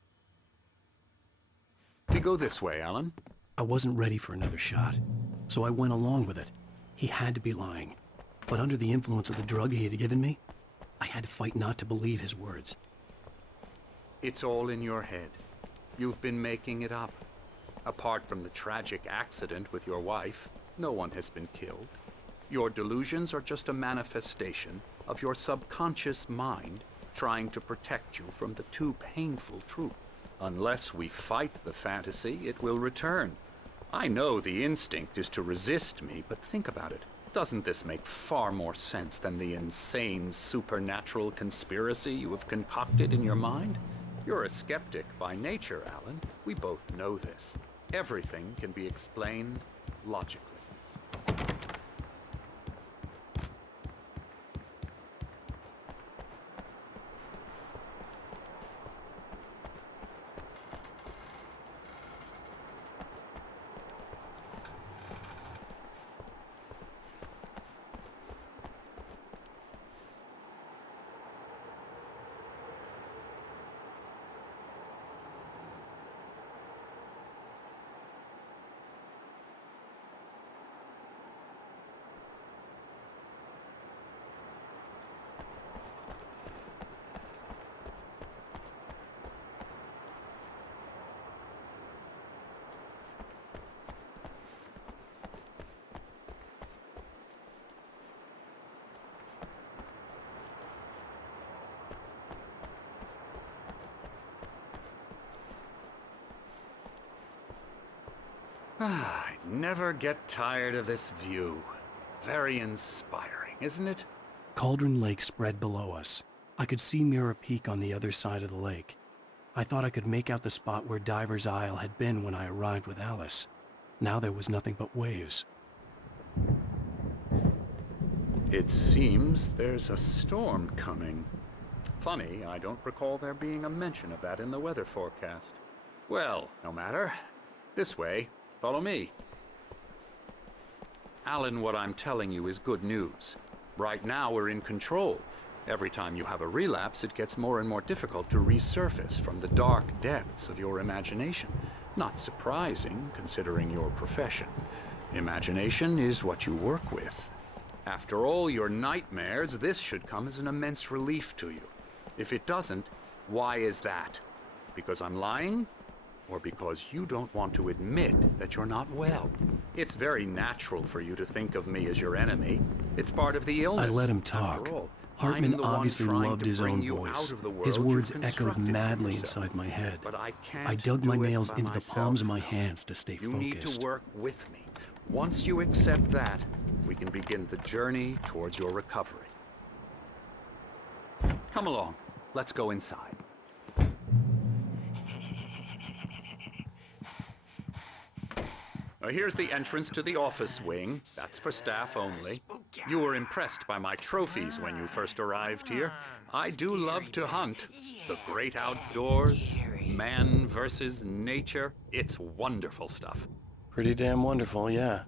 We go this way, Alan. I wasn't ready for another shot, so I went along with it. He had to be lying. But under the influence of the drug he had given me, I had to fight not to believe his words. It's all in your head. You've been making it up. Apart from the tragic accident with your wife, no one has been killed. Your delusions are just a manifestation of your subconscious mind trying to protect you from the too painful truth. Unless we fight the fantasy, it will return. I know the instinct is to resist me, but think about it. Doesn't this make far more sense than the insane supernatural conspiracy you have concocted in your mind? You're a skeptic by nature, Alan. We both know this. Everything can be explained logically. I never get tired of this view. Very inspiring, isn't it? Cauldron Lake spread below us. I could see Mirror Peak on the other side of the lake. I thought I could make out the spot where Diver's Isle had been when I arrived with Alice. Now there was nothing but waves. It seems there's a storm coming. Funny, I don't recall there being a mention of that in the weather forecast. Well, no matter. This way. Follow me. Alan, what I'm telling you is good news. Right now, we're in control. Every time you have a relapse, it gets more and more difficult to resurface from the dark depths of your imagination. Not surprising, considering your profession. Imagination is what you work with. After all your nightmares, this should come as an immense relief to you. If it doesn't, why is that? Because I'm lying? Or because you don't want to admit that you're not well? It's very natural for you to think of me as your enemy. It's part of the illness. I let him talk. After all, Hartman I'm the one obviously trying loved to his bring own you voice. out of the world His you've words echoed constructed for madly yourself. inside my head. But I can't I dug do my it nails by into the myself. palms of my hands to stay You focused. need to work with me. Once you accept that, we can begin the journey towards your recovery. Come along. Let's go inside. Now, here's the entrance to the office wing. That's for staff only. You were impressed by my trophies when you first arrived here. I do love to hunt. The great outdoors, man versus nature. It's wonderful stuff. Pretty damn wonderful, yeah.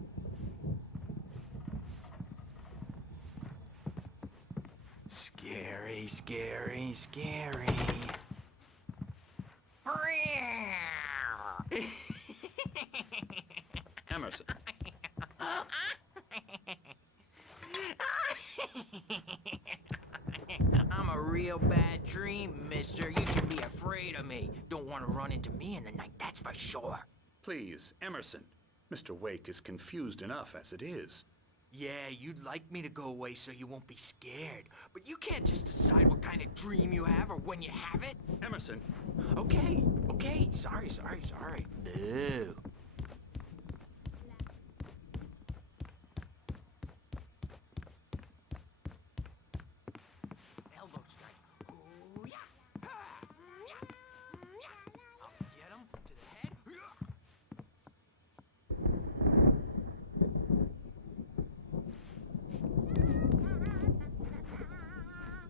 Scary, scary, scary. Emerson. I'm a real bad dream, mister. You should be afraid of me. Don't want to run into me in the night, that's for sure. Please, Emerson. Mr. Wake is confused enough as it is. Yeah, you'd like me to go away so you won't be scared. But you can't just decide what kind of dream you have or when you have it. Emerson. Okay. Sorry. Boo. Elbow strike. Ooh, yeah. I'll get him to the head.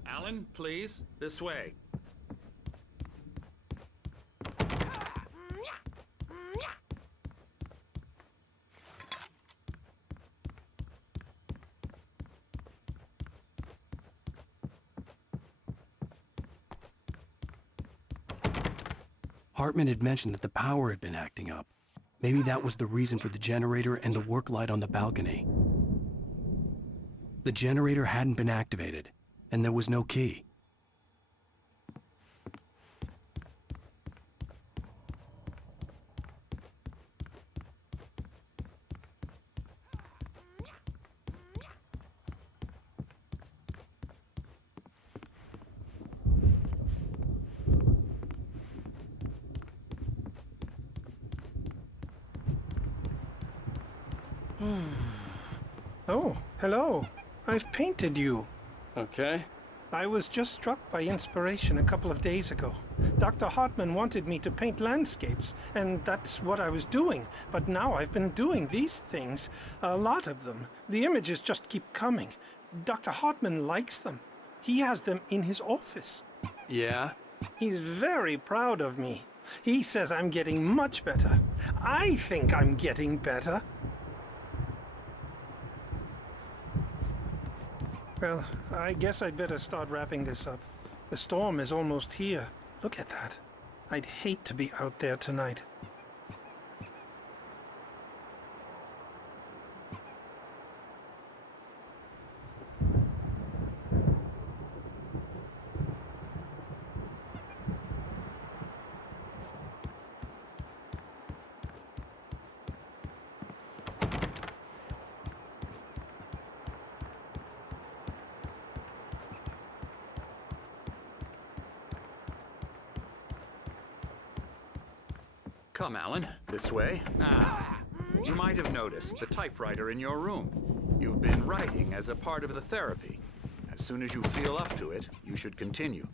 Alan, please, this way. Hartman had mentioned that the power had been acting up. Maybe that was the reason for the generator and the work light on the balcony. The generator hadn't been activated, and there was no key. Oh, hello. I've painted you. Okay. I was just struck by inspiration a couple of days ago. Dr. Hartman wanted me to paint landscapes, and that's what I was doing. But now I've been doing these things, a lot of them. The images just keep coming. Dr. Hartman likes them. He has them in his office. Yeah? He's very proud of me. He says I'm getting much better. I think I'm getting better. Well, I guess I'd better start wrapping this up. The storm is almost here. Look at that. I'd hate to be out there tonight. Come, Alan. This way. Ah, you might have noticed the typewriter in your room. You've been writing as a part of the therapy. As soon as you feel up to it, you should continue.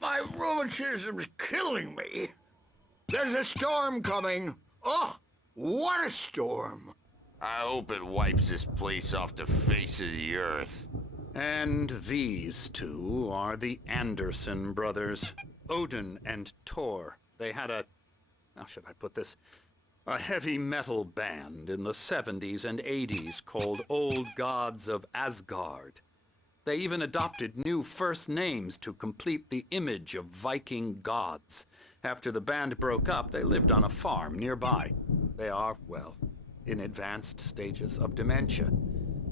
My rheumatism's killing me. There's a storm coming. Oh, what a storm. I hope it wipes this place off the face of the earth. And these two are the Anderson brothers, Odin and Tor. They had how should I put this? A heavy metal band in the 70s and 80s called Old Gods of Asgard. They even adopted new first names to complete the image of Viking gods. After the band broke up, they lived on a farm nearby. They are, well, in advanced stages of dementia.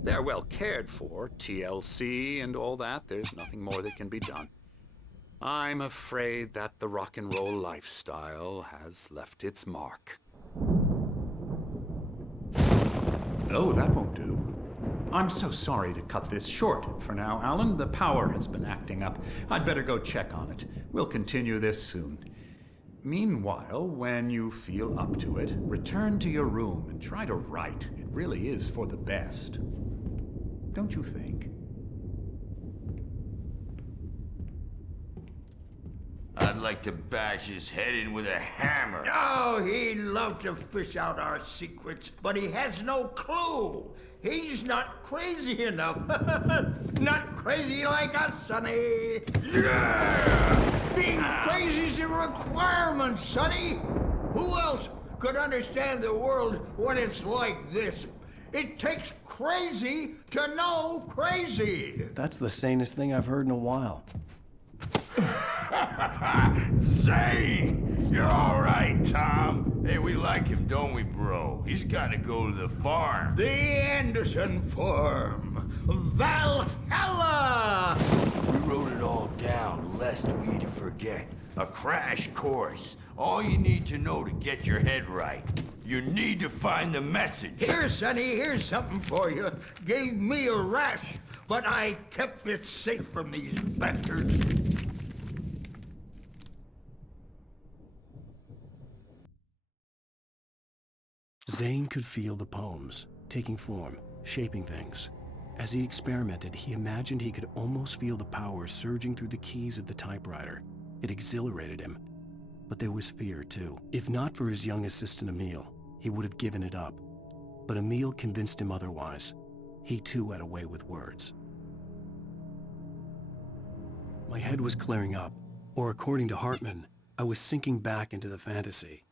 They're well cared for, TLC and all that. There's nothing more that can be done. I'm afraid that the rock and roll lifestyle has left its mark. Oh, that won't do. I'm so sorry to cut this short for now, Alan. The power has been acting up. I'd better go check on it. We'll continue this soon. Meanwhile, when you feel up to it, return to your room and try to write. It really is for the best. Don't you think? I'd like to bash his head in with a hammer. Oh, he'd love to fish out our secrets, but he has no clue. He's not crazy enough. Not crazy like us, Sonny. Yeah! Being crazy's a requirement, Sonny. Who else could understand the world when it's like this? It takes crazy to know crazy. That's the sanest thing I've heard in a while. Zane! You're all right, Tom. Hey, we like him, don't we, bro? He's got to go to the farm. The Anderson farm. Valhalla! We wrote it all down, lest we'd forget. A crash course. All you need to know to get your head right. You need to find the message. Here, Sonny, here's something for you. Gave me a rash, but I kept it safe from these bastards. Zane could feel the poems, taking form, shaping things. As he experimented, he imagined he could almost feel the power surging through the keys of the typewriter. It exhilarated him. But there was fear, too. If not for his young assistant Emil, he would have given it up. But Emil convinced him otherwise. He too had a way with words. My head was clearing up, or according to Hartman, I was sinking back into the fantasy.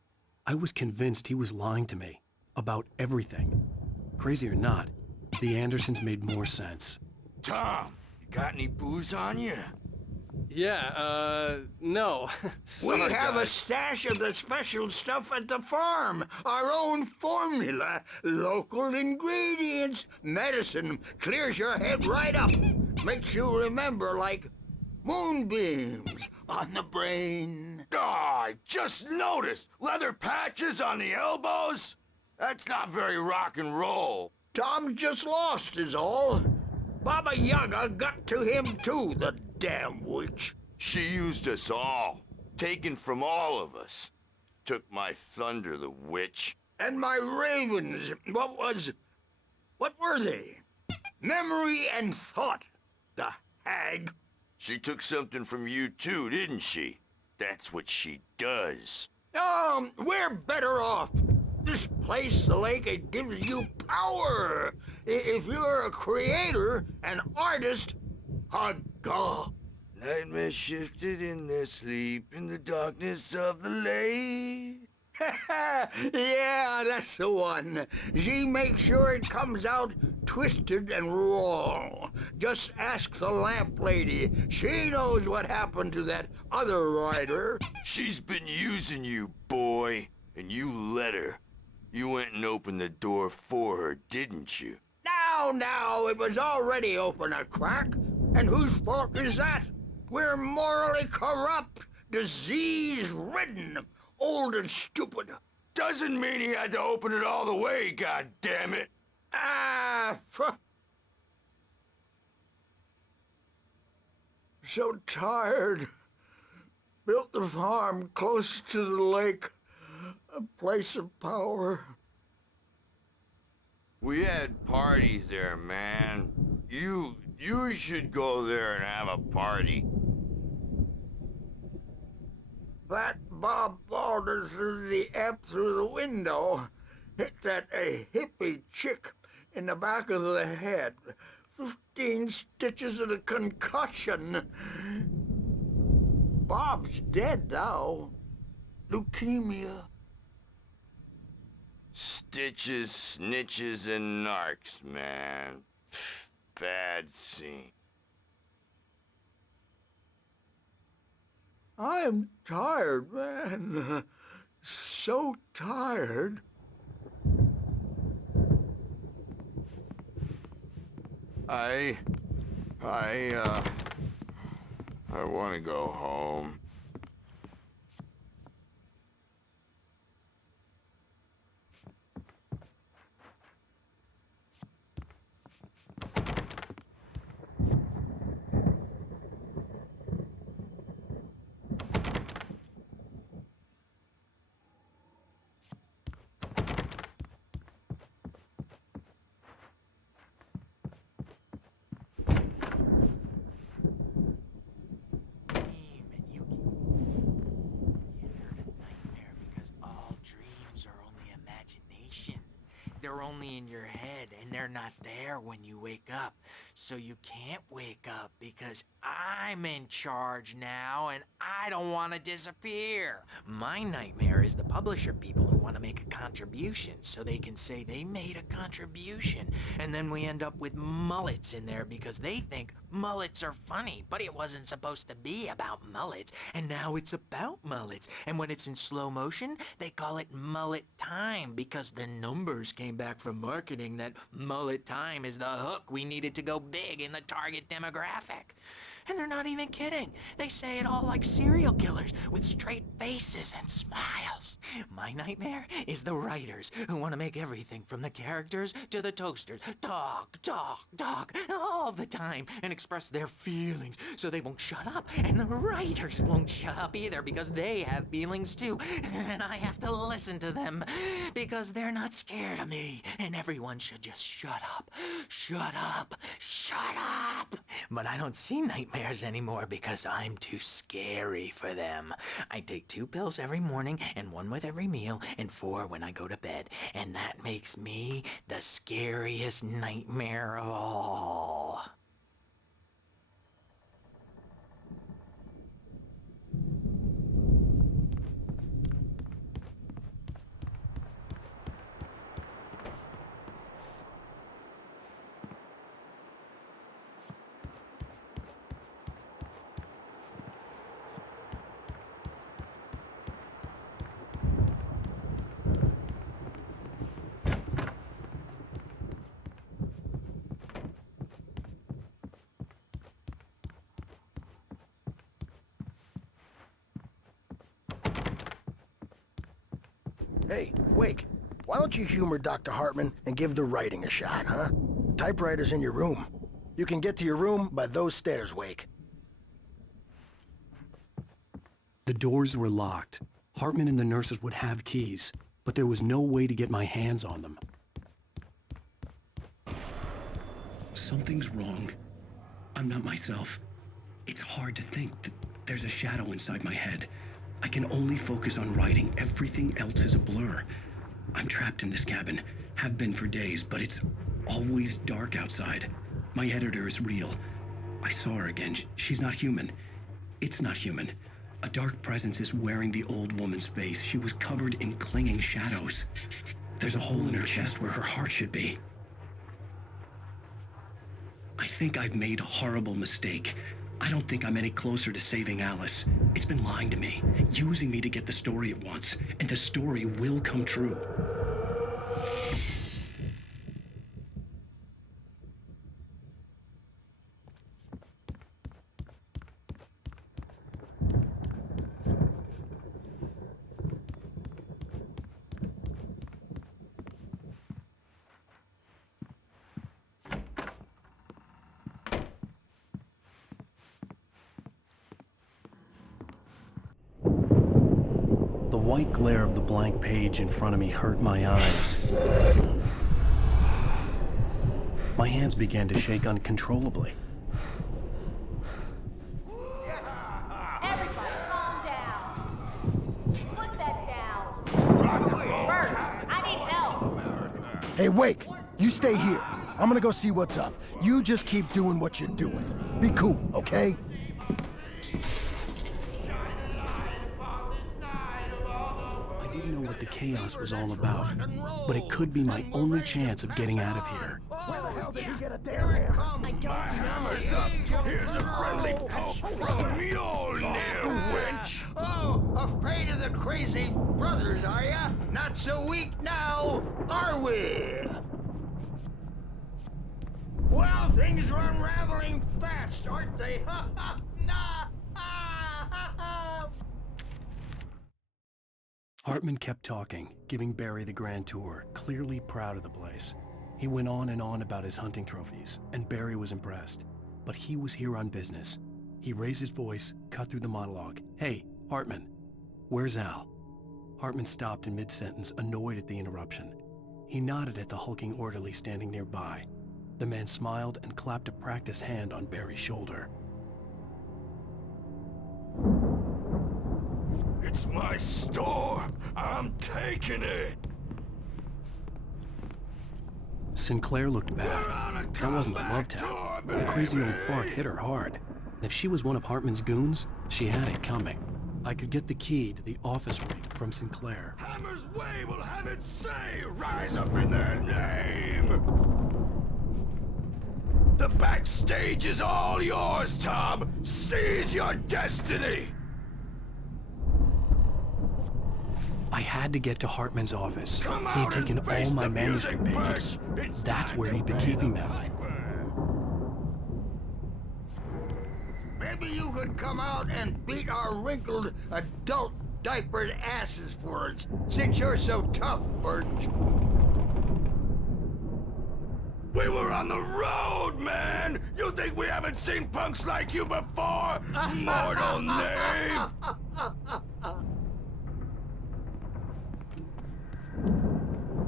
I was convinced he was lying to me about everything. Crazy or not, the Andersons made more sense. Tom, you got any booze on you? Yeah, no. We Sorry, have a guys. stash of the special stuff at the farm. Our own formula. Local ingredients. Medicine clears your head right up. Makes you remember like moonbeams on the brain. Oh, I just noticed. Leather patches on the elbows? That's not very rock and roll. Tom just lost is all. Baba Yaga got to him too, the damn witch. She used us all. Taken from all of us. Took my thunder, the witch. And my ravens, what were they? Memory and thought, the hag. She took something from you too, didn't she? That's what she does. We're better off. This place, the lake, it gives you power. If you're a creator, an artist, God. Nightmare shifted in their sleep in the darkness of the lake. Yeah, that's the one. She makes sure it comes out twisted and raw. Just ask the lamp lady. She knows what happened to that other rider. She's been using you, boy, and you let her. You went and opened the door for her, didn't you? Now, it was already open a crack. And whose fault is that? We're morally corrupt, disease-ridden, old and stupid. Doesn't mean he had to open it all the way, goddammit. So tired. Built the farm close to the lake. A place of power. We had parties there, man. You should go there and have a party. That Bob Balder threw the amp through the window. Hit that hippie chick in the back of the head. 15 stitches and a concussion. Bob's dead now. Leukemia. Stitches, snitches, and narcs, man. Bad scene. I am tired, man. So tired. I want to go home. They're only in your head, and they're not there when you wake up. So you can't wake up because I'm in charge now, and I don't want to disappear. My nightmare is the publisher people who want to make a contribution so they can say they made a contribution. And then we end up with mullets in there because they think mullets are funny, but it wasn't supposed to be about mullets, and now it's about mullets. And when it's in slow motion, they call it mullet time because the numbers came back from marketing that mullet time is the hook we needed to go big in the target demographic. And they're not even kidding. They say it all like serial killers with straight faces and smiles. My nightmare is the writers who want to make everything from the characters to the toasters talk all the time and express their feelings so they won't shut up. And the writers won't shut up either because they have feelings too. And I have to listen to them because they're not scared of me. And everyone should just shut up. Shut up. Shut up! But I don't see nightmares anymore because I'm too scary for them. I take 2 pills every morning and 1 with every meal and 4 when I go to bed. And that makes me the scariest nightmare of all. Hey, Wake, why don't you humor Dr. Hartman and give the writing a shot, huh? The typewriter's in your room. You can get to your room by those stairs, Wake. The doors were locked. Hartman and the nurses would have keys, but there was no way to get my hands on them. Something's wrong. I'm not myself. It's hard to think that there's a shadow inside my head. I can only focus on writing. Everything else is a blur. I'm trapped in this cabin. Have been for days, but it's always dark outside. My editor is real. I saw her again. She's not human. It's not human. A dark presence is wearing the old woman's face. She was covered in clinging shadows. There's a hole in her chest where her heart should be. I think I've made a horrible mistake. I don't think I'm any closer to saving Alice. It's been lying to me, using me to get the story it wants, and the story will come true. The white glare of the blank page in front of me hurt my eyes. My hands began to shake uncontrollably. Everybody, calm down. Put that down. Bert, I need help. Hey, Wake, you stay here. I'm gonna go see what's up. You just keep doing what you're doing. Be cool, okay? I didn't know what the chaos was all about, but it could be my only chance of getting out of here. Where the hell did you get a damn hammer? My hammer's up. Here's a friendly poke from Mjolnir, wench. Oh, afraid of the crazy brothers, are ya? Not so weak now, are we? Well, things are unraveling fast, aren't they? Ha ha! Nah! Ah, ha ha! Hartman kept talking, giving Barry the grand tour, clearly proud of the place. He went on and on about his hunting trophies, and Barry was impressed. But he was here on business. He raised his voice, cut through the monologue. Hey, Hartman, where's Al? Hartman stopped in mid-sentence, annoyed at the interruption. He nodded at the hulking orderly standing nearby. The man smiled and clapped a practiced hand on Barry's shoulder. It's my storm. I'm taking it. Sinclair looked bad. That wasn't a love tap. The crazy old fart hit her hard. And if she was one of Hartman's goons, she had it coming. I could get the key to the office ring from Sinclair. Hammer's Way will have its say. Rise up in their name. The backstage is all yours, Tom. Seize your destiny. I had to get to Hartman's office. Come He had out taken and face all my the manuscript music, pages. Bert. It's That's time where to he'd been pay keeping the them. piper. Maybe you could come out and beat our wrinkled, adult diapered asses for us, since you're so tough, Birch. We were on the road, man! You think we haven't seen punks like you before? Mortal knave!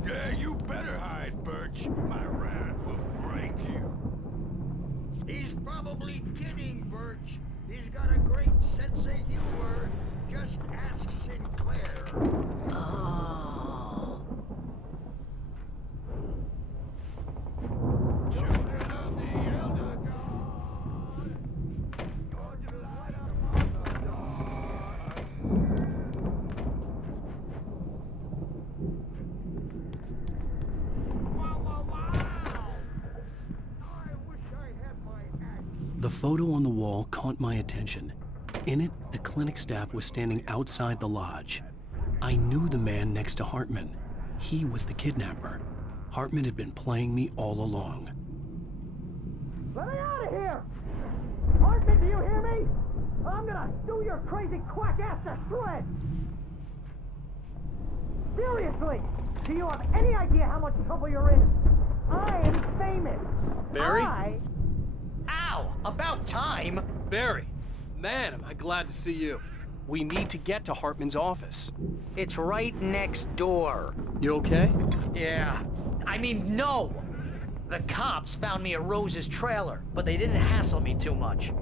Yeah, you better hide, Birch. My wrath will break you. probably kidding, Birch. He's got a great sense of humor. Just ask Sinclair. Oh. Children of the Elder God, towards the light of the dawn. The photo on the wall caught my attention. In it, the clinic staff was standing outside the lodge. I knew the man next to Hartman. He was the kidnapper. Hartman had been playing me all along. Let me out of here! Hartman, do you hear me? I'm gonna sue your crazy quack ass to shreds! Seriously, do you have any idea how much trouble you're in? I am famous! Barry? Ow! About time! Barry, man, am I glad to see you. We need to get to Hartman's office. It's right next door. You okay? Yeah. I mean, no! The cops found me at Rose's trailer, but they didn't hassle me too much.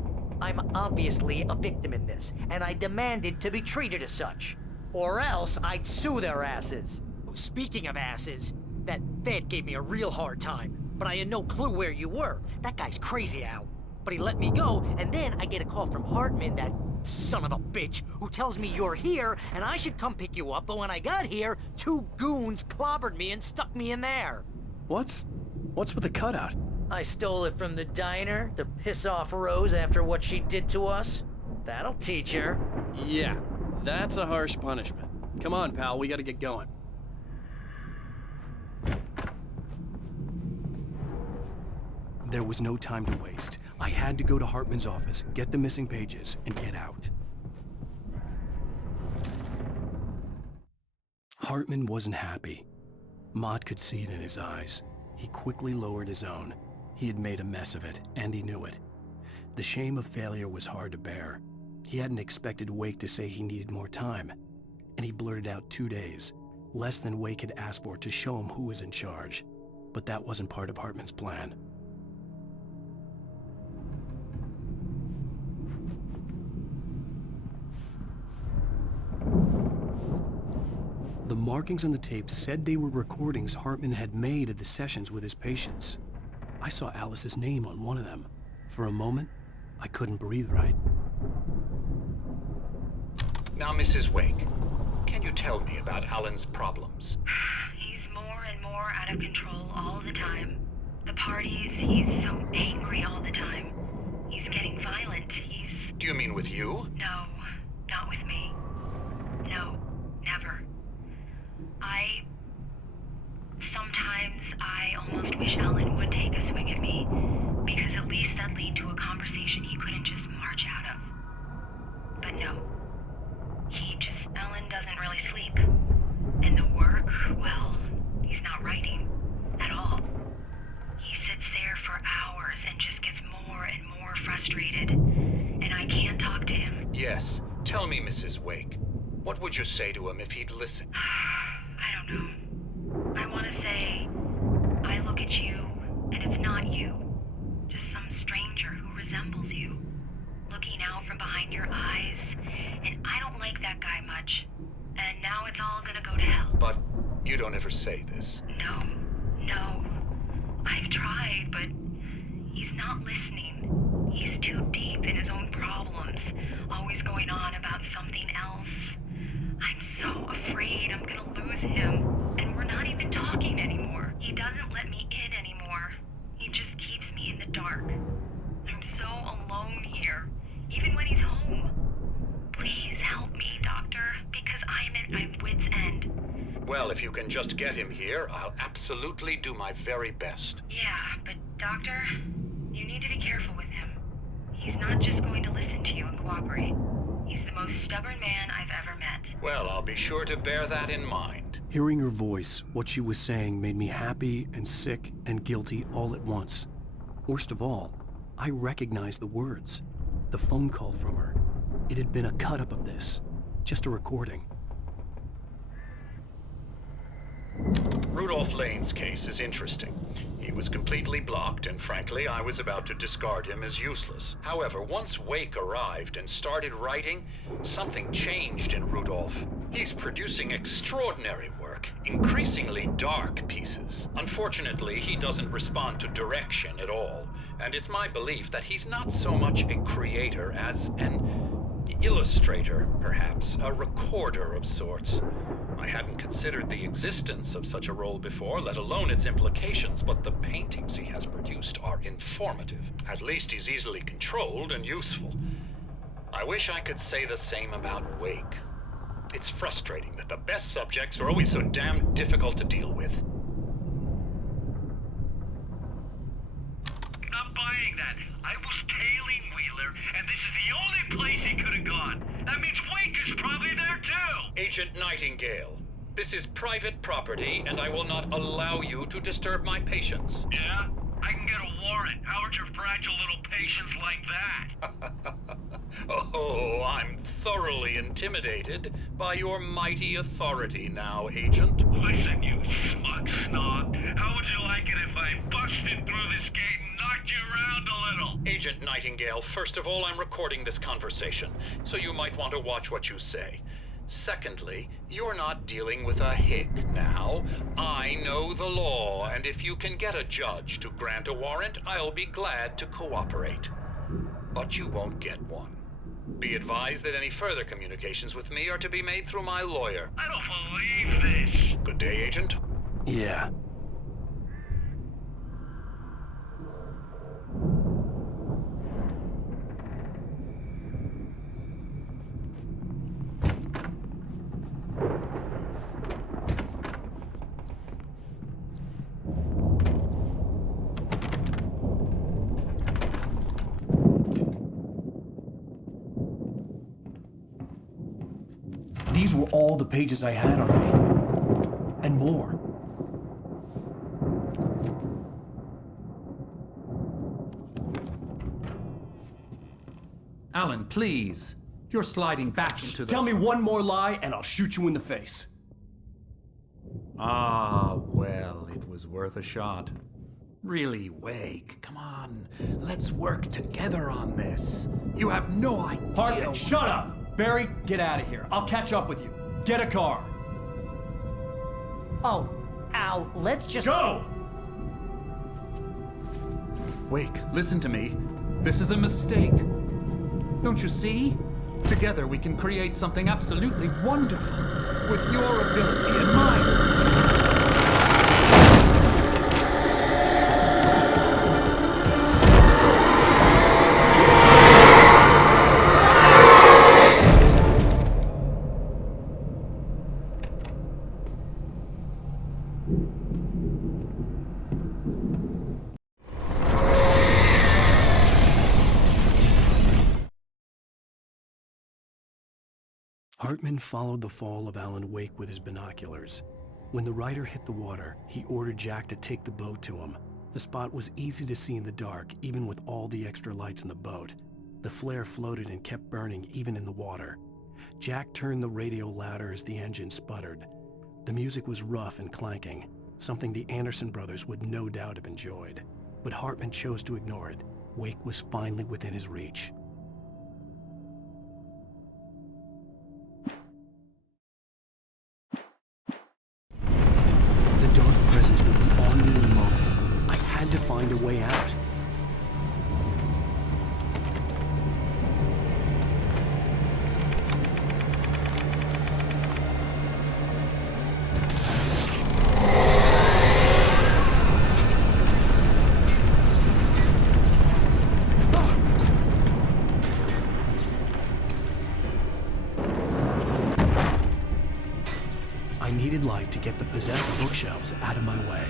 I'm obviously a victim in this, and I demanded to be treated as such. Or else I'd sue their asses. Speaking of asses, that Fed gave me a real hard time, but I had no clue where you were. That guy's crazy, Al. But he let me go, and then I get a call from Hartman, that son of a bitch, who tells me you're here, and I should come pick you up, but when I got here, 2 goons clobbered me and stuck me in there. What's with the cutout? I stole it from the diner to piss off Rose after what she did to us. That'll teach her. Yeah, that's a harsh punishment. Come on, pal, we gotta get going. There was no time to waste. I had to go to Hartman's office, get the missing pages, and get out. Hartman wasn't happy. Mott could see it in his eyes. He quickly lowered his own. He had made a mess of it, and he knew it. The shame of failure was hard to bear. He hadn't expected Wake to say he needed more time, and he blurted out 2 days, less than Wake had asked for, to show him who was in charge. But that wasn't part of Hartman's plan. The markings on the tape said they were recordings Hartman had made of the sessions with his patients. I saw Alice's name on one of them. For a moment, I couldn't breathe right. Now, Mrs. Wake, can you tell me about Alan's problems? He's more and more out of control all the time. The parties, he's so angry all the time. He's getting violent. Do you mean with you? No, not with me. No, never. Sometimes I almost wish Alan would take a swing at me, because at least that'd lead to a conversation he couldn't just march out of. But no. Alan doesn't really sleep. And the work, well, he's not writing at all. He sits there for hours and just gets more and more frustrated. And I can't talk to him. Yes. Tell me, Mrs. Wake. What would you say to him if he'd listen? I don't know. I want to say, I look at you, and it's not you. Just some stranger who resembles you. Looking out from behind your eyes, and I don't like that guy much. And now it's all gonna go to hell. But you don't ever say this. No. I've tried, but he's not listening. He's too deep in his own problems, always going on about something else. I'm so afraid I'm gonna lose him, and we're not even talking anymore. He doesn't let me in anymore. He just keeps me in the dark. I'm so alone here, even when he's home. Please help me, Doctor, because I'm at my wit's end. Well, if you can just get him here, I'll absolutely do my very best. Yeah, but Doctor, you need to be careful with him. He's not just going to listen to you and cooperate. He's the most stubborn man I've ever met. Well, I'll be sure to bear that in mind. Hearing her voice, what she was saying made me happy and sick and guilty all at once. Worst of all, I recognized the words. The phone call from her. It had been a cut-up of this. Just a recording. Rudolph Lane's case is interesting. He was completely blocked, and frankly, I was about to discard him as useless. However, once Wake arrived and started writing, something changed in Rudolph. He's producing extraordinary work, increasingly dark pieces. Unfortunately, he doesn't respond to direction at all, and it's my belief that he's not so much a creator as an illustrator, perhaps, a recorder of sorts. I hadn't considered the existence of such a role before, let alone its implications, but the paintings he has produced are informative. At least he's easily controlled and useful. I wish I could say the same about Wake. It's frustrating that the best subjects are always so damn difficult to deal with. Not buying that. I was tailing Wheeler, and this is the only place he could have gone. That means Wake is probably there too! Agent Nightingale, this is private property, and I will not allow you to disturb my patients. Yeah? I can get a warrant. How would your fragile little patients like that? Oh, I'm thoroughly intimidated by your mighty authority now, Agent. Listen, you smug snob. How would you like it if I busted through this gate and knocked you around a little? Agent Nightingale, first of all, I'm recording this conversation, so you might want to watch what you say. Secondly, you're not dealing with a hick now. I know the law, and if you can get a judge to grant a warrant, I'll be glad to cooperate. But you won't get one. Be advised that any further communications with me are to be made through my lawyer. I don't believe this. Good day, Agent. Yeah. These were all the pages I had on me. And more. Alan, please. You're sliding back into the... Tell me one more lie and I'll shoot you in the face. Ah, well, it was worth a shot. Really, Wake, come on. Let's work together on this. You have no idea... Hartman, shut up! Barry, get out of here. I'll catch up with you. Get a car. Oh, Al, let's just... Go! Wake, listen to me. This is a mistake. Don't you see? Together we can create something absolutely wonderful. With your ability and mine. Hartman followed the fall of Alan Wake with his binoculars. When the rider hit the water, he ordered Jack to take the boat to him. The spot was easy to see in the dark, even with all the extra lights in the boat. The flare floated and kept burning even in the water. Jack turned the radio louder as the engine sputtered. The music was rough and clanking, something the Anderson brothers would no doubt have enjoyed. But Hartman chose to ignore it. Wake was finally within his reach. The dark presence would be on me in a moment. I had to find a way out. I needed light to get the possessed bookshelves out of my way.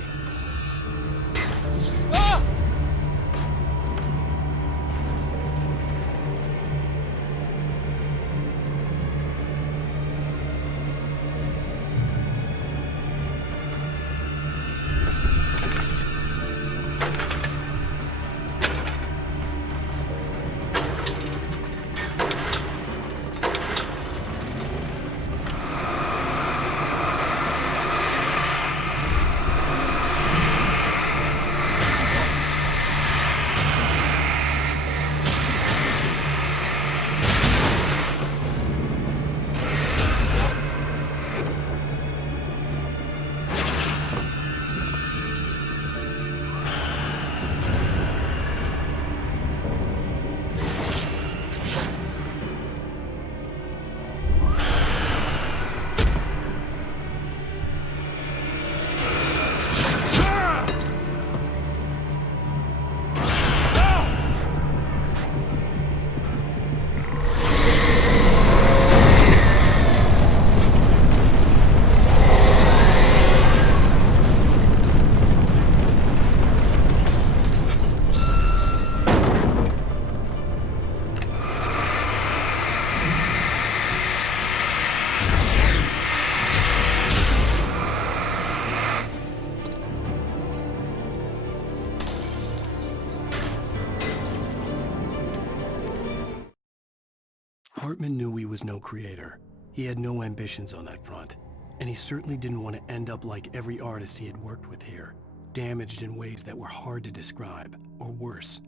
Hartman knew he was no creator. He had no ambitions on that front. And he certainly didn't want to end up like every artist he had worked with here, damaged in ways that were hard to describe, or worse.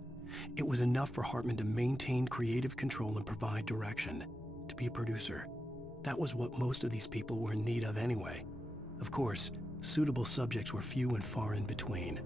It was enough for Hartman to maintain creative control and provide direction, to be a producer. That was what most of these people were in need of anyway. Of course, suitable subjects were few and far in between.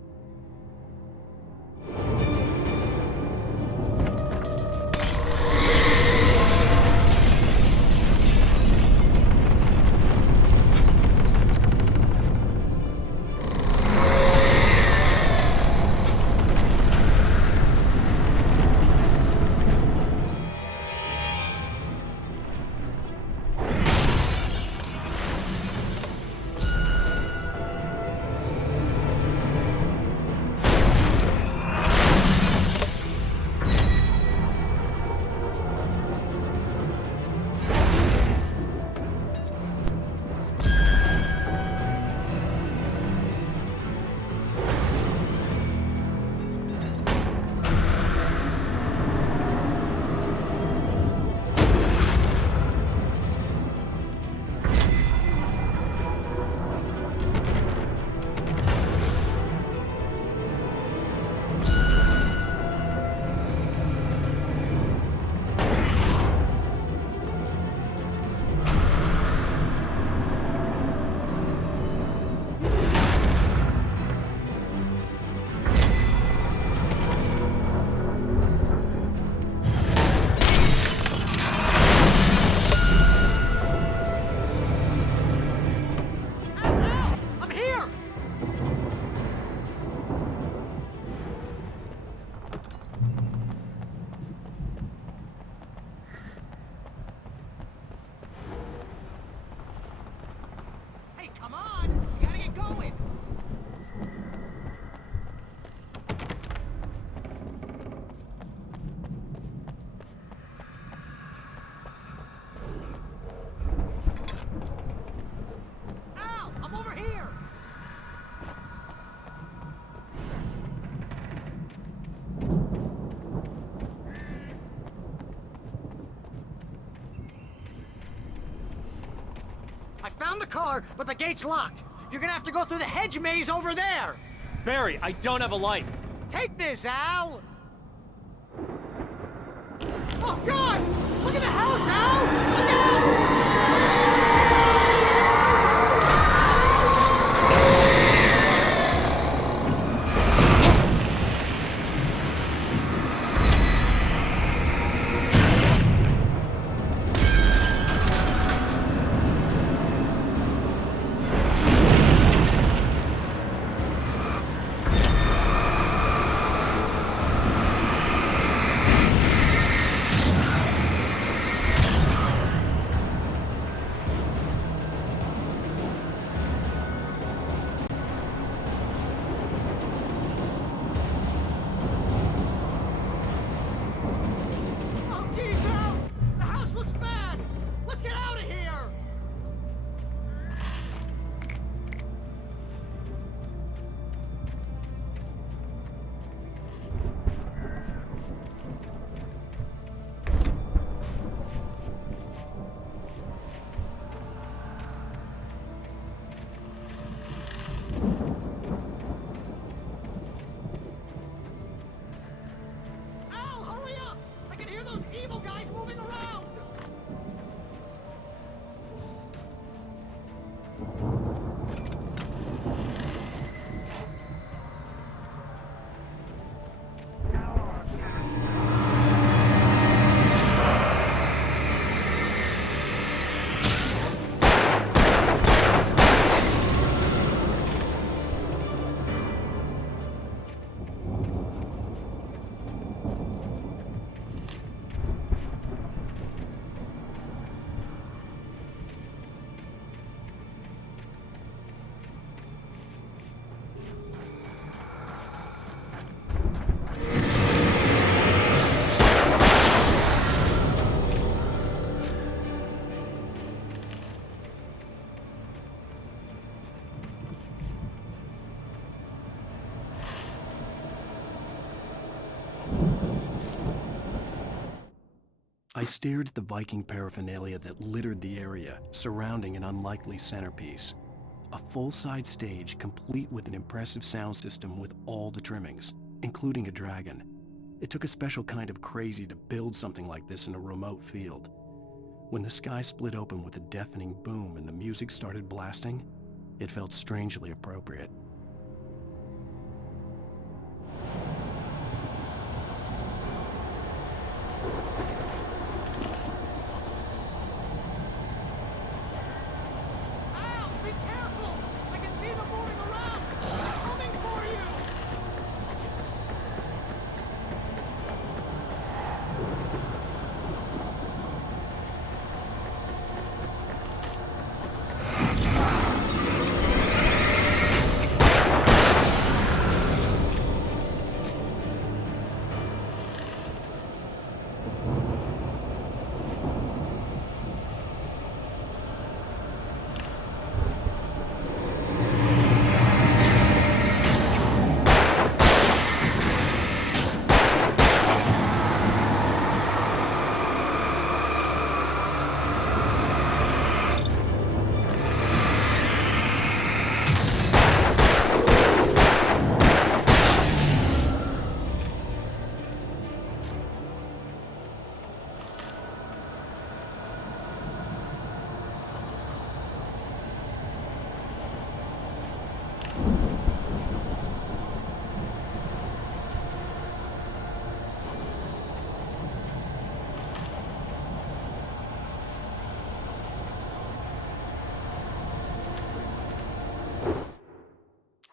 I found the car, but the gate's locked. You're gonna have to go through the hedge maze over there. Barry, I don't have a light. Take this, Al! Oh, God! Look at the house, Al! Look out! I stared at the Viking paraphernalia that littered the area, surrounding an unlikely centerpiece. A full-size stage complete with an impressive sound system with all the trimmings, including a dragon. It took a special kind of crazy to build something like this in a remote field. When the sky split open with a deafening boom and the music started blasting, it felt strangely appropriate.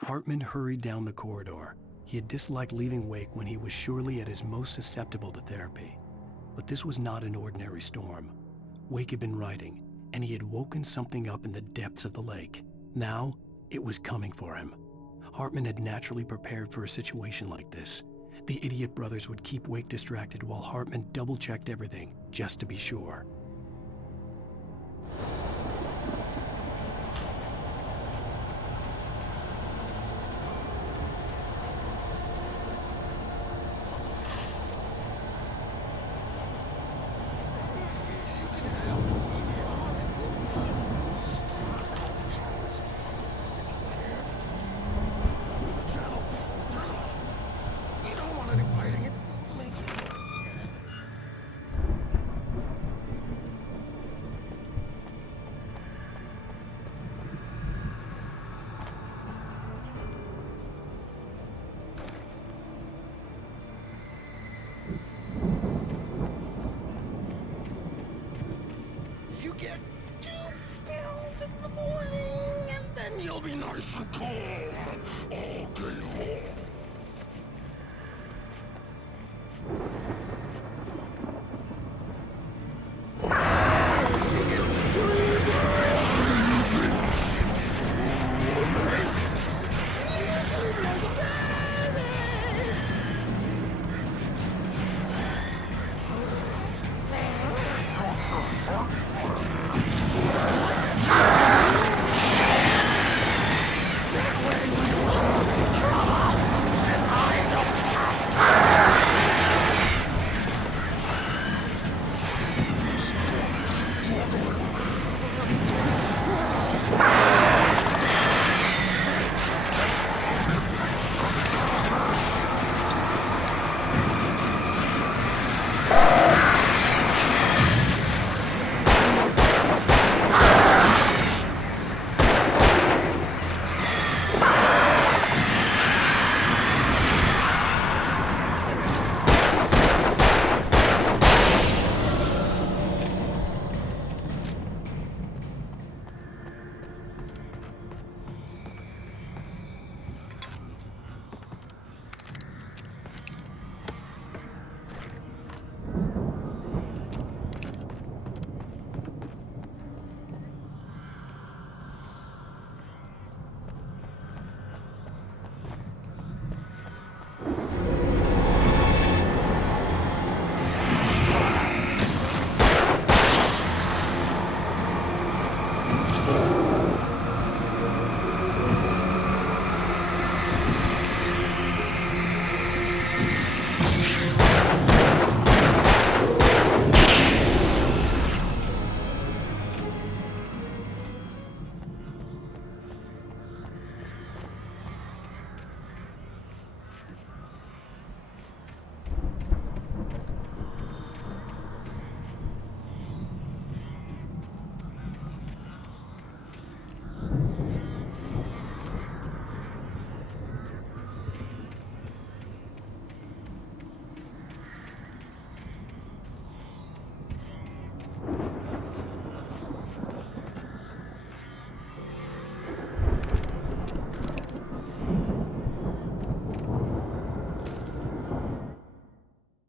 Hartman hurried down the corridor. He had disliked leaving Wake when he was surely at his most susceptible to therapy. But this was not an ordinary storm. Wake had been writing, and he had woken something up in the depths of the lake. Now, it was coming for him. Hartman had naturally prepared for a situation like this. The idiot brothers would keep Wake distracted while Hartman double-checked everything, just to be sure. Get 2 pills in the morning, and then you'll be nice and calm all day long. Try!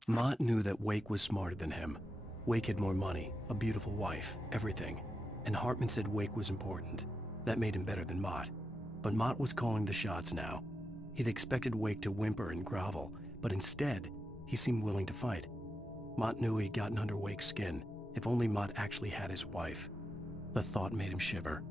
Mott knew that Wake was smarter than him. Wake had more money, a beautiful wife, everything. And Hartman said Wake was important. That made him better than Mott. But Mott was calling the shots now. He'd expected Wake to whimper and grovel, but instead, he seemed willing to fight. Mott knew he'd gotten under Wake's skin. If only Mott actually had his wife. The thought made him shiver.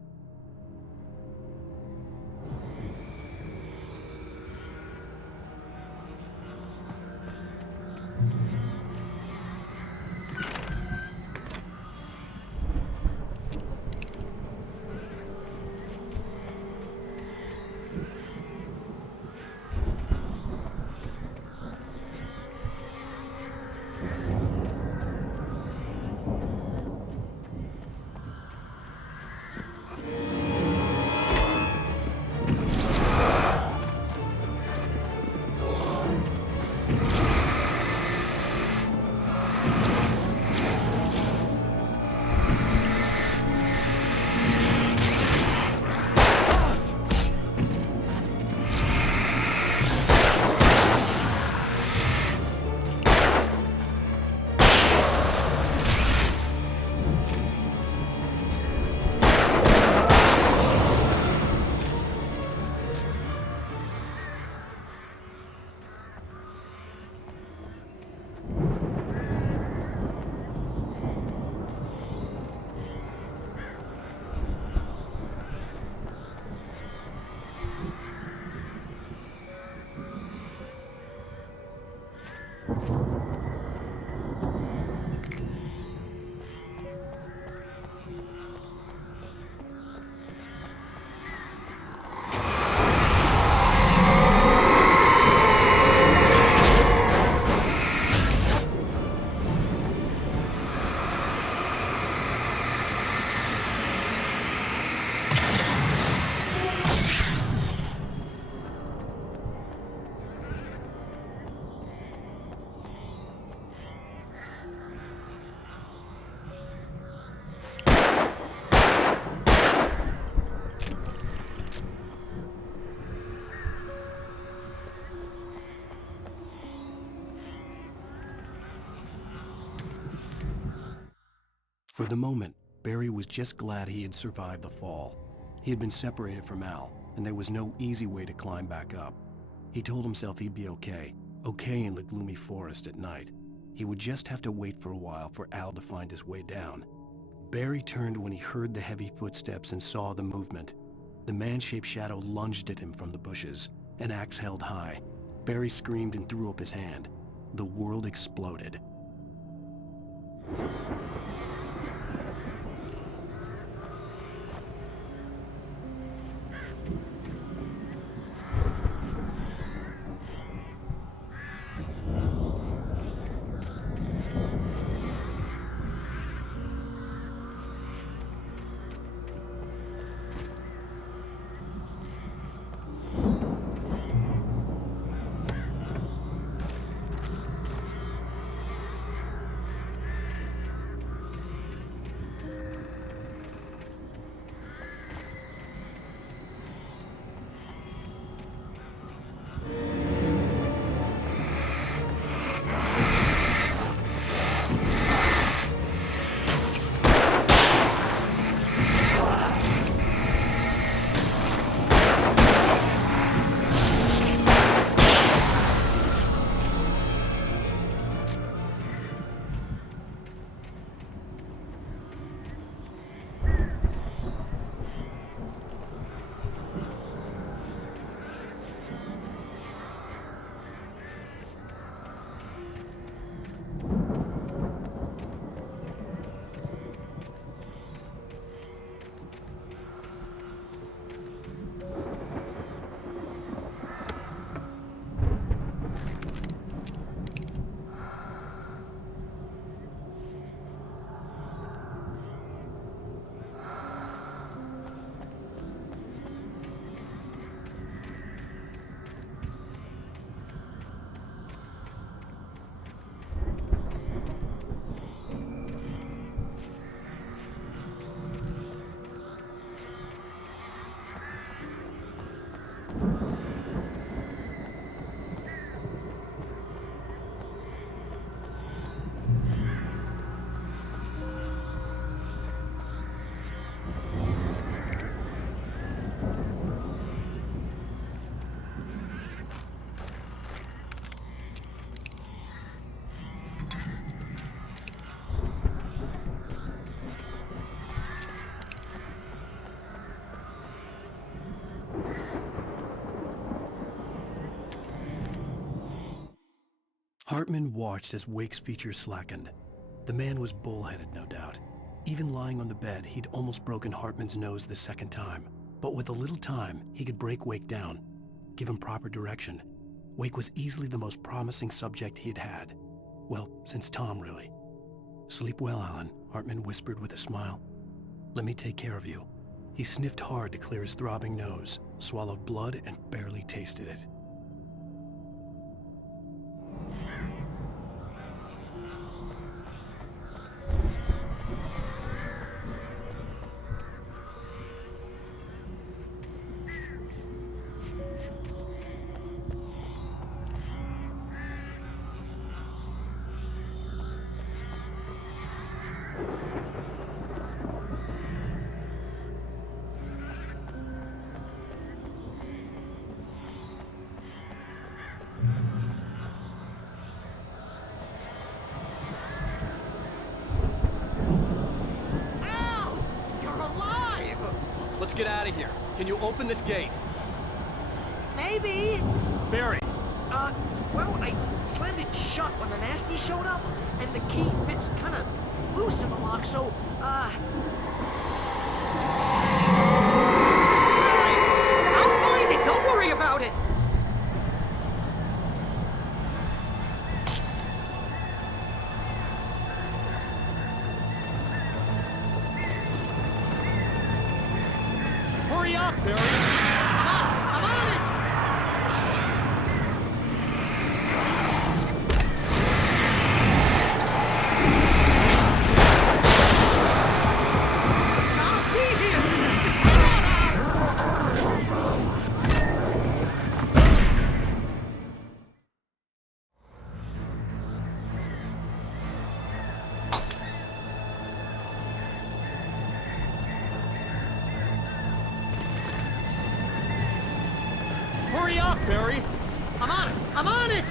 For the moment, Barry was just glad he had survived the fall. He had been separated from Al, and there was no easy way to climb back up. He told himself he'd be okay in the gloomy forest at night. He would just have to wait for a while for Al to find his way down. Barry turned when he heard the heavy footsteps and saw the movement. The man-shaped shadow lunged at him from the bushes, an axe held high. Barry screamed and threw up his hand. The world exploded. Hartman watched as Wake's features slackened. The man was bullheaded, no doubt. Even lying on the bed, he'd almost broken Hartman's nose the second time. But with a little time, he could break Wake down, give him proper direction. Wake was easily the most promising subject he had had. Well, since Tom, really. "Sleep well, Alan," Hartman whispered with a smile. "Let me take care of you." He sniffed hard to clear his throbbing nose, swallowed blood, and barely tasted it. Let's get out of here. Can you open this gate? Maybe. Barry! Well, I slammed it shut when the nasty showed up, and the key fits kind of loose in the lock, so, Barry, I'll find it! Don't worry about it! Hurry up, Barry! I'm on it! It's gotta be here! Just hang Hurry up, Barry! I'm on it! I'm on it!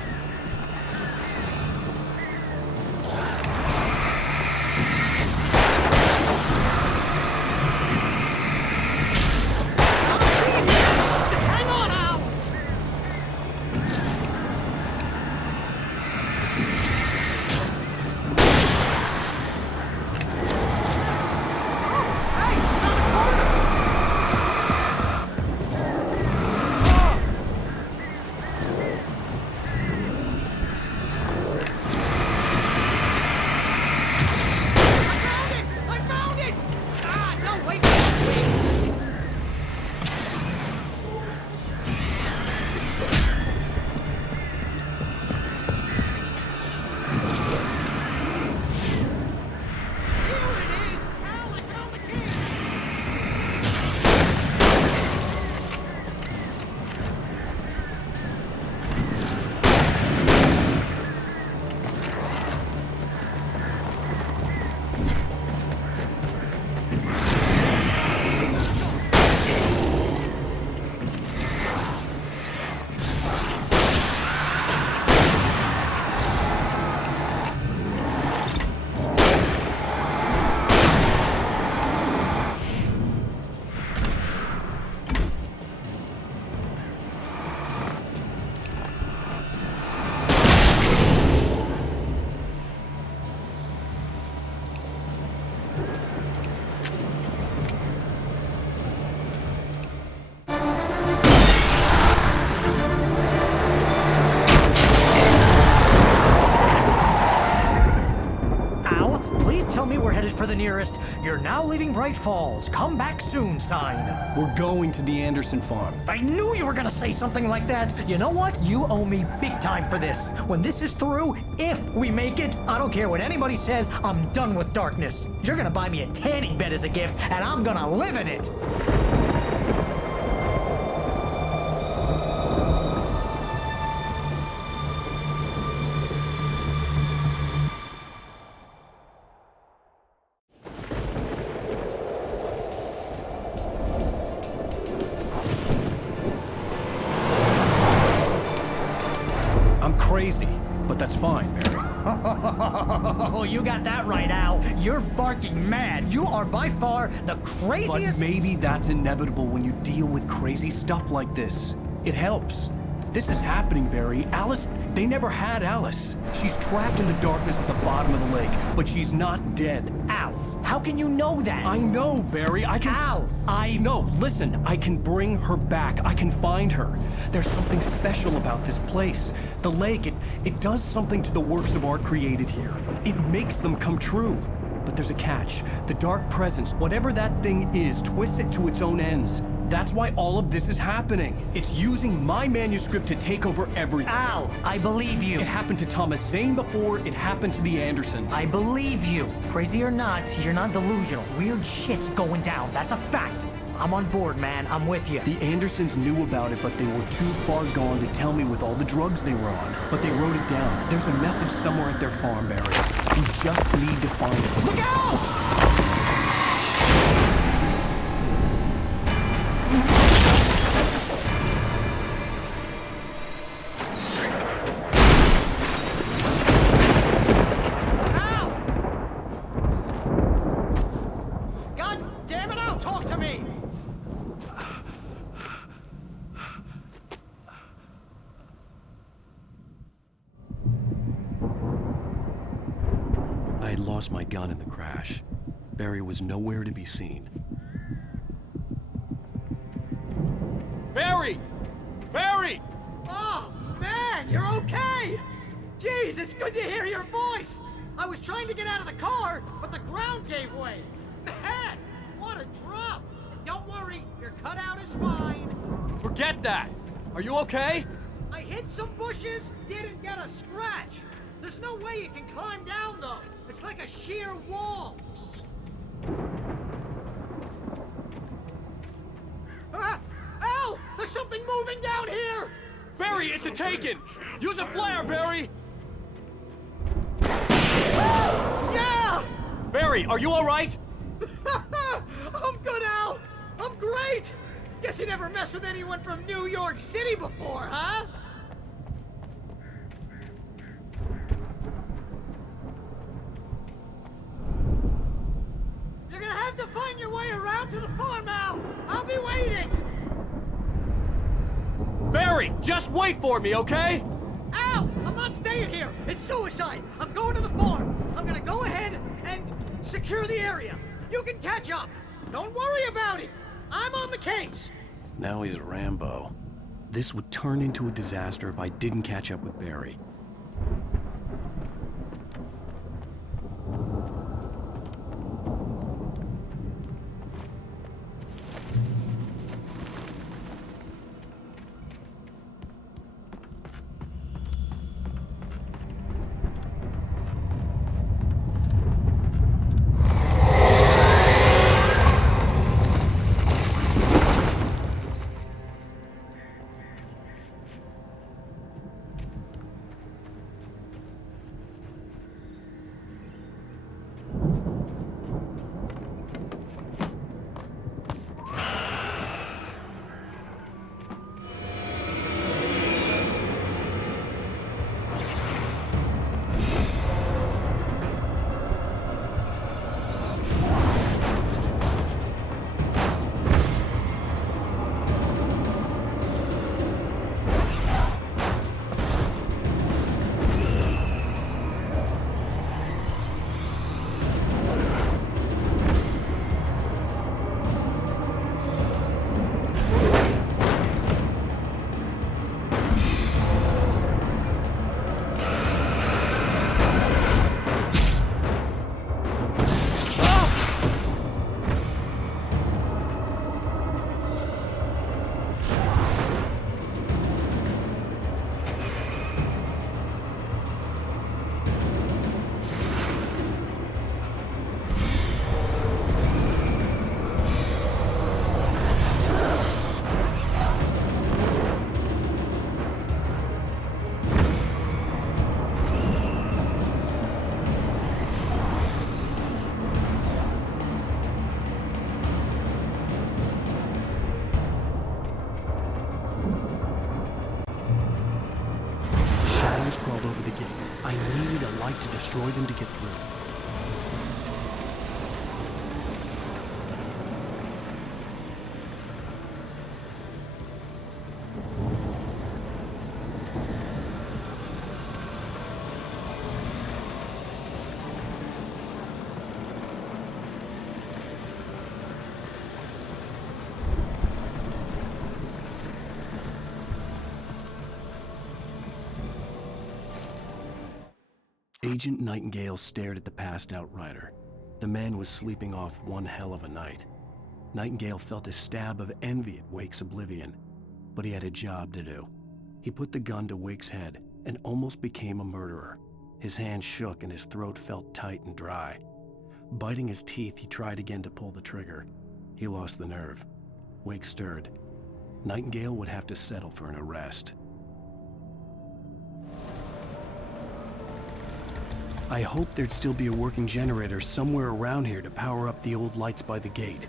Just hang on, Al! Hey, it's on the corner! I found it! Ah, no, wait! Here it is! Al, I found the key! Al, please tell me we're headed for the nearest "You're now leaving Bright Falls. Come back soon" sign. We're going to the Anderson farm. I knew you were gonna say something like that. You know what? You owe me big time for this. When this is through, if we make it, I don't care what anybody says, I'm done with darkness. You're gonna buy me a tanning bed as a gift, and I'm gonna live in it. I'm crazy, but that's fine, Barry. Oh, you got that right, Al. You're barking mad. You are by far the craziest. But maybe that's inevitable when you deal with crazy stuff like this. It helps. This is happening, Barry. Alice, they never had Alice. She's trapped in the darkness at the bottom of the lake, but she's not dead. Al, how can you know that? I know, Barry. I can... Al, No, listen. I can bring her back. I can find her. There's something special about this place. The lake, it does something to the works of art created here. It makes them come true. But there's a catch. The dark presence, whatever that thing is, twists it to its own ends. That's why all of this is happening. It's using my manuscript to take over everything. Al, I believe you. It happened to Thomas Zane before, it happened to the Andersons. I believe you. Crazy or not, you're not delusional. Weird shit's going down. That's a fact. I'm on board, man. I'm with you. The Andersons knew about it, but they were too far gone to tell me with all the drugs they were on. But they wrote it down. There's a message somewhere at their farm, Barry. You just need to find it. Look out! I had lost my gun in the crash. Barry was nowhere to be seen. Barry! Barry! Oh, man, you're okay! Jeez, it's good to hear your voice! I was trying to get out of the car, but the ground gave way. Man, what a drop! Don't worry, your cutout is fine. Forget that! Are you okay? I hit some bushes, didn't get a scratch. There's no way you can climb down, though. It's like a sheer wall. Al! There's something moving down here! Barry, it's a Taken! Use a flare, Barry! Yeah! Barry, are you alright? I'm good, Al! I'm great! Guess you never messed with anyone from New York City before, huh? You're gonna have to find your way around to the farm, Al! I'll be waiting! Barry, just wait for me, okay? Al! I'm not staying here! It's suicide! I'm going to the farm! I'm gonna go ahead and secure the area! You can catch up! Don't worry about it! I'm on the case! Now he's Rambo. This would turn into a disaster if I didn't catch up with Barry. Crawled over the gate. I need a light to destroy them to get through. Agent Nightingale stared at the passed-out rider. The man was sleeping off one hell of a night. Nightingale felt a stab of envy at Wake's oblivion, but he had a job to do. He put the gun to Wake's head and almost became a murderer. His hand shook and his throat felt tight and dry. Biting his teeth, he tried again to pull the trigger. He lost the nerve. Wake stirred. Nightingale would have to settle for an arrest. I hoped there'd still be a working generator somewhere around here to power up the old lights by the gate.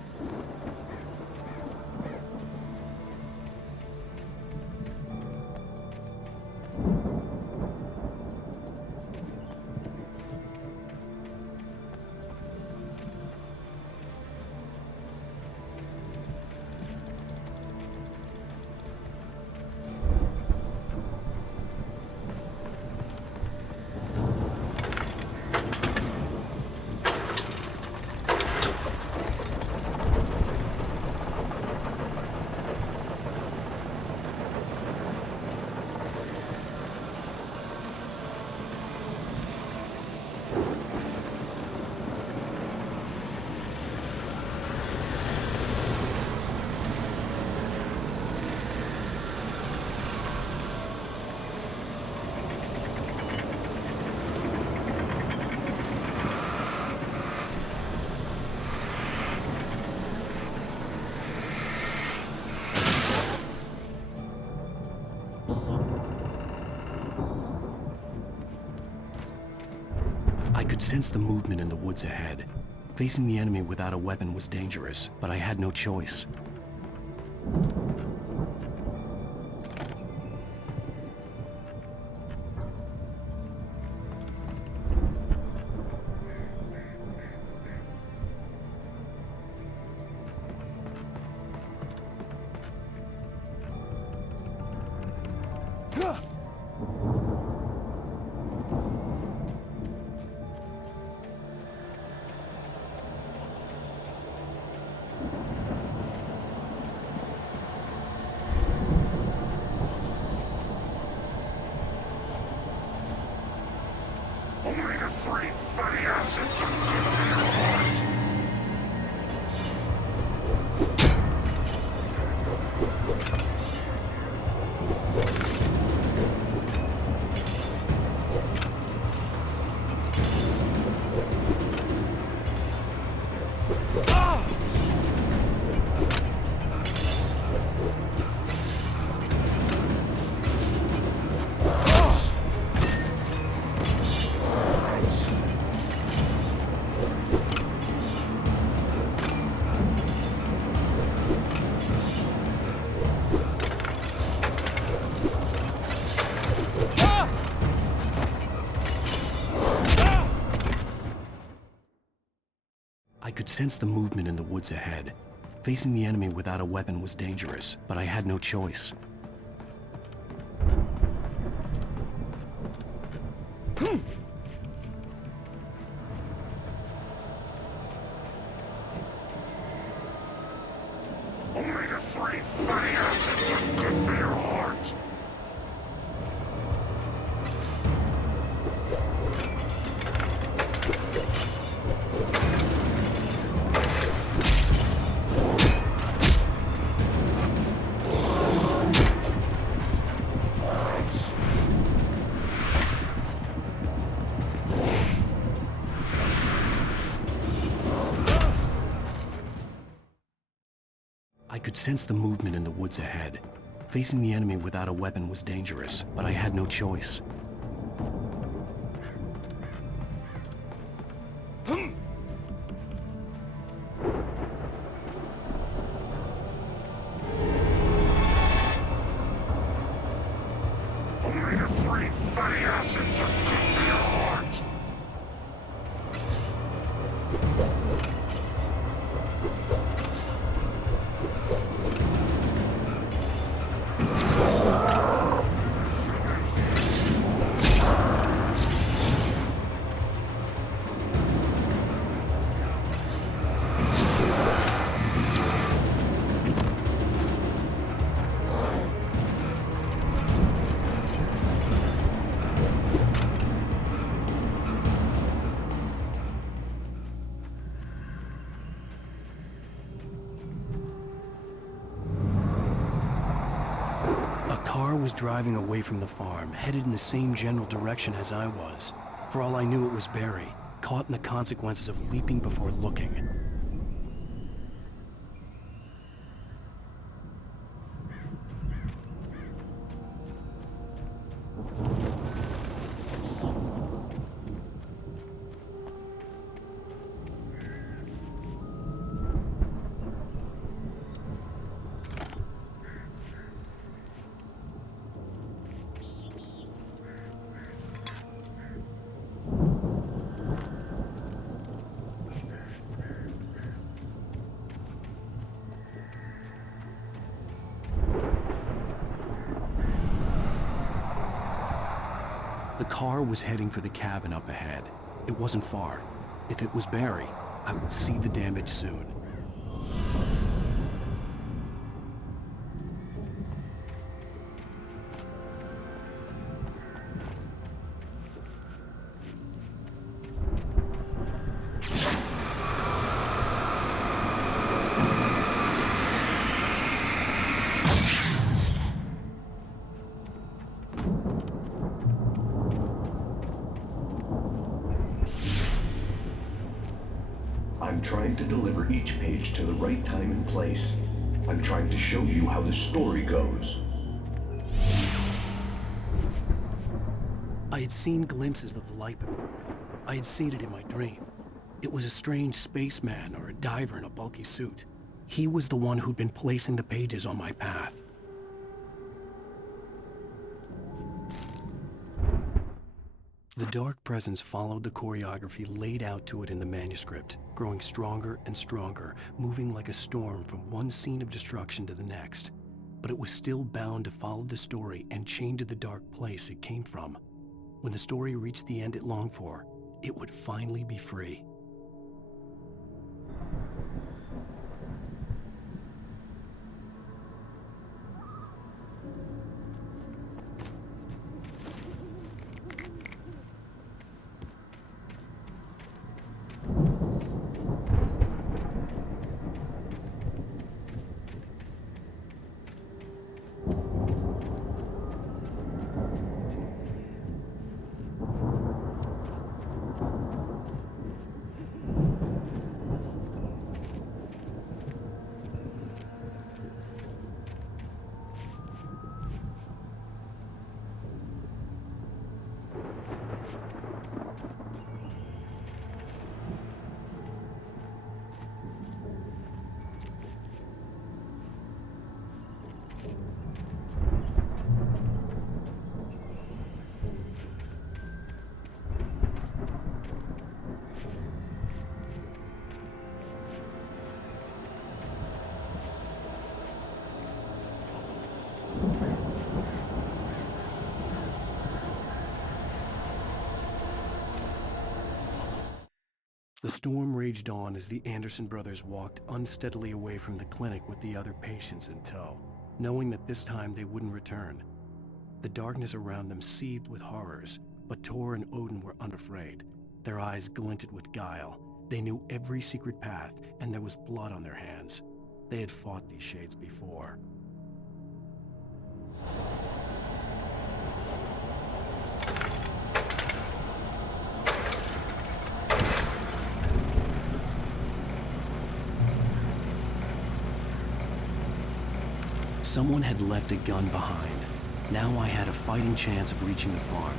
I could sense the movement in the woods ahead. Facing the enemy without a weapon was dangerous, but I had no choice. I could sense the movement in the woods ahead. Facing the enemy without a weapon was dangerous, but I had no choice. Only the three fatty acids are good for your heart. I could sense the movement in the woods ahead. Facing the enemy without a weapon was dangerous, but I had no choice. Only the three fatty acids are good for your heart. car was driving away from the farm, headed in the same general direction as I was. For all I knew, it was Barry, caught in the consequences of leaping before looking. The car was heading for the cabin up ahead. It wasn't far. If it was Barry, I would see the damage soon. I'm trying to deliver each page to the right time and place. I'm trying to show you how the story goes. I had seen glimpses of the light before. I had seen it in my dream. It was a strange spaceman or a diver in a bulky suit. He was the one who'd been placing the pages on my path. The dark presence followed the choreography laid out to it in the manuscript, growing stronger and stronger, moving like a storm from one scene of destruction to the next. But it was still bound to follow the story and chained to the dark place it came from. When the story reached the end it longed for, it would finally be free. The storm raged on as the Anderson brothers walked unsteadily away from the clinic with the other patients in tow, knowing that this time they wouldn't return. The darkness around them seethed with horrors, but Tor and Odin were unafraid. Their eyes glinted with guile. They knew every secret path, and there was blood on their hands. They had fought these shades before. Someone had left a gun behind. Now I had a fighting chance of reaching the farm.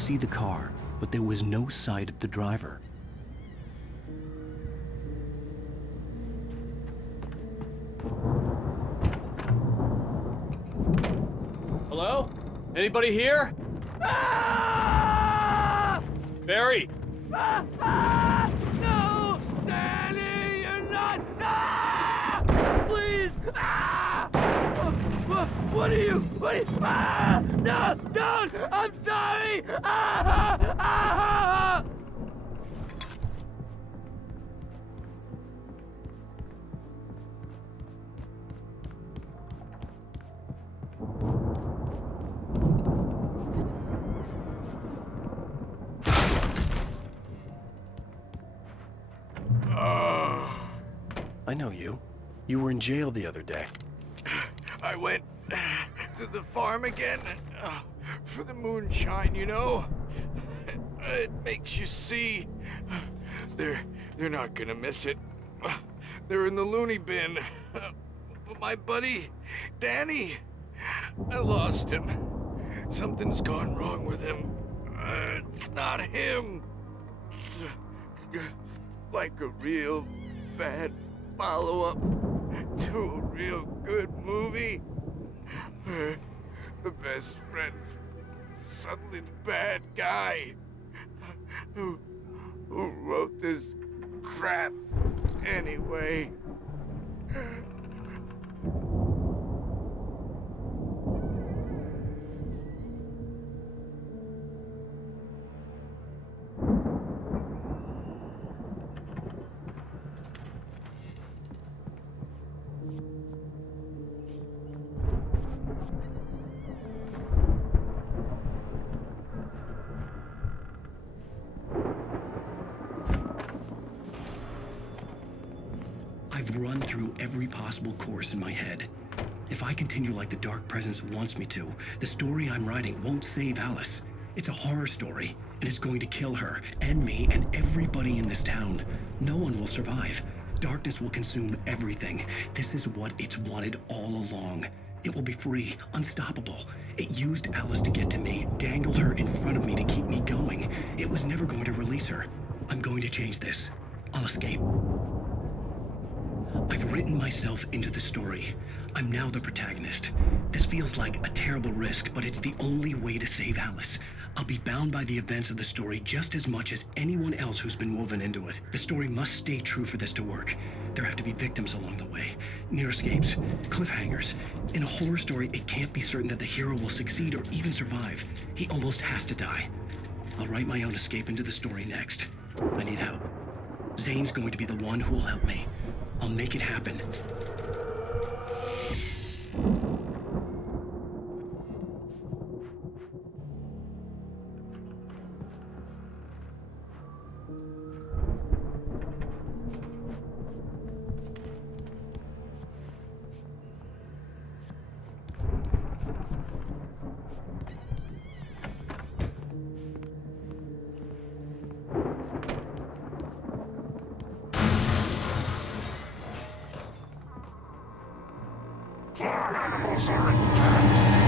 see the car, but there was no sight of the driver. Hello? Anybody here? Barry! No! Danny, you're not! Please! What are you? No! Don't! I'm sorry! I know you. You were in jail the other day. I went to the farm again for the moonshine, you know? It makes you see. They're not gonna miss it. They're in the loony bin. But my buddy, Danny, I lost him. Something's gone wrong with him. It's not him. Like a real bad follow-up to a real good movie. The best friend's suddenly the bad guy who wrote this crap anyway. I've run through every possible course in my head. If I continue like the Dark Presence wants me to, the story I'm writing won't save Alice. It's a horror story, and it's going to kill her, and me, and everybody in this town. No one will survive. Darkness will consume everything. This is what it's wanted all along. It will be free, unstoppable. It used Alice to get to me, dangled her in front of me to keep me going. It was never going to release her. I'm going to change this. I'll escape. I've written myself into the story. I'm now the protagonist. This feels like a terrible risk, but it's the only way to save Alice. I'll be bound by the events of the story just as much as anyone else who's been woven into it. The story must stay true for this to work. There have to be victims along the way. Near escapes, cliffhangers. In a horror story, it can't be certain that the hero will succeed or even survive. He almost has to die. I'll write my own escape into the story next. I need help. Zane's going to be the one who will help me. I'll make it happen. Farm animals are intense.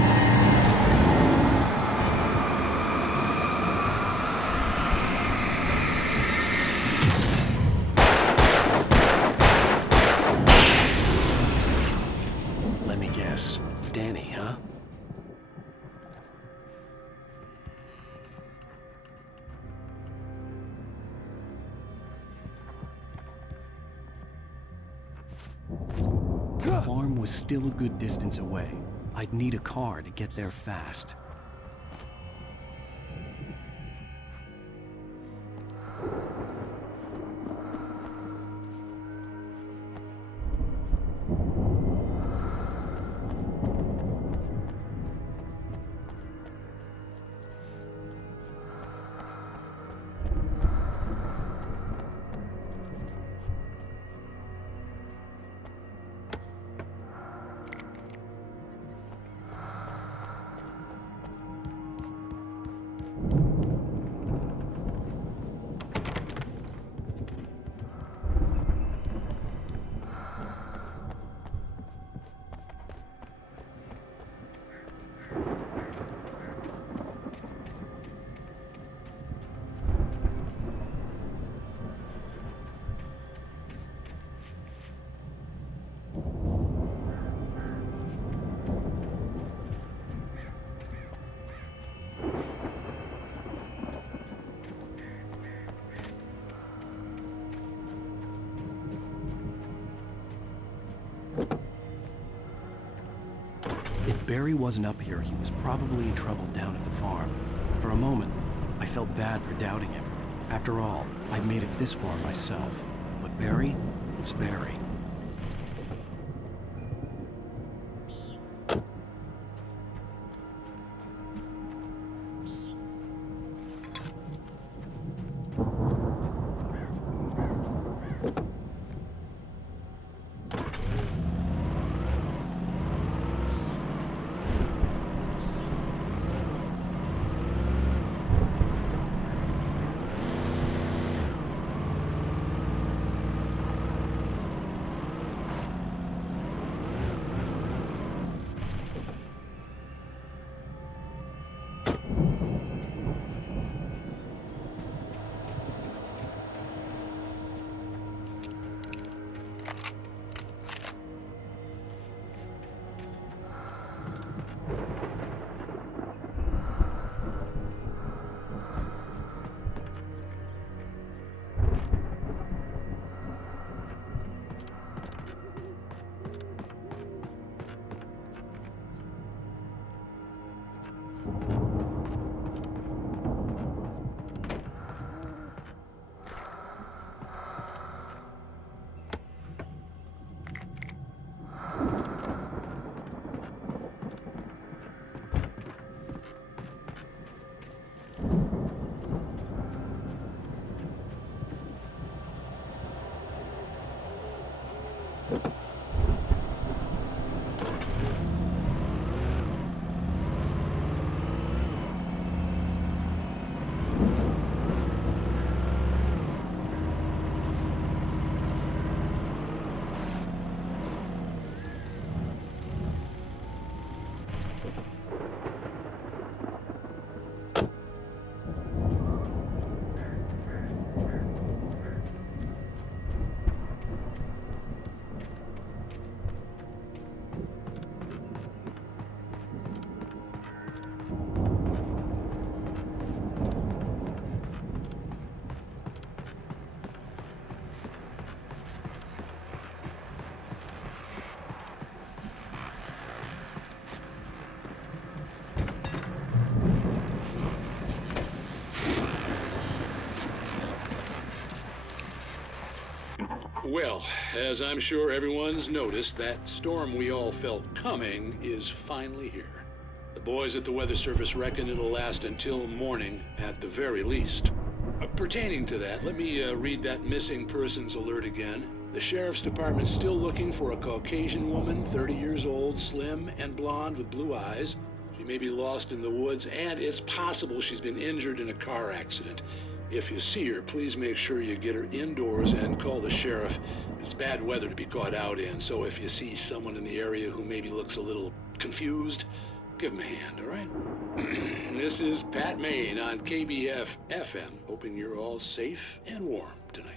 Let me guess. Danny, huh? The farm was still a good distance away. I'd need a car to get there fast. If Barry wasn't up here, he was probably in trouble down at the farm. For a moment, I felt bad for doubting him. After all, I'd made it this far myself. But Barry was Barry. Well, as I'm sure everyone's noticed, that storm we all felt coming is finally here. The boys at the Weather Service reckon it'll last until morning at the very least. Pertaining to that, let me read that missing persons alert again. The Sheriff's Department's still looking for a Caucasian woman, 30 years old, slim and blonde with blue eyes. She may be lost in the woods, and it's possible she's been injured in a car accident. If you see her, please make sure you get her indoors and call the sheriff. It's bad weather to be caught out in, so if you see someone in the area who maybe looks a little confused, give him a hand, all right? This is Pat Maine on KBF FM, hoping you're all safe and warm tonight.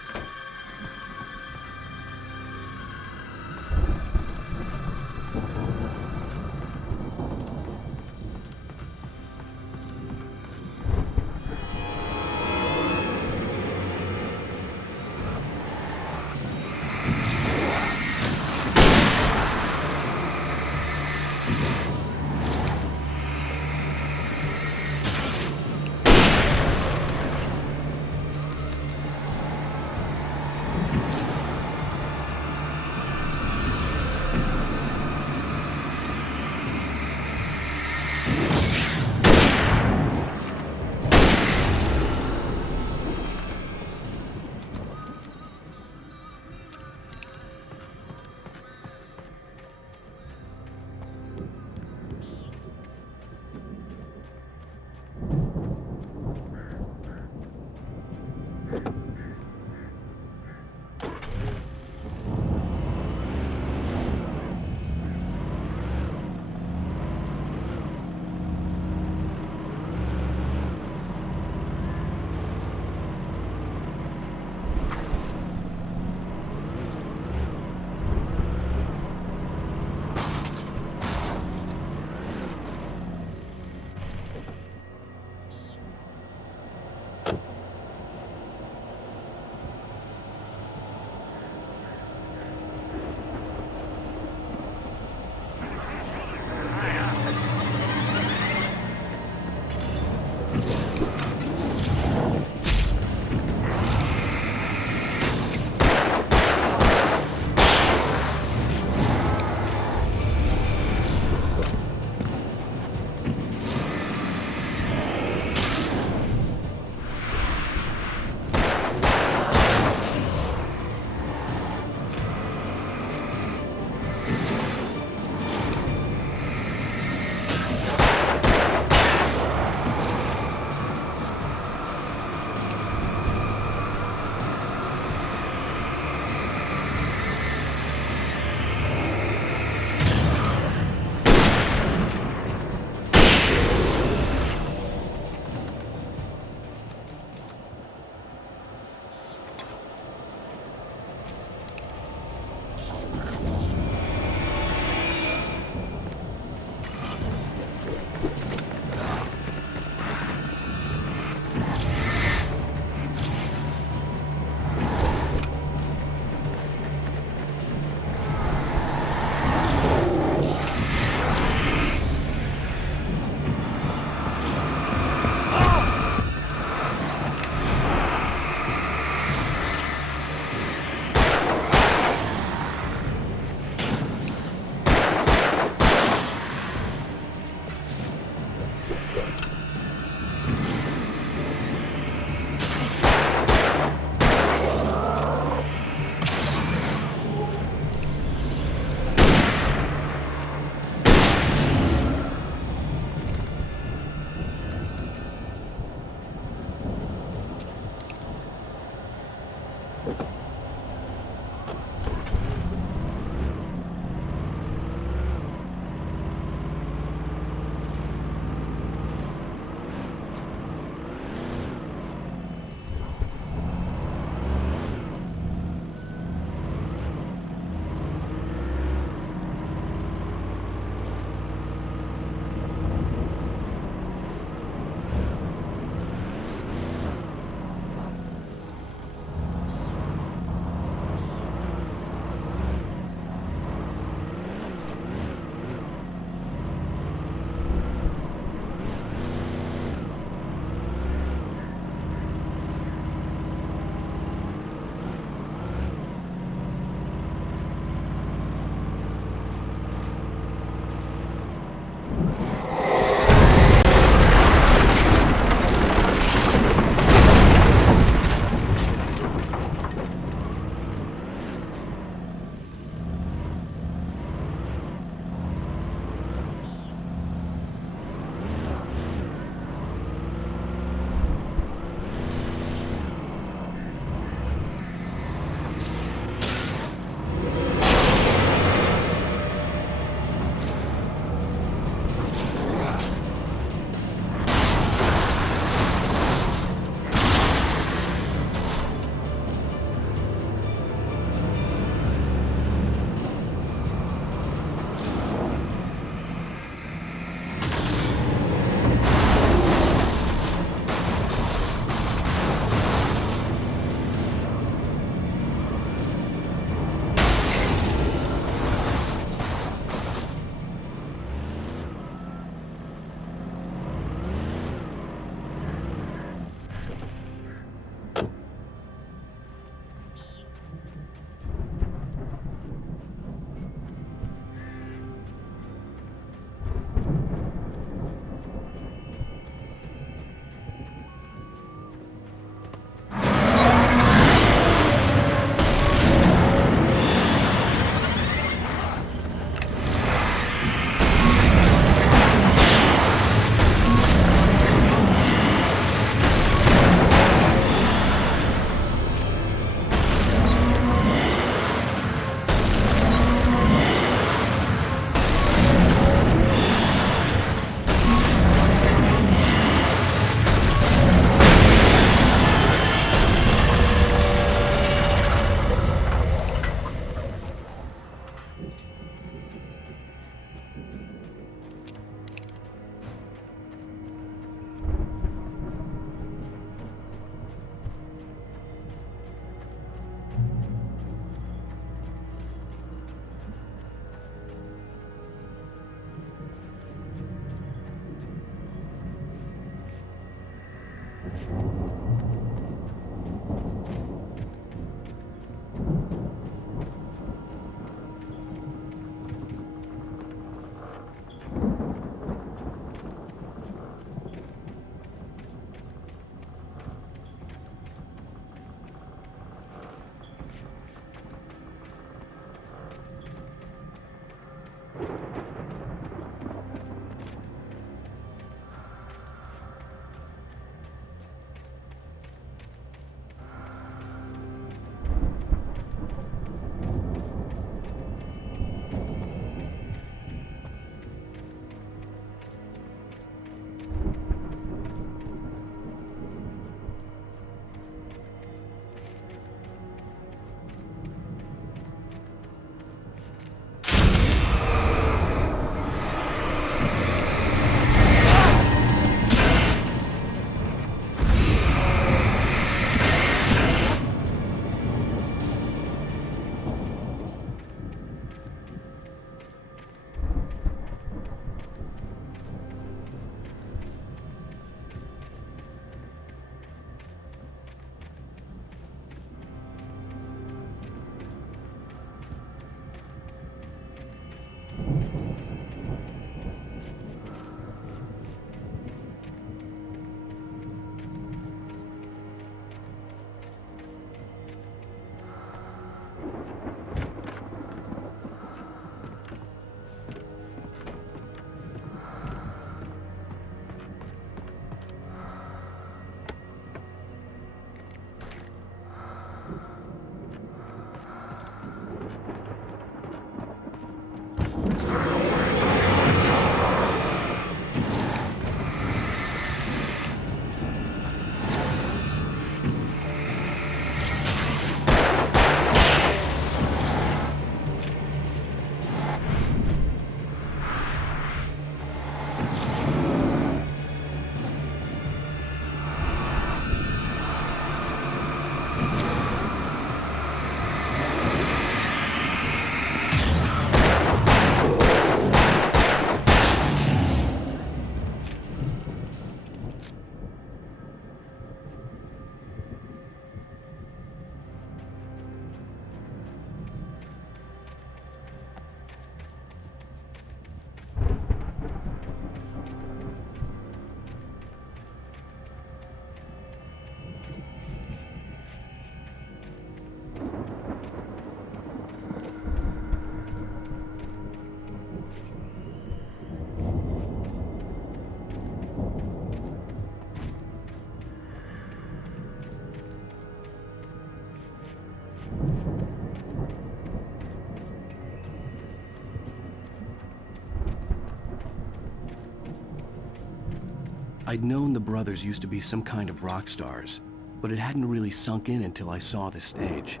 I'd known the brothers used to be some kind of rock stars, but it hadn't really sunk in until I saw the stage.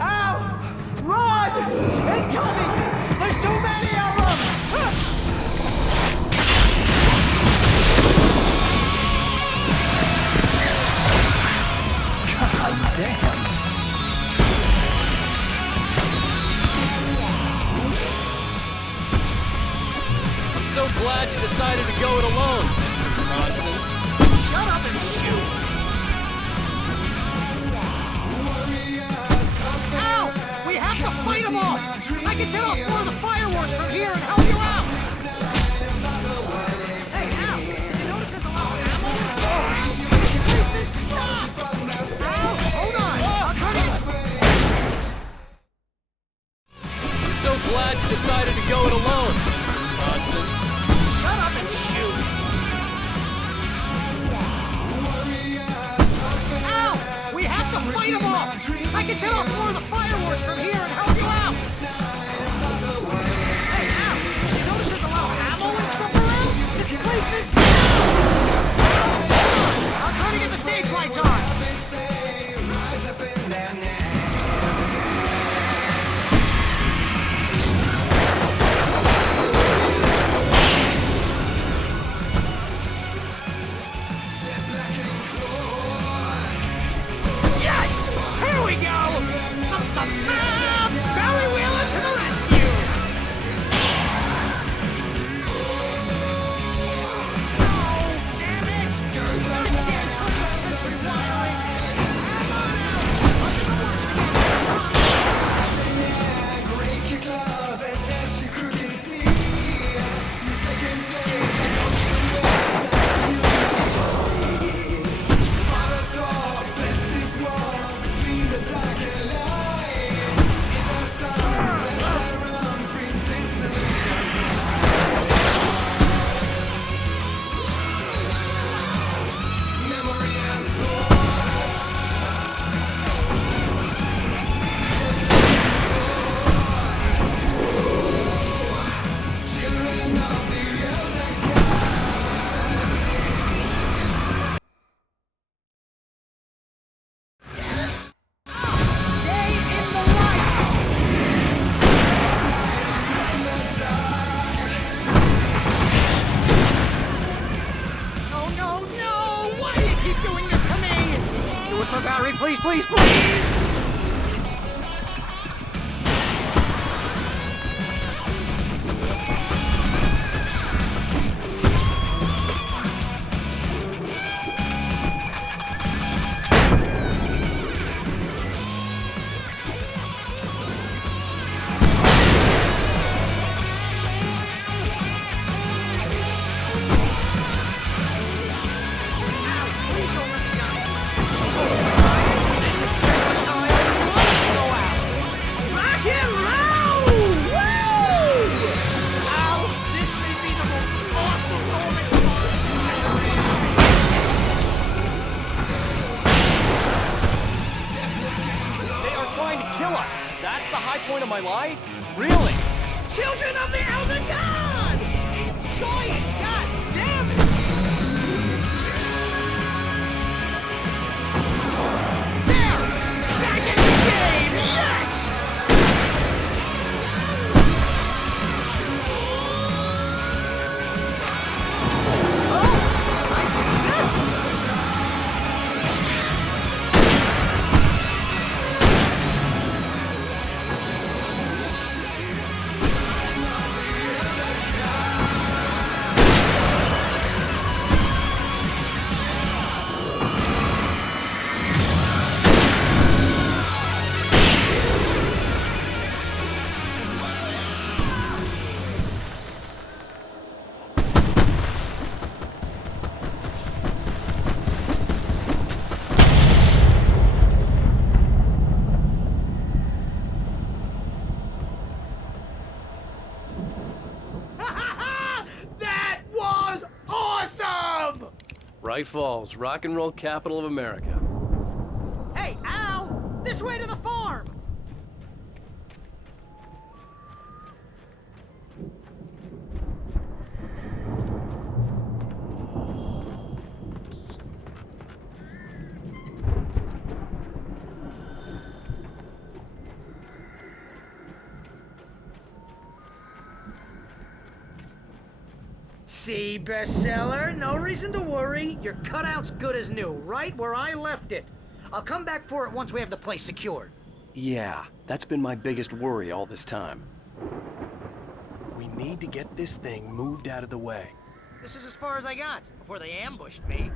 Ow! Run! Incoming! There's too many of them! God damn! I'm so glad you decided to go it alone, Mr. Bronson. Shut up and shoot! Ow! We have to fight them all! I can set off more of the fireworks from here and help you out! Hey, Al! Did you notice there's a lot of ammo and stuff around? This is stop! Al, hold on! I'm trying to get... I'm so glad you decided to go it alone, Mr. Bronson. Shut up and shoot! Ow! We have to fight them all! I can set off more of the fireworks from here and help you out! Hey, Al! Did you notice there's a lot of ammo and stuff around? This place is... I'm trying to get the stage lights on! Yes! Here we go! Barry Wheeler to the rescue! Barry, please, please, please! Point of my life? Really? Children of the Elder God! Enjoy it! God damn it! There! Back in the game! Yes! Bright Falls, rock and roll capital of America. Hey, Al! This way to the farm! see, bestseller. No reason to worry. Your cutout's good as new, right where I left it. I'll come back for it once we have the place secured. Yeah, that's been my biggest worry all this time. We need to get this thing moved out of the way. This is as far as I got before they ambushed me.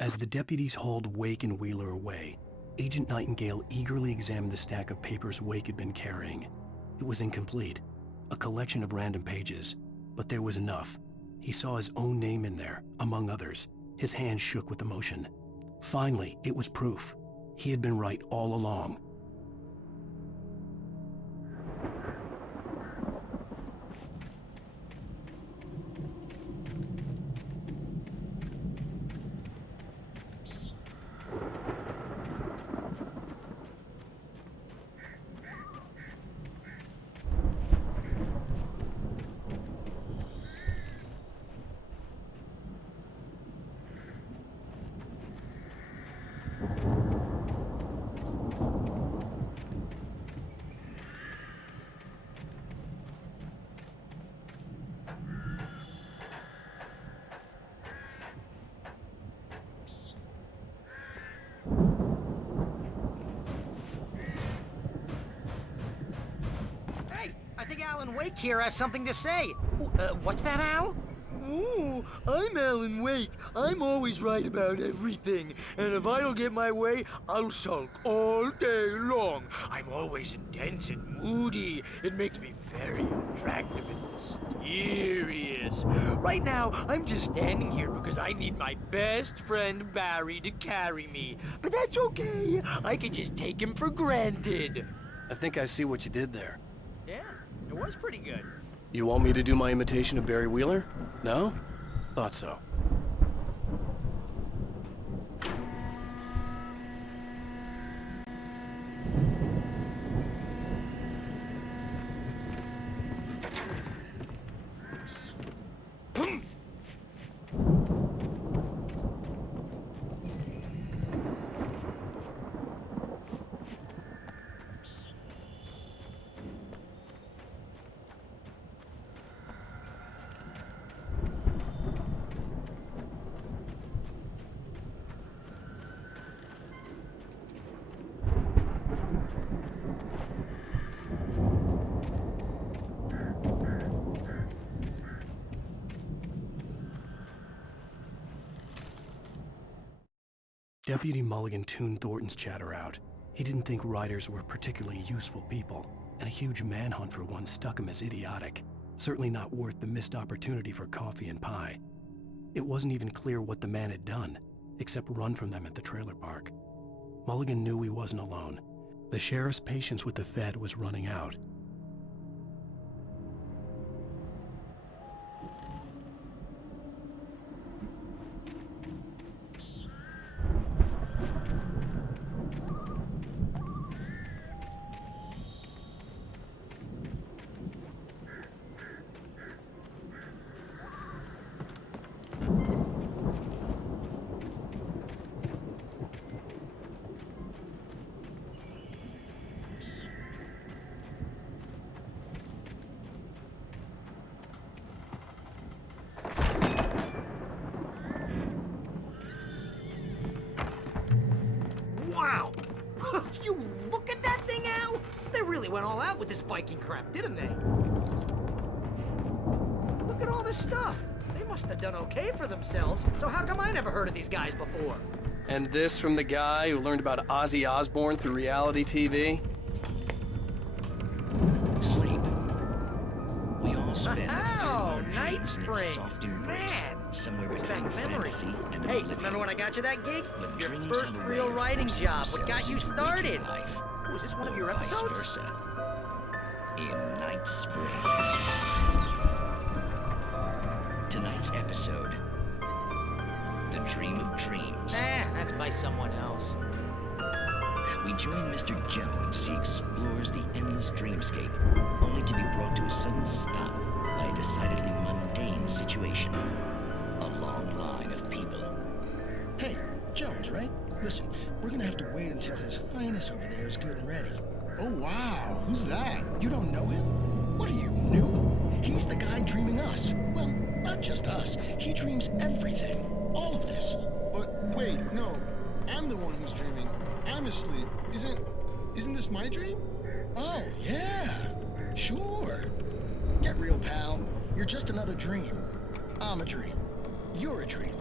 As the deputies hauled Wake and Wheeler away, Agent Nightingale eagerly examined the stack of papers Wake had been carrying. It was incomplete, a collection of random pages, but there was enough. He saw his own name in there, among others. His hands shook with emotion. Finally, it was proof. He had been right all along. I think Alan Wake here has something to say. What's that, Al? Oh, I'm Alan Wake. I'm always right about everything. And if I don't get my way, I'll sulk all day long. I'm always intense and moody. It makes me very attractive and mysterious. Right now, I'm just standing here because I need my best friend Barry to carry me. But that's okay. I can just take him for granted. I think I see what you did there. Yeah, it was pretty good. You want me to do my imitation of Barry Wheeler? No? Thought so. Deputy Mulligan tuned Thornton's chatter out. He didn't think riders were particularly useful people, and a huge manhunt for one struck him as idiotic. Certainly not worth the missed opportunity for coffee and pie. It wasn't even clear what the man had done, except run from them at the trailer park. Mulligan knew he wasn't alone. The sheriff's patience with the Fed was running out. Wow! You look at that thing, Al! They really went all out with this Viking crap, didn't they? Look at all this stuff. They must have done okay for themselves, so how come I never heard of these guys before? And this from the guy who learned about Ozzy Osbourne through reality TV? Sleep. We all spend Oh, Night Springs. Soft embrace, Man, somewhere brings between back memories. fantasy and Hey, oblivion. remember when I got you that gig? But Your dreams first have a real way of writing forcing job. What got themselves you into started? waking life, Oh, is this one of your or vice episodes? versa. In Night Springs. Tonight's episode, The Dream of Dreams. That's by someone else. We join Mr. Jones as he explores the endless dreamscape, only to be brought to a sudden stop by a decidedly mundane situation. A long line of people. Hey, Jones, right? Listen, we're gonna have to wait until His Highness over there is good and ready. Oh, wow. Who's that? You don't know him? What are you, new? He's the guy dreaming us. Well, not just us. He dreams everything. All of this. But wait, no. I'm the one who's dreaming. I'm asleep. Isn't this my dream? Oh, yeah. Sure. Get real, pal. You're just another dream. I'm a dream. You're a dream.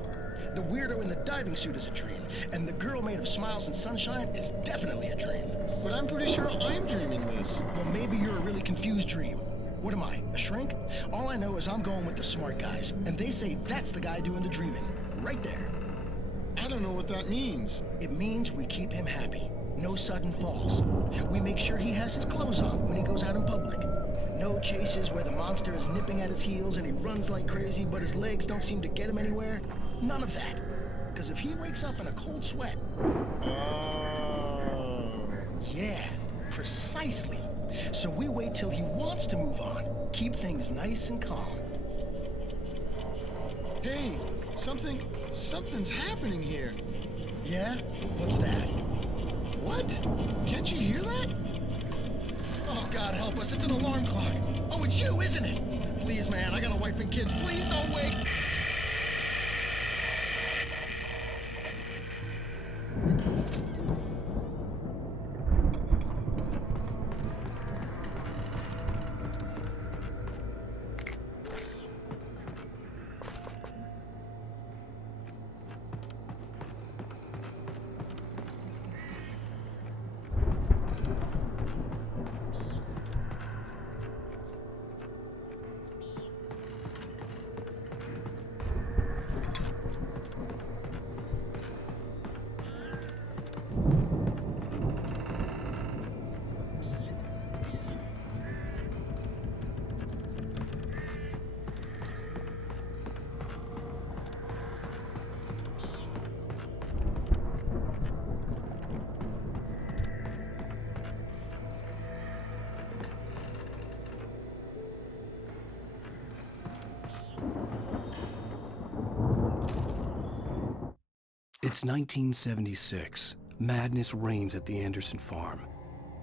The weirdo in the diving suit is a dream. And the girl made of smiles and sunshine is definitely a dream. But I'm pretty sure I'm dreaming this. Well, maybe you're a really confused dream. What am I, a shrink? All I know is I'm going with the smart guys. And they say that's the guy doing the dreaming. Right there. I don't know what that means. It means we keep him happy. No sudden falls. We make sure he has his clothes on when he goes out in public. No chases where the monster is nipping at his heels and he runs like crazy, but his legs don't seem to get him anywhere. None of that. Because if he wakes up in a cold sweat... Oh. Yeah, precisely. So we wait till he wants to move on. Keep things nice and calm. Hey, something's happening here. Yeah? What's that? What? Can't you hear that? Oh, God help us, it's an alarm clock. Oh, it's you, isn't it? Please, man, I got a wife and kids. Please don't wake. It's 1976. Madness reigns at the Anderson farm.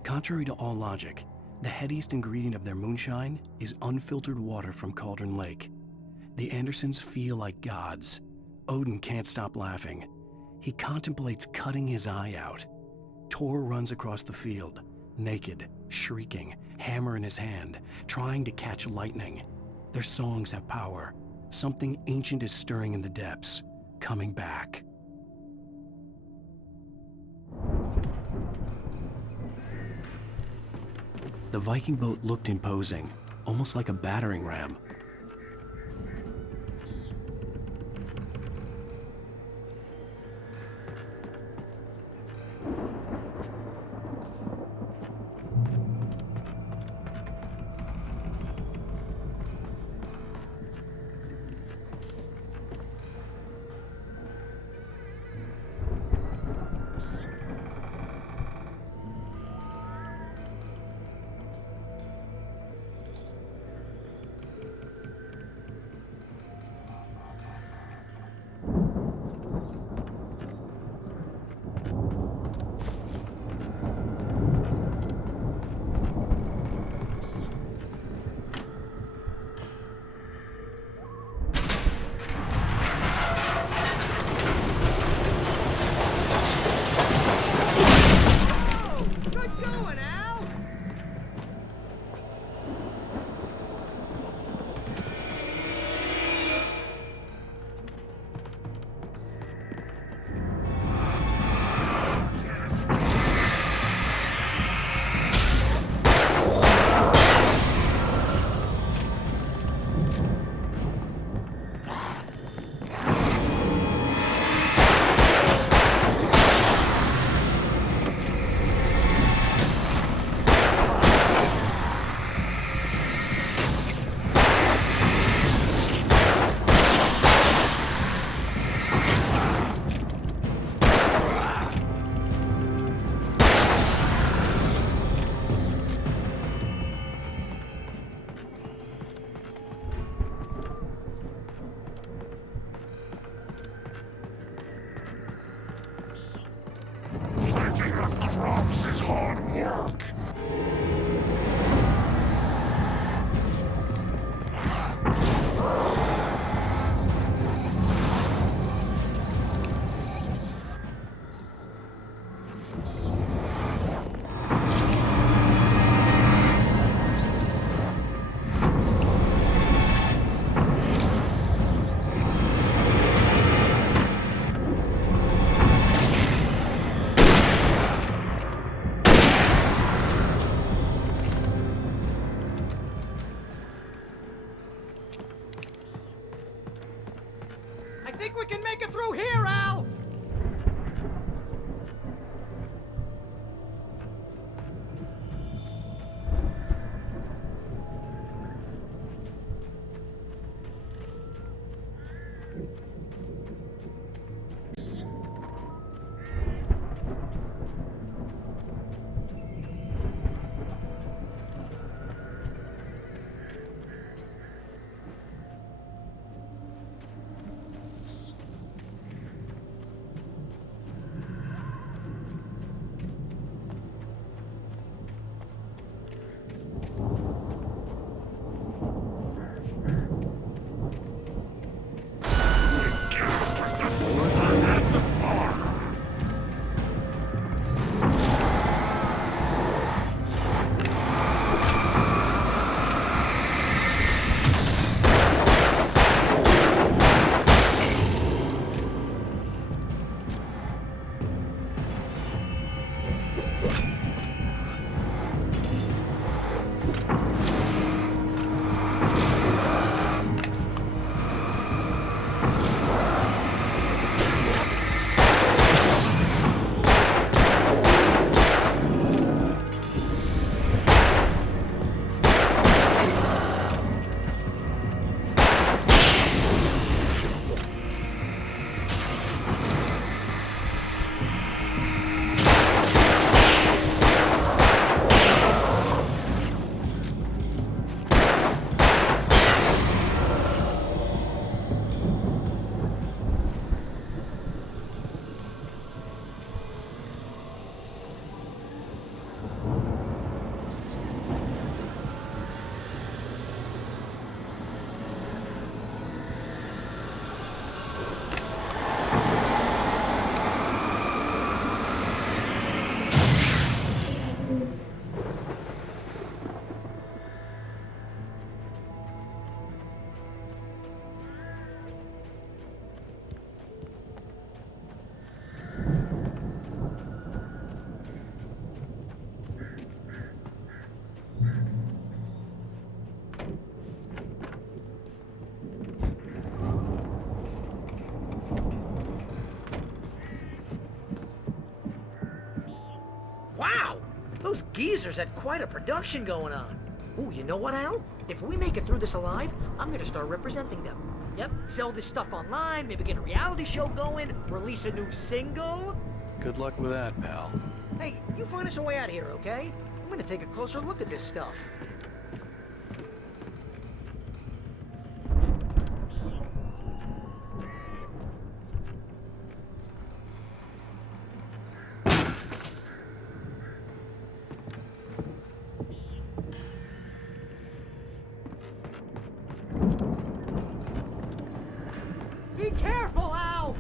Contrary to all logic, the headiest ingredient of their moonshine is unfiltered water from Cauldron Lake. The Andersons feel like gods. Odin can't stop laughing. He contemplates cutting his eye out. Tor runs across the field, naked, shrieking, hammer in his hand, trying to catch lightning. Their songs have power. Something ancient is stirring in the depths, coming back. The Viking boat looked imposing, almost like a battering ram. Cops is hard work. I think we can make it through here, Al! Wow! Those geezers had quite a production going on. Ooh, you know what, Al? If we make it through this alive, I'm gonna start representing them. Yep, sell this stuff online, maybe get a reality show going, release a new single. Good luck with that, pal. Hey, you find us a way out of here, okay? I'm gonna take a closer look at this stuff. Be careful, Al!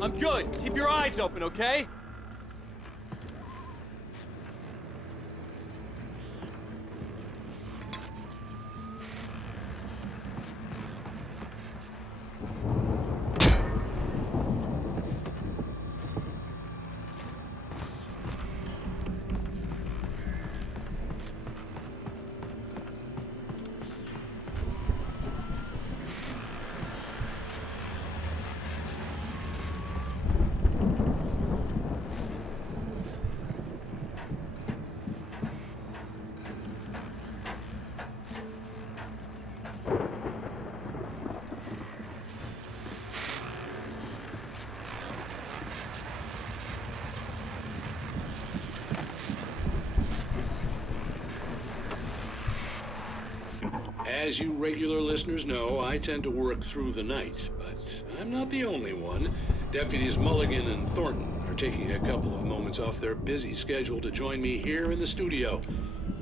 I'm good. Keep your eyes open, okay? As you regular listeners know, I tend to work through the night, but I'm not the only one. Deputies Mulligan and Thornton are taking a couple of moments off their busy schedule to join me here in the studio.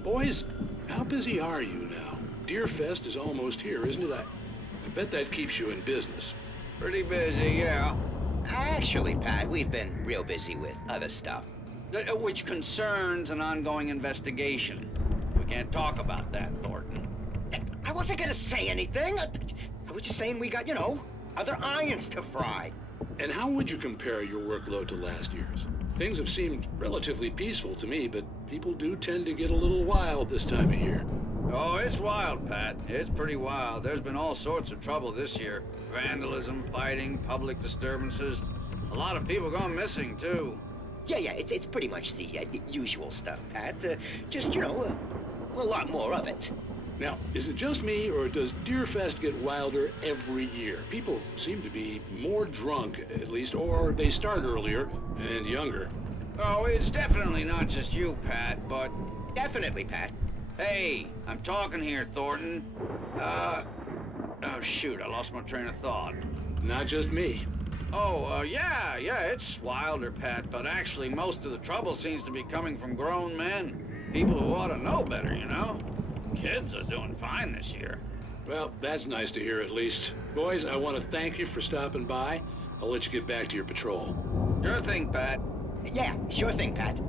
Boys, how busy are you now? Deerfest is almost here, isn't it? I bet that keeps you in business. Pretty busy, yeah. Actually, Pat, we've been real busy with other stuff, which concerns an ongoing investigation. We can't talk about that, Thornton. I wasn't gonna say anything. I was just saying we got, other irons to fry. And how would you compare your workload to last year's? Things have seemed relatively peaceful to me, but people do tend to get a little wild this time of year. Oh, it's wild, Pat. It's pretty wild. There's been all sorts of trouble this year. Vandalism, fighting, public disturbances. A lot of people gone missing, too. Yeah, it's pretty much the usual stuff, Pat. Just, a lot more of it. Now, is it just me, or does Deerfest get wilder every year? People seem to be more drunk, at least, or they start earlier and younger. Oh, it's definitely not just you, Pat, but... Definitely, Pat. Hey, I'm talking here, Thornton. Oh, shoot, I lost my train of thought. Not just me. Oh, yeah, it's wilder, Pat, but actually most of the trouble seems to be coming from grown men. People who ought to know better, Kids are doing fine this year. Well, that's nice to hear at least. Boys, I want to thank you for stopping by. I'll let you get back to your patrol. Sure thing, Pat. Yeah, sure thing, Pat.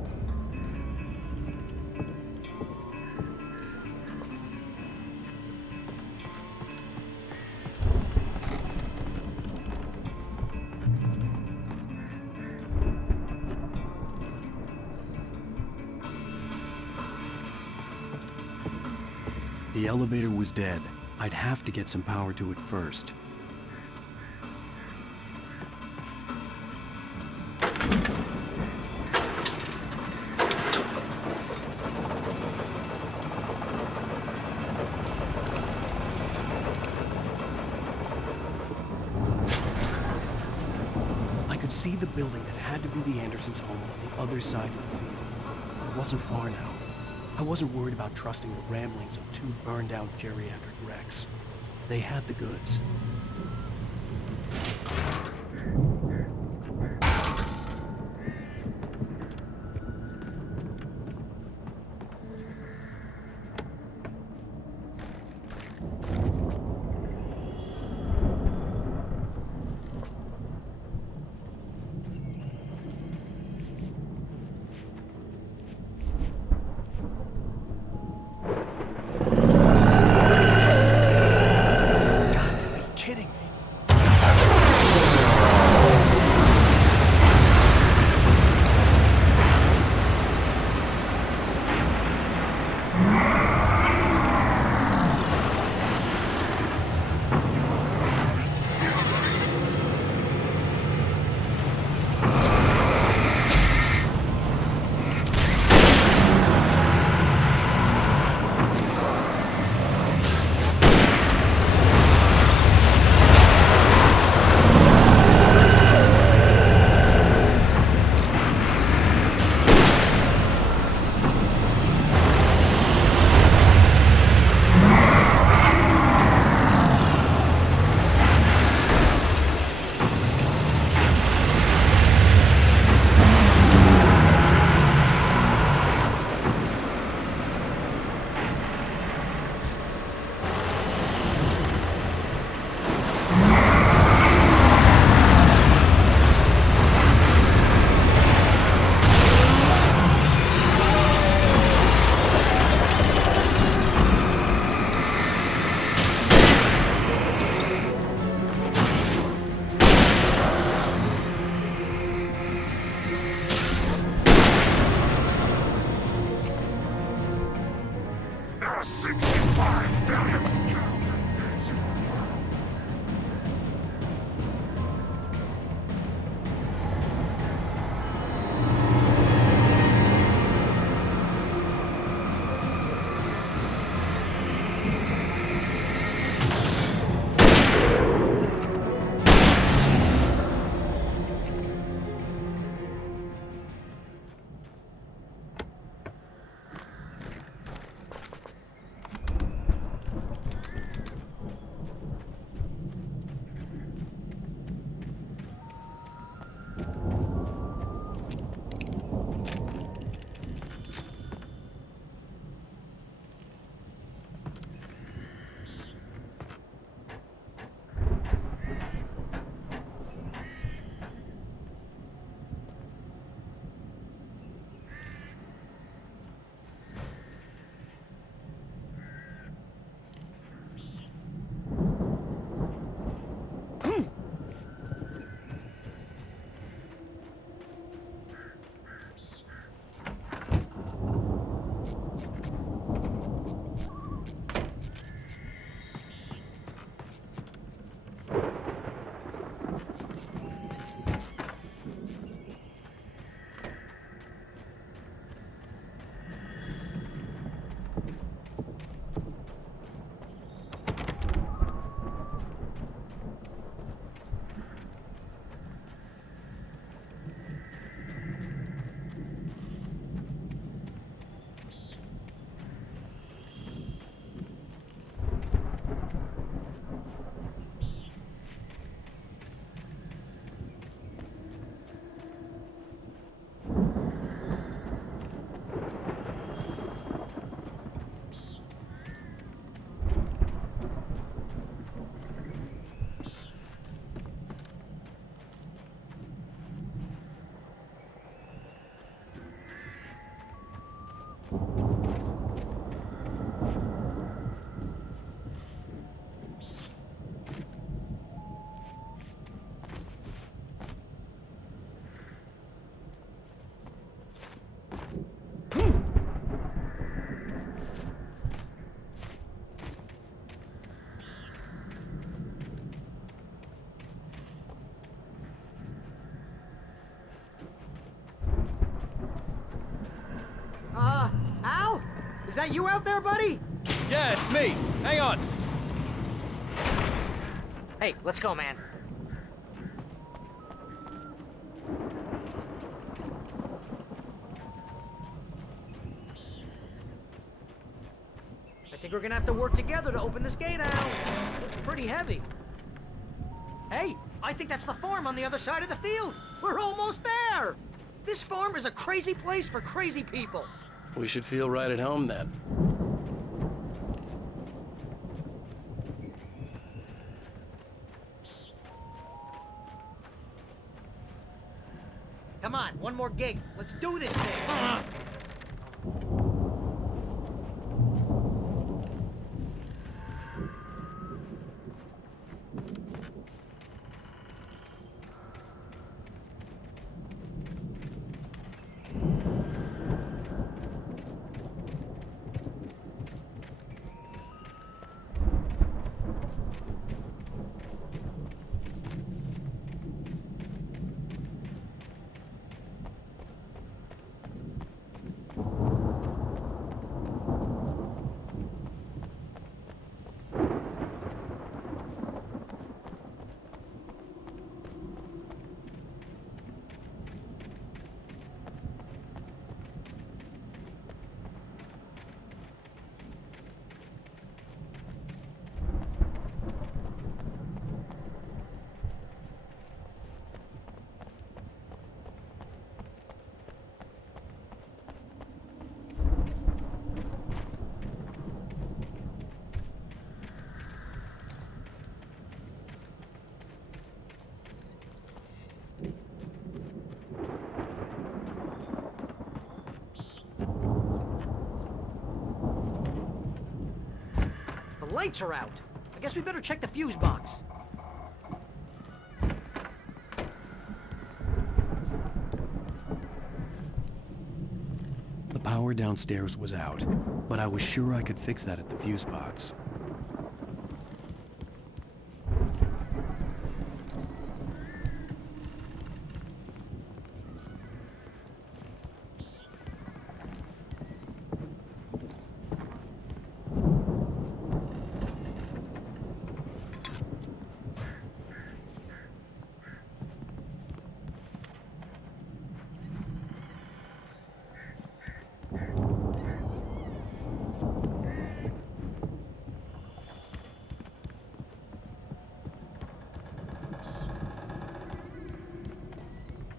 The elevator was dead. I'd have to get some power to it first. I could see the building that had to be the Andersons' home on the other side of the field. It wasn't far now. I wasn't worried about trusting the ramblings of two burned-out geriatric wrecks. They had the goods. that you out there, buddy? Yeah, it's me. Hang on. Hey, let's go, man. I think we're gonna have to work together to open this gate, Al. Looks pretty heavy. Hey, I think that's the farm on the other side of the field. We're almost there. This farm is a crazy place for crazy people. We should feel right at home then. Come on, one more gate. Let's do this thing. The lights are out. I guess we better check the fuse box. The power downstairs was out, but I was sure I could fix that at the fuse box.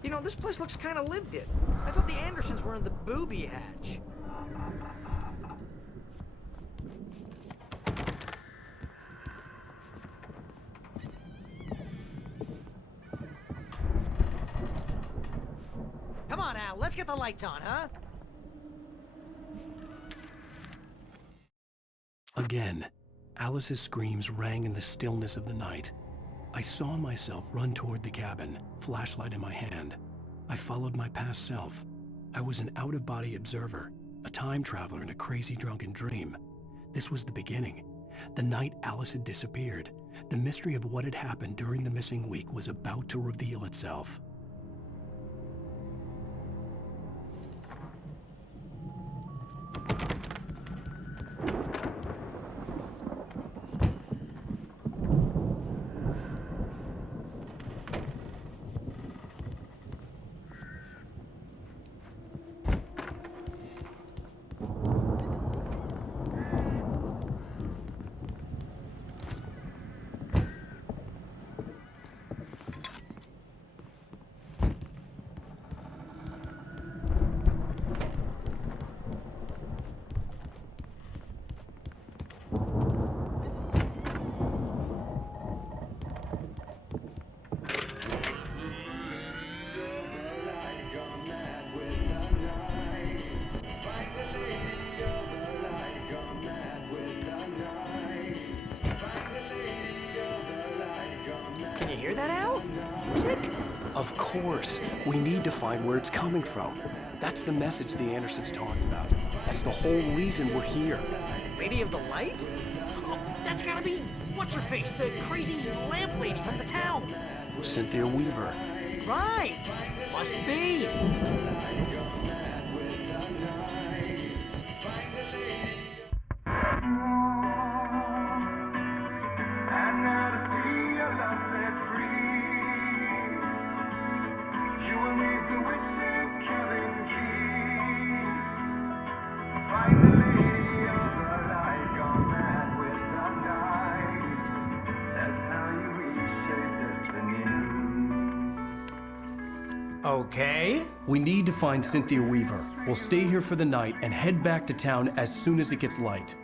You know, this place looks kind of lived in. I thought the Andersons were in the booby hatch. Come on, Al, let's get the lights on, huh? Again, Alice's screams rang in the stillness of the night. I saw myself run toward the cabin, flashlight in my hand. I followed my past self. I was an out-of-body observer, a time traveler in a crazy drunken dream. This was the beginning. The night Alice had disappeared. The mystery of what had happened during the missing week was about to reveal itself. Can you hear that, Al? Music? Of course. We need to find where it's coming from. That's the message the Andersons talked about. That's the whole reason we're here. Lady of the Light? Oh, that's gotta be what's-her-face, the crazy lamp lady from the town. Cynthia Weaver. Right. Must be. will meet the witch's cabin key. Find the lady of the light, gone mad with the night. That's how you reshape destiny. Okay. We need to find Cynthia Weaver. We'll stay here for the night and head back to town as soon as it gets light.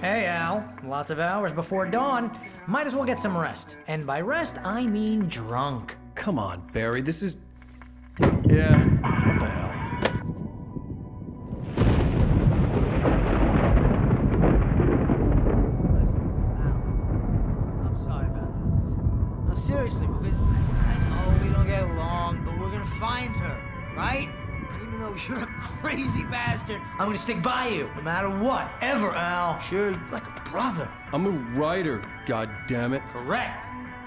Hey, Al. Lots of hours before dawn. Might as well get some rest. And by rest, I mean drunk. Come on, Barry, this is... Yeah, what the hell? I'm sorry about this. No, seriously, because I know we don't get along, but we're gonna find her, right? Even though you're a crazy bastard, I'm gonna stick by you, no matter what, ever, Al. Sure, like a brother. I'm a writer, goddammit. Correct.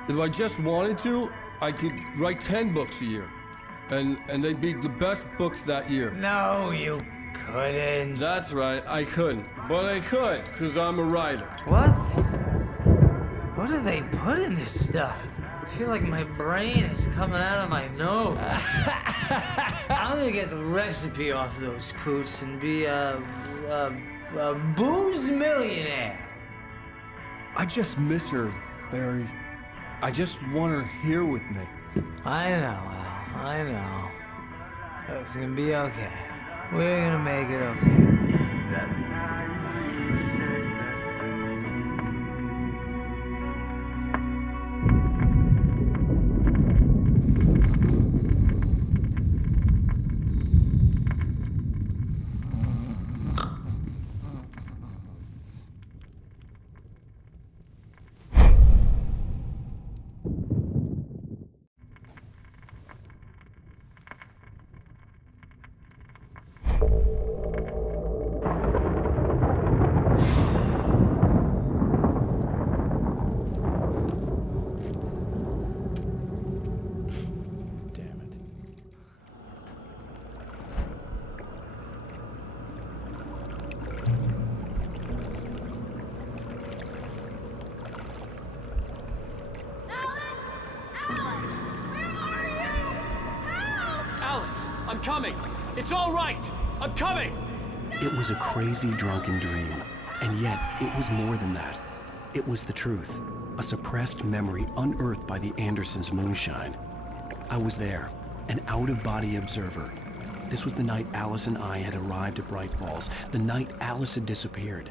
If I just wanted to, I could write 10 books a year. And they'd be the best books that year. No, you couldn't. That's right, I couldn't. But I could, because I'm a writer. What? What do they put in this stuff? I feel like my brain is coming out of my nose. I'm gonna get the recipe off those coots and be a booze millionaire. I just miss her, Barry. I just want her here with me. I know, Al. I know. It's gonna be okay. We're gonna make it okay. I'm coming! It's all right! I'm coming! It was a crazy, drunken dream. And yet, it was more than that. It was the truth. A suppressed memory unearthed by the Andersons' moonshine. I was there, an out-of-body observer. This was the night Alice and I had arrived at Bright Falls, the night Alice had disappeared.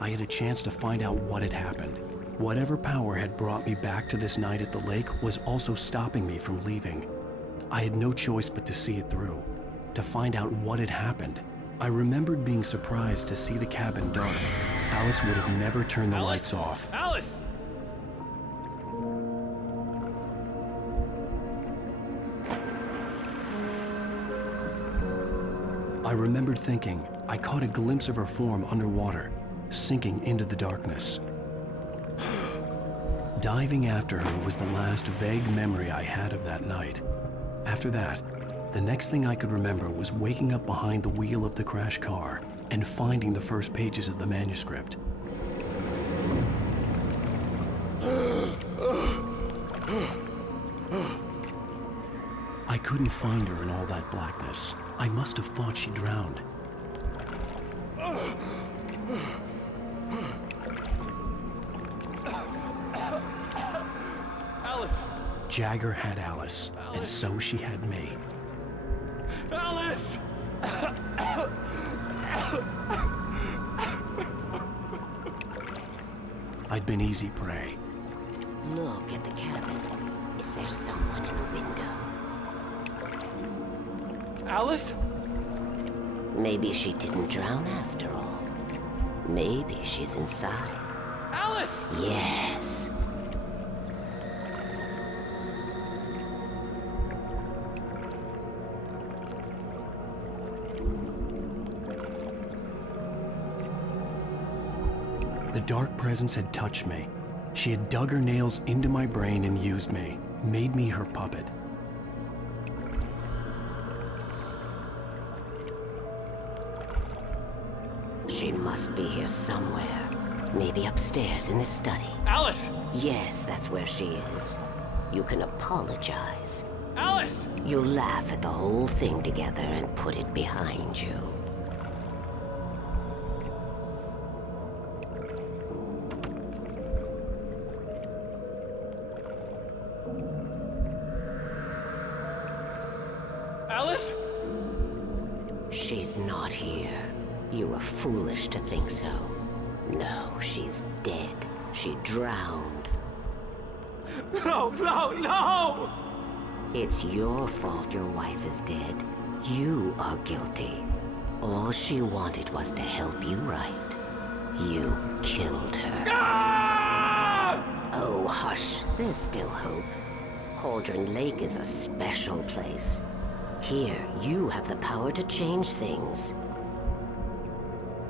I had a chance to find out what had happened. Whatever power had brought me back to this night at the lake was also stopping me from leaving. I had no choice but to see it through, to find out what had happened. I remembered being surprised to see the cabin dark. Alice would have never turned the lights off. Alice! I remembered thinking I caught a glimpse of her form underwater, sinking into the darkness. Diving after her was the last vague memory I had of that night. After that, the next thing I could remember was waking up behind the wheel of the crash car and finding the first pages of the manuscript. I couldn't find her in all that blackness. I must have thought she drowned. Alice! Jagger had Alice, and so she had me. Alice! I'd been easy prey. Look at the cabin. Is there someone in the window? Alice? Maybe she didn't drown after all. Maybe she's inside. Alice! Yes. The dark presence had touched me. She had dug her nails into my brain and used me, made me her puppet. She must be here somewhere. Maybe upstairs in the study. Alice! Yes, that's where she is. You can apologize. Alice! You laugh at the whole thing together and put it behind you. Alice? She's not here. You were foolish to think so. No, she's dead. She drowned. No, no, no! It's your fault your wife is dead. You are guilty. All she wanted was to help you right. You killed her. Ah! Oh, hush. There's still hope. Cauldron Lake is a special place. Here, you have the power to change things.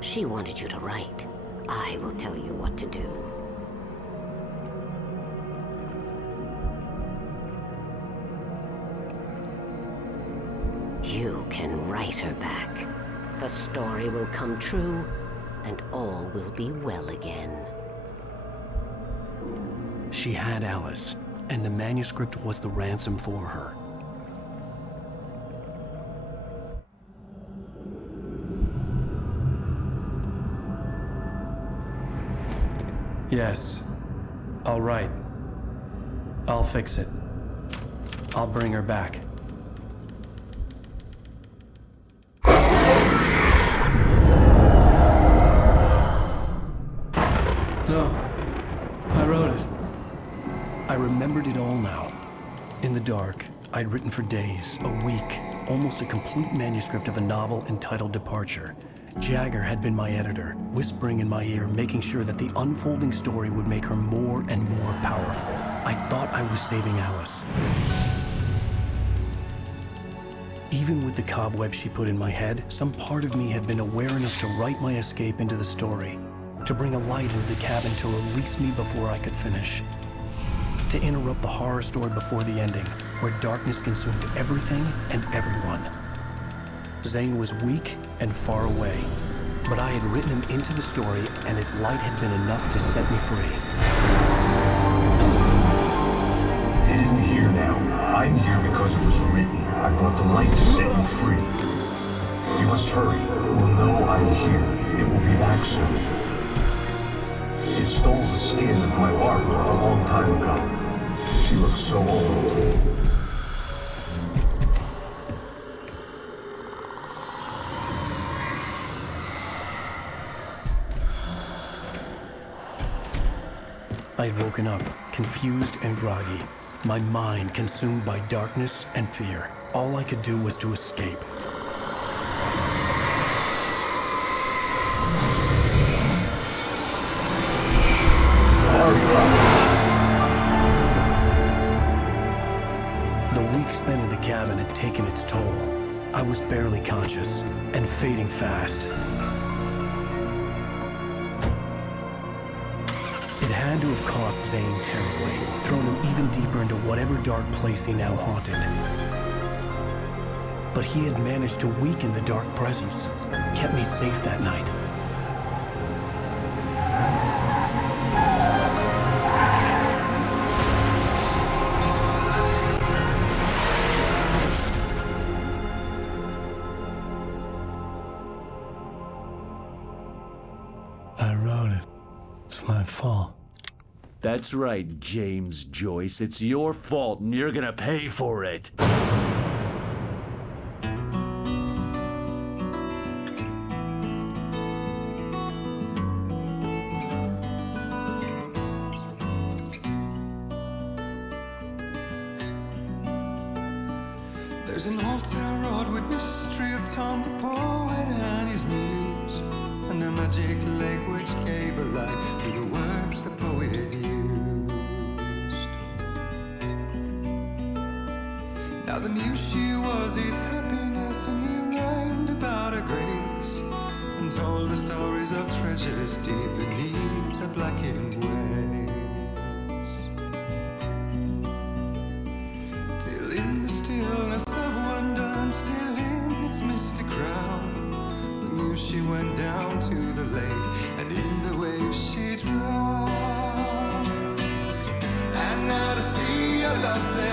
She wanted you to write. I will tell you what to do. You can write her back. The story will come true, and all will be well again. She had Alice, and the manuscript was the ransom for her. Yes. All right. I'll fix it. I'll bring her back. No. I wrote it. I remembered it all now. In the dark, I'd written for days, a week, almost a complete manuscript of a novel entitled Departure. Jagger had been my editor, whispering in my ear, making sure that the unfolding story would make her more and more powerful. I thought I was saving Alice. Even with the cobweb she put in my head, some part of me had been aware enough to write my escape into the story, to bring a light into the cabin to release me before I could finish, to interrupt the horror story before the ending, where darkness consumed everything and everyone. Zane was weak and far away, but I had written him into the story, and his light had been enough to set me free. It isn't here now. I'm here because it was written. I brought the light to set you free. You must hurry. It will know I'm here. It will be back soon. It stole the skin of my Barbara a long time ago. She looks so old. I had woken up, confused and groggy, my mind consumed by darkness and fear. All I could do was to escape. The week spent in the cabin had taken its toll. I was barely conscious, and fading fast. It had to have cost Zane terribly, thrown him even deeper into whatever dark place he now haunted. But he had managed to weaken the dark presence, kept me safe that night. I wrote it. It's my fault. That's right, James Joyce. It's your fault, and you're gonna pay for it. There's an old town road with mystery of Tom the poet and his muse, and a magic lake which gave a light to the words the poet used. Now the muse she was his happiness, and he rhymed about her grace, and told the stories of treasures deep beneath the blackened waves. Till in the stillness of wonder, and still in its misty crown, the muse she went down to the lake, and in the waves she drowned. And now to see a love I've said